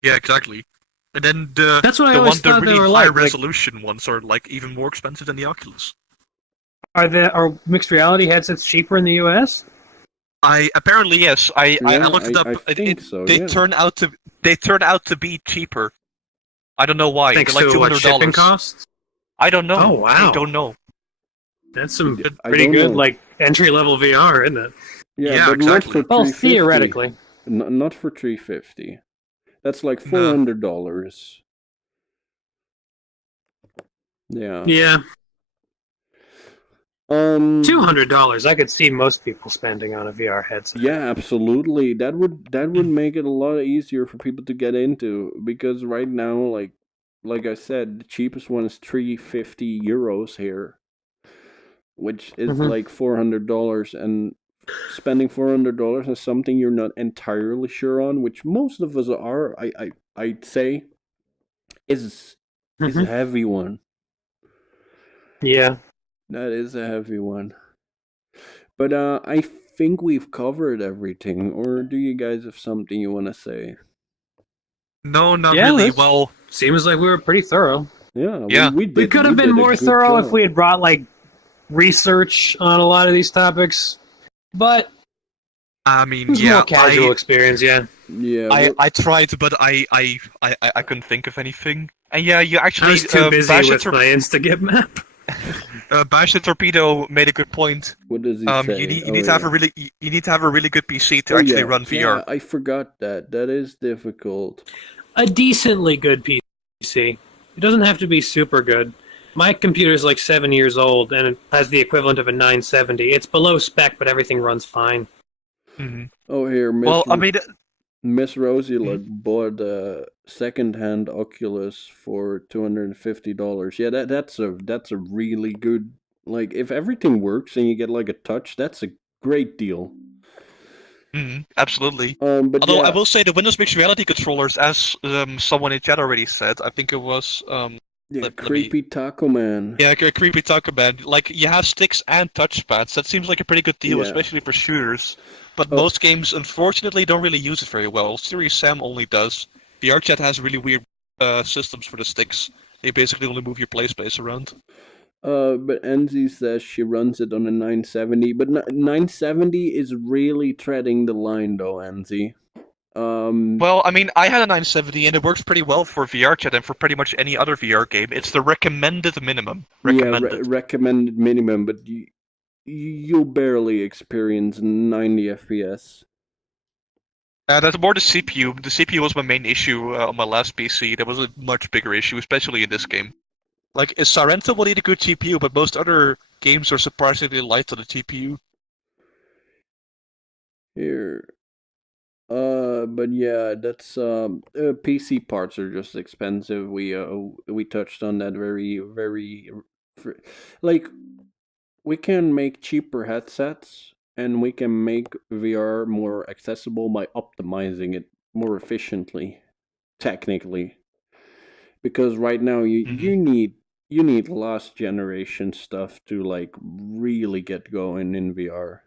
Yeah, exactly. And then that's what I always thought really they were high like. resolution ones are like even more expensive than the Oculus. Are mixed reality headsets cheaper in the US? Apparently yes. I looked it up. They turn out to be cheaper. I don't know why. Thanks They're like to shipping costs. I don't know. Oh wow. I don't know. That's some pretty good like entry level VR, isn't it? Yeah, but exactly. Not for theoretically. Not for $350. That's like $400. Yeah. Yeah. $200. I could see most people spending on a VR headset. Yeah, absolutely. That would make it a lot easier for people to get into, because right now, like I said, the cheapest one is €350 here, which is like $400, and spending $400 on something you're not entirely sure on, which most of us are, I'd say, is a heavy one. Yeah. That is a heavy one. But I think we've covered everything, or do you guys have something you want to say? No, not really. Well, seems like we were pretty thorough. Yeah. We could have been more thorough if we had brought like research on a lot of these topics. But I mean, it was more casual experience. Yeah. I tried, but I couldn't think of anything. And yeah, you actually I was too busy with my Instagit map. Bash the Torpedo made a good point. What does he say? You need to have a really good PC to actually run VR. Yeah, I forgot that. That is difficult. A decently good PC. It doesn't have to be super good. My computer is like 7 years old and it has the equivalent of a 970. It's below spec, but everything runs fine. Mm-hmm. Oh, here, Miss Rosie bought a second-hand Oculus for $250. Yeah, that's a really good. Like, if everything works and you get like a touch, that's a great deal. Absolutely. But Although I yeah, will say the Windows Mixed Reality controllers, as someone in chat already said, I think it was yeah, let me creepy Taco Man. yeah, creepy Taco Man. Like you have sticks and touchpads. That seems like a pretty good deal, Yeah. especially for shooters. But Oh. most games, unfortunately, don't really use it very well. Serious Sam only does. VRChat has really weird systems for the sticks. They basically only move your play space around. But Enzi says she runs it on a 970, but 970 is really treading the line, though, Enzi. Well, I mean, I had a 970 and it works pretty well for VRChat and for pretty much any other VR game. It's the recommended minimum. Recommended. Yeah, recommended minimum, but you'll barely experience 90 FPS. That's more the CPU. The CPU was my main issue on my last PC. That was a much bigger issue, especially in this game. Like, Sorrento will need a good GPU, but most other games are surprisingly light on the GPU. Here. But yeah, that's PC parts are just expensive. We touched on that very like we can make cheaper headsets and we can make VR more accessible by optimizing it more efficiently, technically. Because right now you need last generation stuff to like really get going in VR.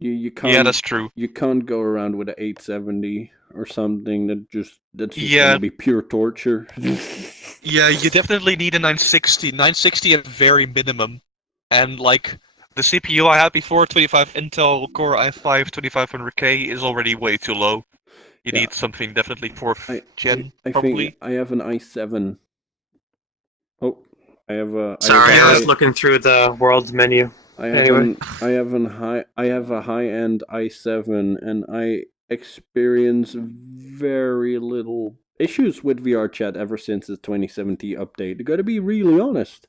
You can't. Yeah, that's true. You can't go around with an 870 or something that's just Yeah. gonna be pure torture. Yeah, you definitely need a 960. 960 at very minimum. And like the CPU I had before, 25 Intel Core i5 2500K, is already way too low. You Yeah. need something definitely 4th gen, I probably. think I have an i7. Oh, I have a. Sorry, I was looking through the world menu. I have I have a high-end i7, and I experience very little issues with VRChat ever since the 2017 update. I gotta be really honest.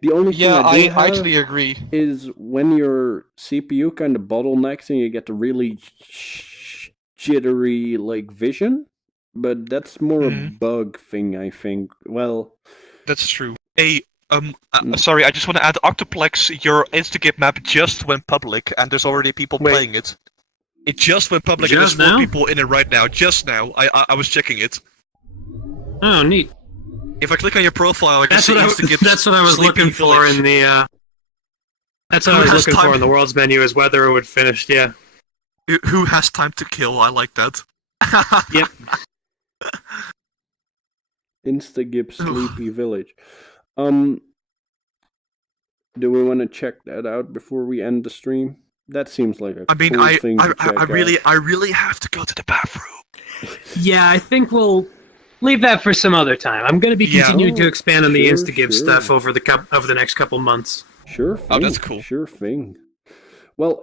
The only thing I actually agree. is when your CPU kind of bottlenecks and you get the really jittery like vision, but that's more a bug thing, I think. Well, that's true. Hey, sorry, I just want to add, Octuplex, your Instagip map just went public, and there's already people playing it. It just went public, and there's more people in it right now. Just now, I was checking it. Oh, neat. If I click on your profile, I can see Instagip. That's what I was looking for in the. That's what I was looking for in the world's menu, is whether it would finish. Yeah. Who has time to kill? I like that. Yep. Instagip Sleepy Village. Do we want to check that out before we end the stream? That seems like a cool thing to check out. I really have to go to the bathroom. Yeah, I think we'll leave that for some other time. I'm going to be continuing to expand on the Instagib stuff over the next couple months. Sure thing. Oh, that's cool. Sure thing. Well,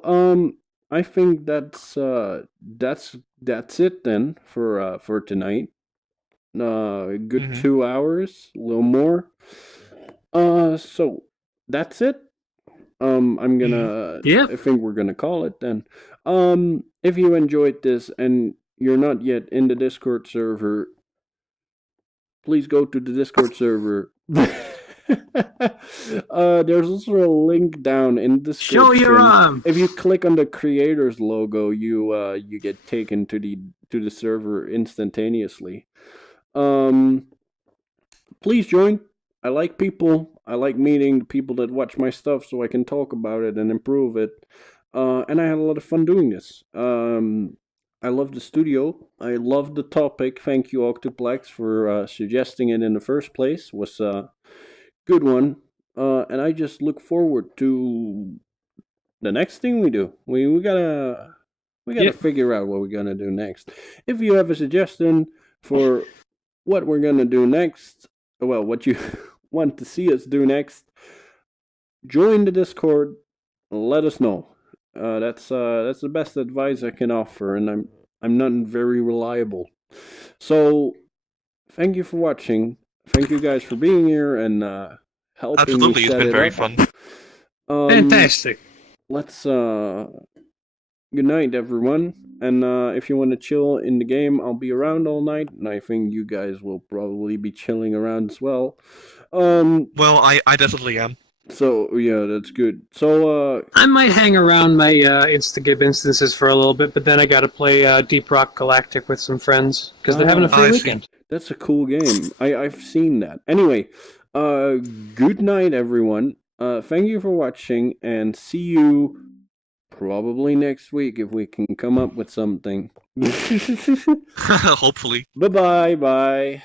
I think that's it then for tonight. Good 2 hours, a little more. So that's it. I'm gonna. I think we're gonna call it then. If you enjoyed this and you're not yet in the Discord server, please go to the Discord server. There's also a link down in the description. Show your arm. If you click on the creators logo, you get taken to the server instantaneously. Please join. I like people. I like meeting the people that watch my stuff so I can talk about it and improve it. And I had a lot of fun doing this. I love the studio. I love the topic. Thank you, Octuplex, for suggesting it in the first place. It was a good one. And I just look forward to the next thing we do. We gotta figure out what we're gonna do next. If you have a suggestion for what we're gonna do next, well, what you want to see us do next, join the Discord. Let us know. That's the best advice I can offer, and I'm not very reliable. So, thank you for watching. Thank you guys for being here and helping me set it's been very up. fun. Fantastic. Let's good night, everyone. And if you want to chill in the game, I'll be around all night, and I think you guys will probably be chilling around as well. Well, I definitely am. So yeah, that's good. So I might hang around my Instagib instances for a little bit, but then I gotta play Deep Rock Galactic with some friends because they're having a free I see. weekend. that's a cool game. I've seen that. Anyway, good night, everyone. Thank you for watching, and see you probably next week if we can come up with something. Hopefully. Bye.